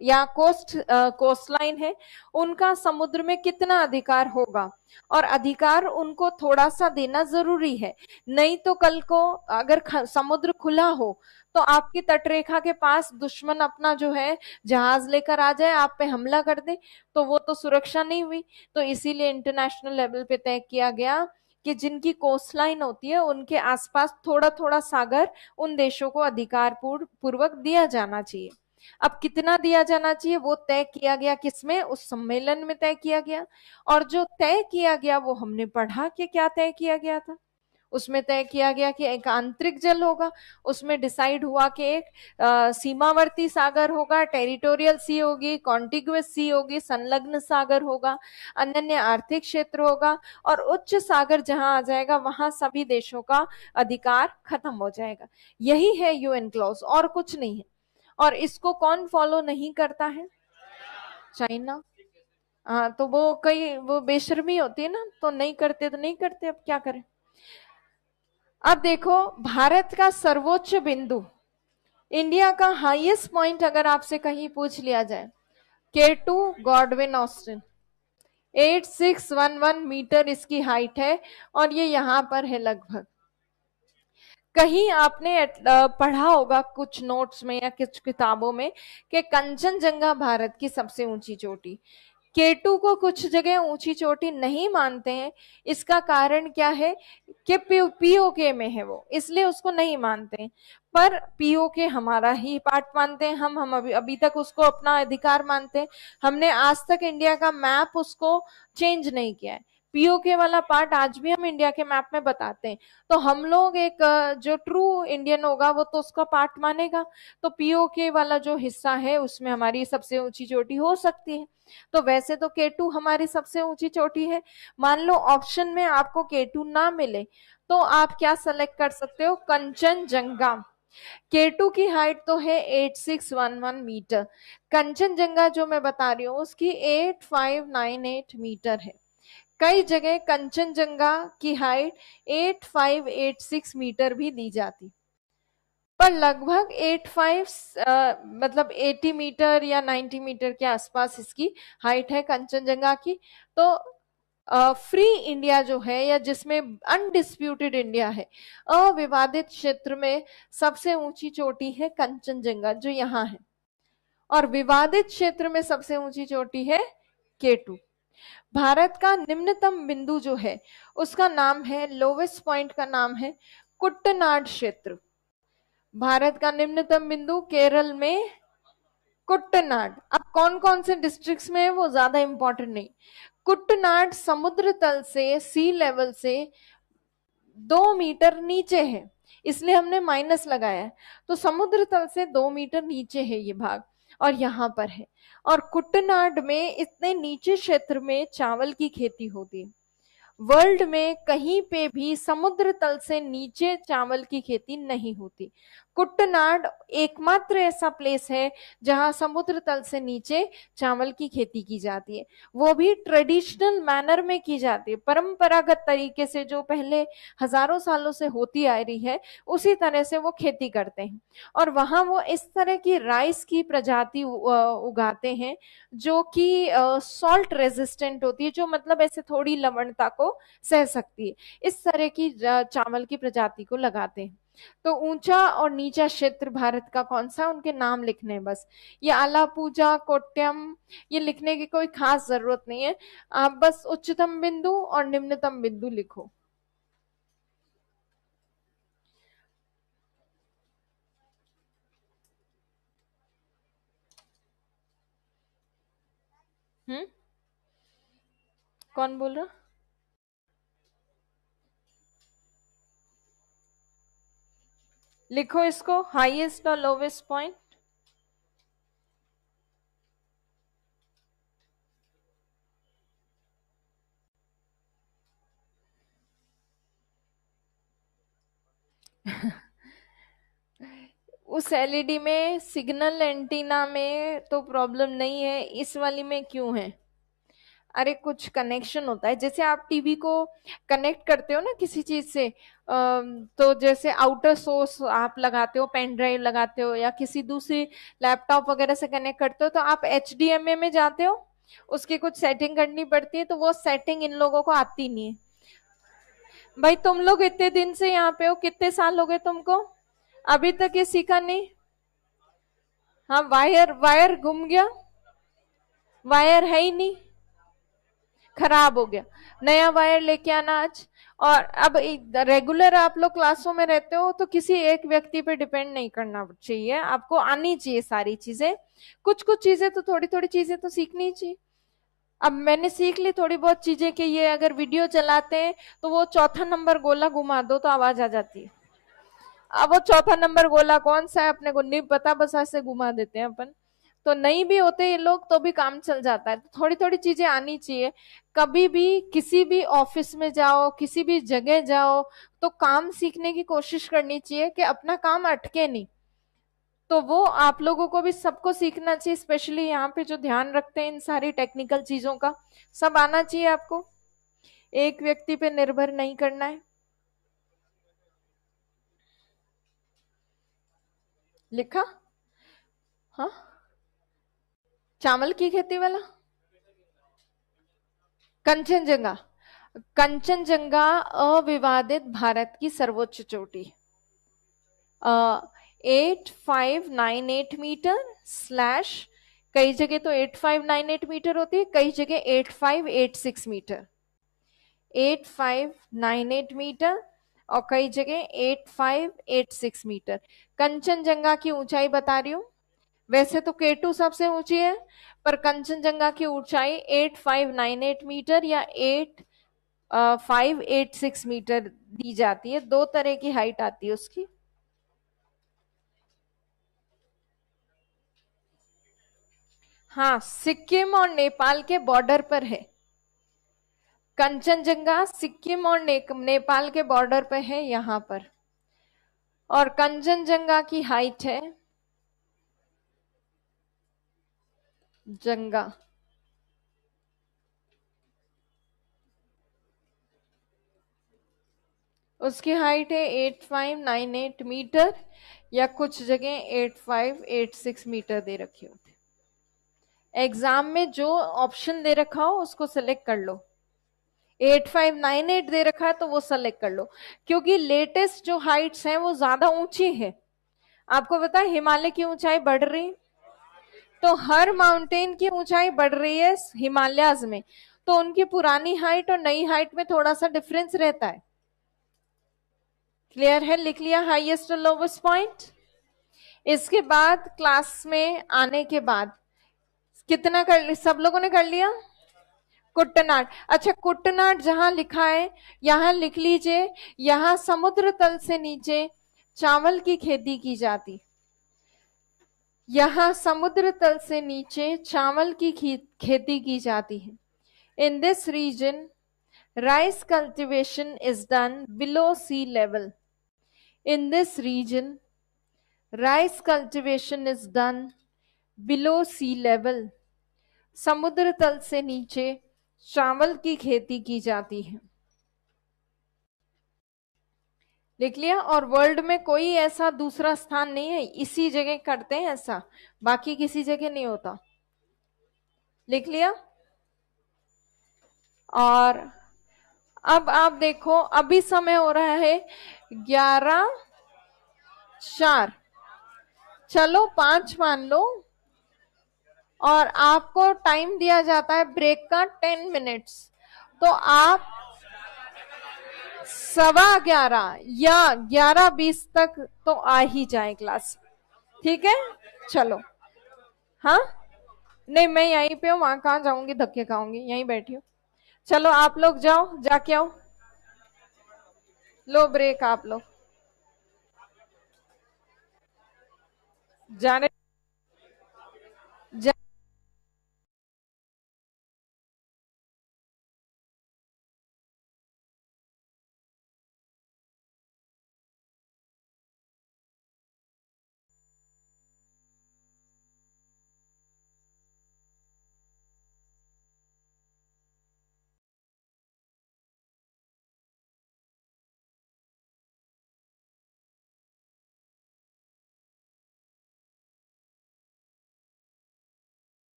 या कोस्ट लाइन है, उनका समुद्र में कितना अधिकार होगा, और अधिकार उनको थोड़ा सा देना जरूरी है। नहीं तो कल को अगर समुद्र खुला हो तो आपकी तटरेखा के पास दुश्मन अपना जो है जहाज लेकर आ जाए, आप पे हमला कर दे, तो वो तो सुरक्षा नहीं हुई। तो इसीलिए इंटरनेशनल लेवल पे तय किया गया कि जिनकी कोस्ट लाइन होती है उनके आसपास थोड़ा थोड़ा सागर उन देशों को अधिकार पूर्वक दिया जाना चाहिए। अब कितना दिया जाना चाहिए वो तय किया गया, किसमें? उस सम्मेलन में तय किया गया। और जो तय किया गया वो हमने पढ़ा कि क्या तय किया गया था। उसमें तय किया गया कि एक आंतरिक जल होगा, उसमें डिसाइड हुआ कि एक सीमावर्ती सागर होगा, टेरिटोरियल सी होगी, कॉन्टिग्युअस सी होगी, संलग्न सागर होगा, अनन्य आर्थिक क्षेत्र होगा, और उच्च सागर जहां आ जाएगा वहां सभी देशों का अधिकार खत्म हो जाएगा। यही है यूएन क्लॉज, और कुछ नहीं है। और इसको कौन फॉलो नहीं करता है? चाइना। हाँ, तो वो कई वो बेशर्मी होती है ना, तो नहीं करते तो नहीं करते, अब क्या करें। अब देखो, भारत का सर्वोच्च बिंदु, इंडिया का हाईएस्ट पॉइंट अगर आपसे कहीं पूछ लिया जाए, K2 गॉडविन ऑस्टिन, 8611 मीटर इसकी हाइट है, और ये यहां पर है लगभग। कहीं आपने पढ़ा होगा कुछ नोट्स में या कुछ किताबों में कि कंचनजंगा भारत की सबसे ऊंची चोटी। K2 को कुछ जगह ऊंची चोटी नहीं मानते हैं। इसका कारण क्या है कि पीओके में है वो, इसलिए उसको नहीं मानते हैं। पर पीओके हमारा ही पार्ट मानते हैं, हम अभी तक उसको अपना अधिकार मानते हैं। हमने आज तक इंडिया का मैप उसको चेंज नहीं किया है। पीओके वाला पार्ट आज भी हम इंडिया के मैप में बताते हैं। तो हम लोग एक जो ट्रू इंडियन होगा वो तो उसका पार्ट मानेगा। तो पीओके वाला जो हिस्सा है उसमें हमारी सबसे ऊंची चोटी हो सकती है। तो वैसे तो K2 हमारी सबसे ऊंची चोटी है। मान लो ऑप्शन में आपको K2 ना मिले तो आप क्या सेलेक्ट कर सकते हो? कंचनजंगा। K2 की हाइट तो है 8611 मीटर, कंचनजंगा जो मैं बता रही हूँ उसकी 8598 मीटर है। कई जगह कंचनजंगा की हाइट 8586 मीटर भी दी जाती, पर लगभग 85 मतलब 80 मीटर या 90 मीटर के आसपास इसकी हाइट है कंचनजंगा की। तो फ्री इंडिया जो है, या जिसमें अनडिस्प्यूटेड इंडिया है, अविवादित क्षेत्र में सबसे ऊंची चोटी है कंचनजंगा जो यहाँ है, और विवादित क्षेत्र में सबसे ऊंची चोटी है K2। भारत का निम्नतम बिंदु जो है उसका नाम है, लोवेस्ट पॉइंट का नाम है कुट्टनाड क्षेत्र। भारत का निम्नतम बिंदु केरल में कुट्टनाड। अब कौन कौन से डिस्ट्रिक्ट्स में है वो ज्यादा इंपॉर्टेंट नहीं। कुट्टनाड समुद्र तल से, सी लेवल से 2 मीटर नीचे है, इसलिए हमने माइनस लगाया है। तो समुद्र तल से 2 मीटर नीचे है ये भाग, और यहां पर है। और कुट्टनाड में इतने नीचे क्षेत्र में चावल की खेती होती है। वर्ल्ड में कहीं पे भी समुद्र तल से नीचे चावल की खेती नहीं होती। कुट्टनाड एकमात्र ऐसा प्लेस है जहां समुद्र तल से नीचे चावल की खेती की जाती है, वो भी ट्रेडिशनल मैनर में की जाती है, परंपरागत तरीके से जो पहले हजारों सालों से होती आ रही है उसी तरह से वो खेती करते हैं। और वहां वो इस तरह की राइस की प्रजाति उगाते हैं जो कि सॉल्ट रेजिस्टेंट होती है, जो मतलब ऐसे थोड़ी लवणता को सह सकती है। इस तरह की चावल की प्रजाति को लगाते हैं। तो ऊंचा और नीचा क्षेत्र भारत का कौन सा, उनके नाम लिखने हैं बस। ये आलापूजा, कोट्यम, ये लिखने की कोई खास जरूरत नहीं है। आप बस उच्चतम बिंदु और निम्नतम बिंदु लिखो। कौन बोल रहा? लिखो इसको, हाईएस्ट और लोवेस्ट पॉइंट। उस एलईडी में, सिग्नल एंटीना में तो प्रॉब्लम नहीं है, इस वाली में क्यों है? अरे कुछ कनेक्शन होता है, जैसे आप टीवी को कनेक्ट करते हो ना किसी चीज से, तो जैसे आउटर सोर्स आप लगाते हो, पेन ड्राइव लगाते हो, या किसी दूसरी लैपटॉप वगैरह से कनेक्ट करते हो, तो आप एचडीएमआई में जाते हो, उसकी कुछ सेटिंग करनी पड़ती है, तो वो सेटिंग इन लोगों को आती नहीं है। भाई तुम लोग इतने दिन से यहाँ पे हो, कितने साल हो गए तुमको, अभी तक ये सीखा नहीं? हाँ, वायर वायर घूम गया, वायर है ही नहीं, खराब हो गया, नया वायर लेके आना आज। और अब रेगुलर आप लोग क्लासों में रहते हो, तो किसी एक व्यक्ति पे डिपेंड नहीं करना चाहिए, आपको आनी चाहिए सारी चीजें। कुछ कुछ चीजें तो, थोड़ी थोड़ी चीजें तो सीखनी चाहिए। अब मैंने सीख ली थोड़ी बहुत चीजें कि ये अगर वीडियो चलाते हैं तो वो चौथा नंबर गोला घुमा दो तो आवाज आ जाती है। अब वो चौथा नंबर गोला कौन सा है अपने को नहीं पता, बस ऐसे घुमा देते हैं अपन, तो नहीं भी होते ये लोग तो भी काम चल जाता है। तो थोड़ी थोड़ी चीजें आनी चाहिए। कभी भी किसी भी ऑफिस में जाओ, किसी भी जगह जाओ, तो काम सीखने की कोशिश करनी चाहिए कि अपना काम अटके नहीं। तो वो आप लोगों को भी सबको सीखना चाहिए, स्पेशली यहाँ पे जो ध्यान रखते हैं इन सारी टेक्निकल चीजों का, सब आना चाहिए आपको, एक व्यक्ति पे निर्भर नहीं करना है। लिखा? हाँ, चावल की खेती वाला कंचनजंगा। कंचनजंगा अविवादित भारत की सर्वोच्च चोटी, 8598 मीटर स्लैश, कई जगह तो 8598 मीटर होती है, कई जगह 8586 मीटर, 8598 मीटर और कई जगह 8586 मीटर। कंचनजंगा की ऊंचाई बता रही हूं, वैसे तो केटू सबसे ऊंची है, पर कंचनजंगा की ऊंचाई 8598 मीटर या 8586 मीटर दी जाती है। दो तरह की हाइट आती है उसकी। हाँ, सिक्किम और नेपाल के बॉर्डर पर है कंचनजंगा, सिक्किम और नेपाल के बॉर्डर पर है यहां पर। और कंचनजंगा की हाइट है, जंगा, उसकी हाइट है 8598 मीटर या कुछ जगह 8586 मीटर दे रखी होती। एग्जाम में जो ऑप्शन दे रखा हो उसको सिलेक्ट कर लो, 8598 दे रखा है तो वो सेलेक्ट कर लो, क्योंकि लेटेस्ट जो हाइट्स हैं वो ज्यादा ऊंची है। आपको पता है हिमालय की ऊंचाई बढ़ रही, तो हर माउंटेन की ऊंचाई बढ़ रही है हिमालयाज में, तो उनकी पुरानी हाइट और नई हाइट में थोड़ा सा डिफरेंस रहता है। क्लियर है? लिख लिया हाईएस्ट और लोवेस्ट पॉइंट। इसके बाद क्लास में आने के बाद कितना कर, सब लोगों ने कर लिया? कुट्टनाड। अच्छा, कुट्टनाड जहां लिखा है यहां लिख लीजिए, यहां समुद्र तल से नीचे चावल की खेती की जाती, यहां समुद्र तल से नीचे चावल की खेती की जाती है। In this region rice cultivation is done below sea level. In this region rice cultivation is done below sea level. समुद्र तल से नीचे चावल की खेती की जाती है। लिख लिया? और वर्ल्ड में कोई ऐसा दूसरा स्थान नहीं है, इसी जगह करते हैं ऐसा, बाकी किसी जगह नहीं होता। लिख लिया? और अब आप देखो, अभी समय हो रहा है 11:04, चलो 5 मान लो, और आपको टाइम दिया जाता है ब्रेक का 10 मिनट्स, तो आप 11:15 या 11:20 तक तो आ ही जाए क्लास, ठीक है? चलो, हाँ, नहीं मैं यहीं पे हूँ, वहां कहाँ जाऊंगी, धक्के खाऊंगी, यहीं बैठी हूँ। चलो आप लोग जाओ, जाके आओ। लो ब्रेक आप लोग, जाने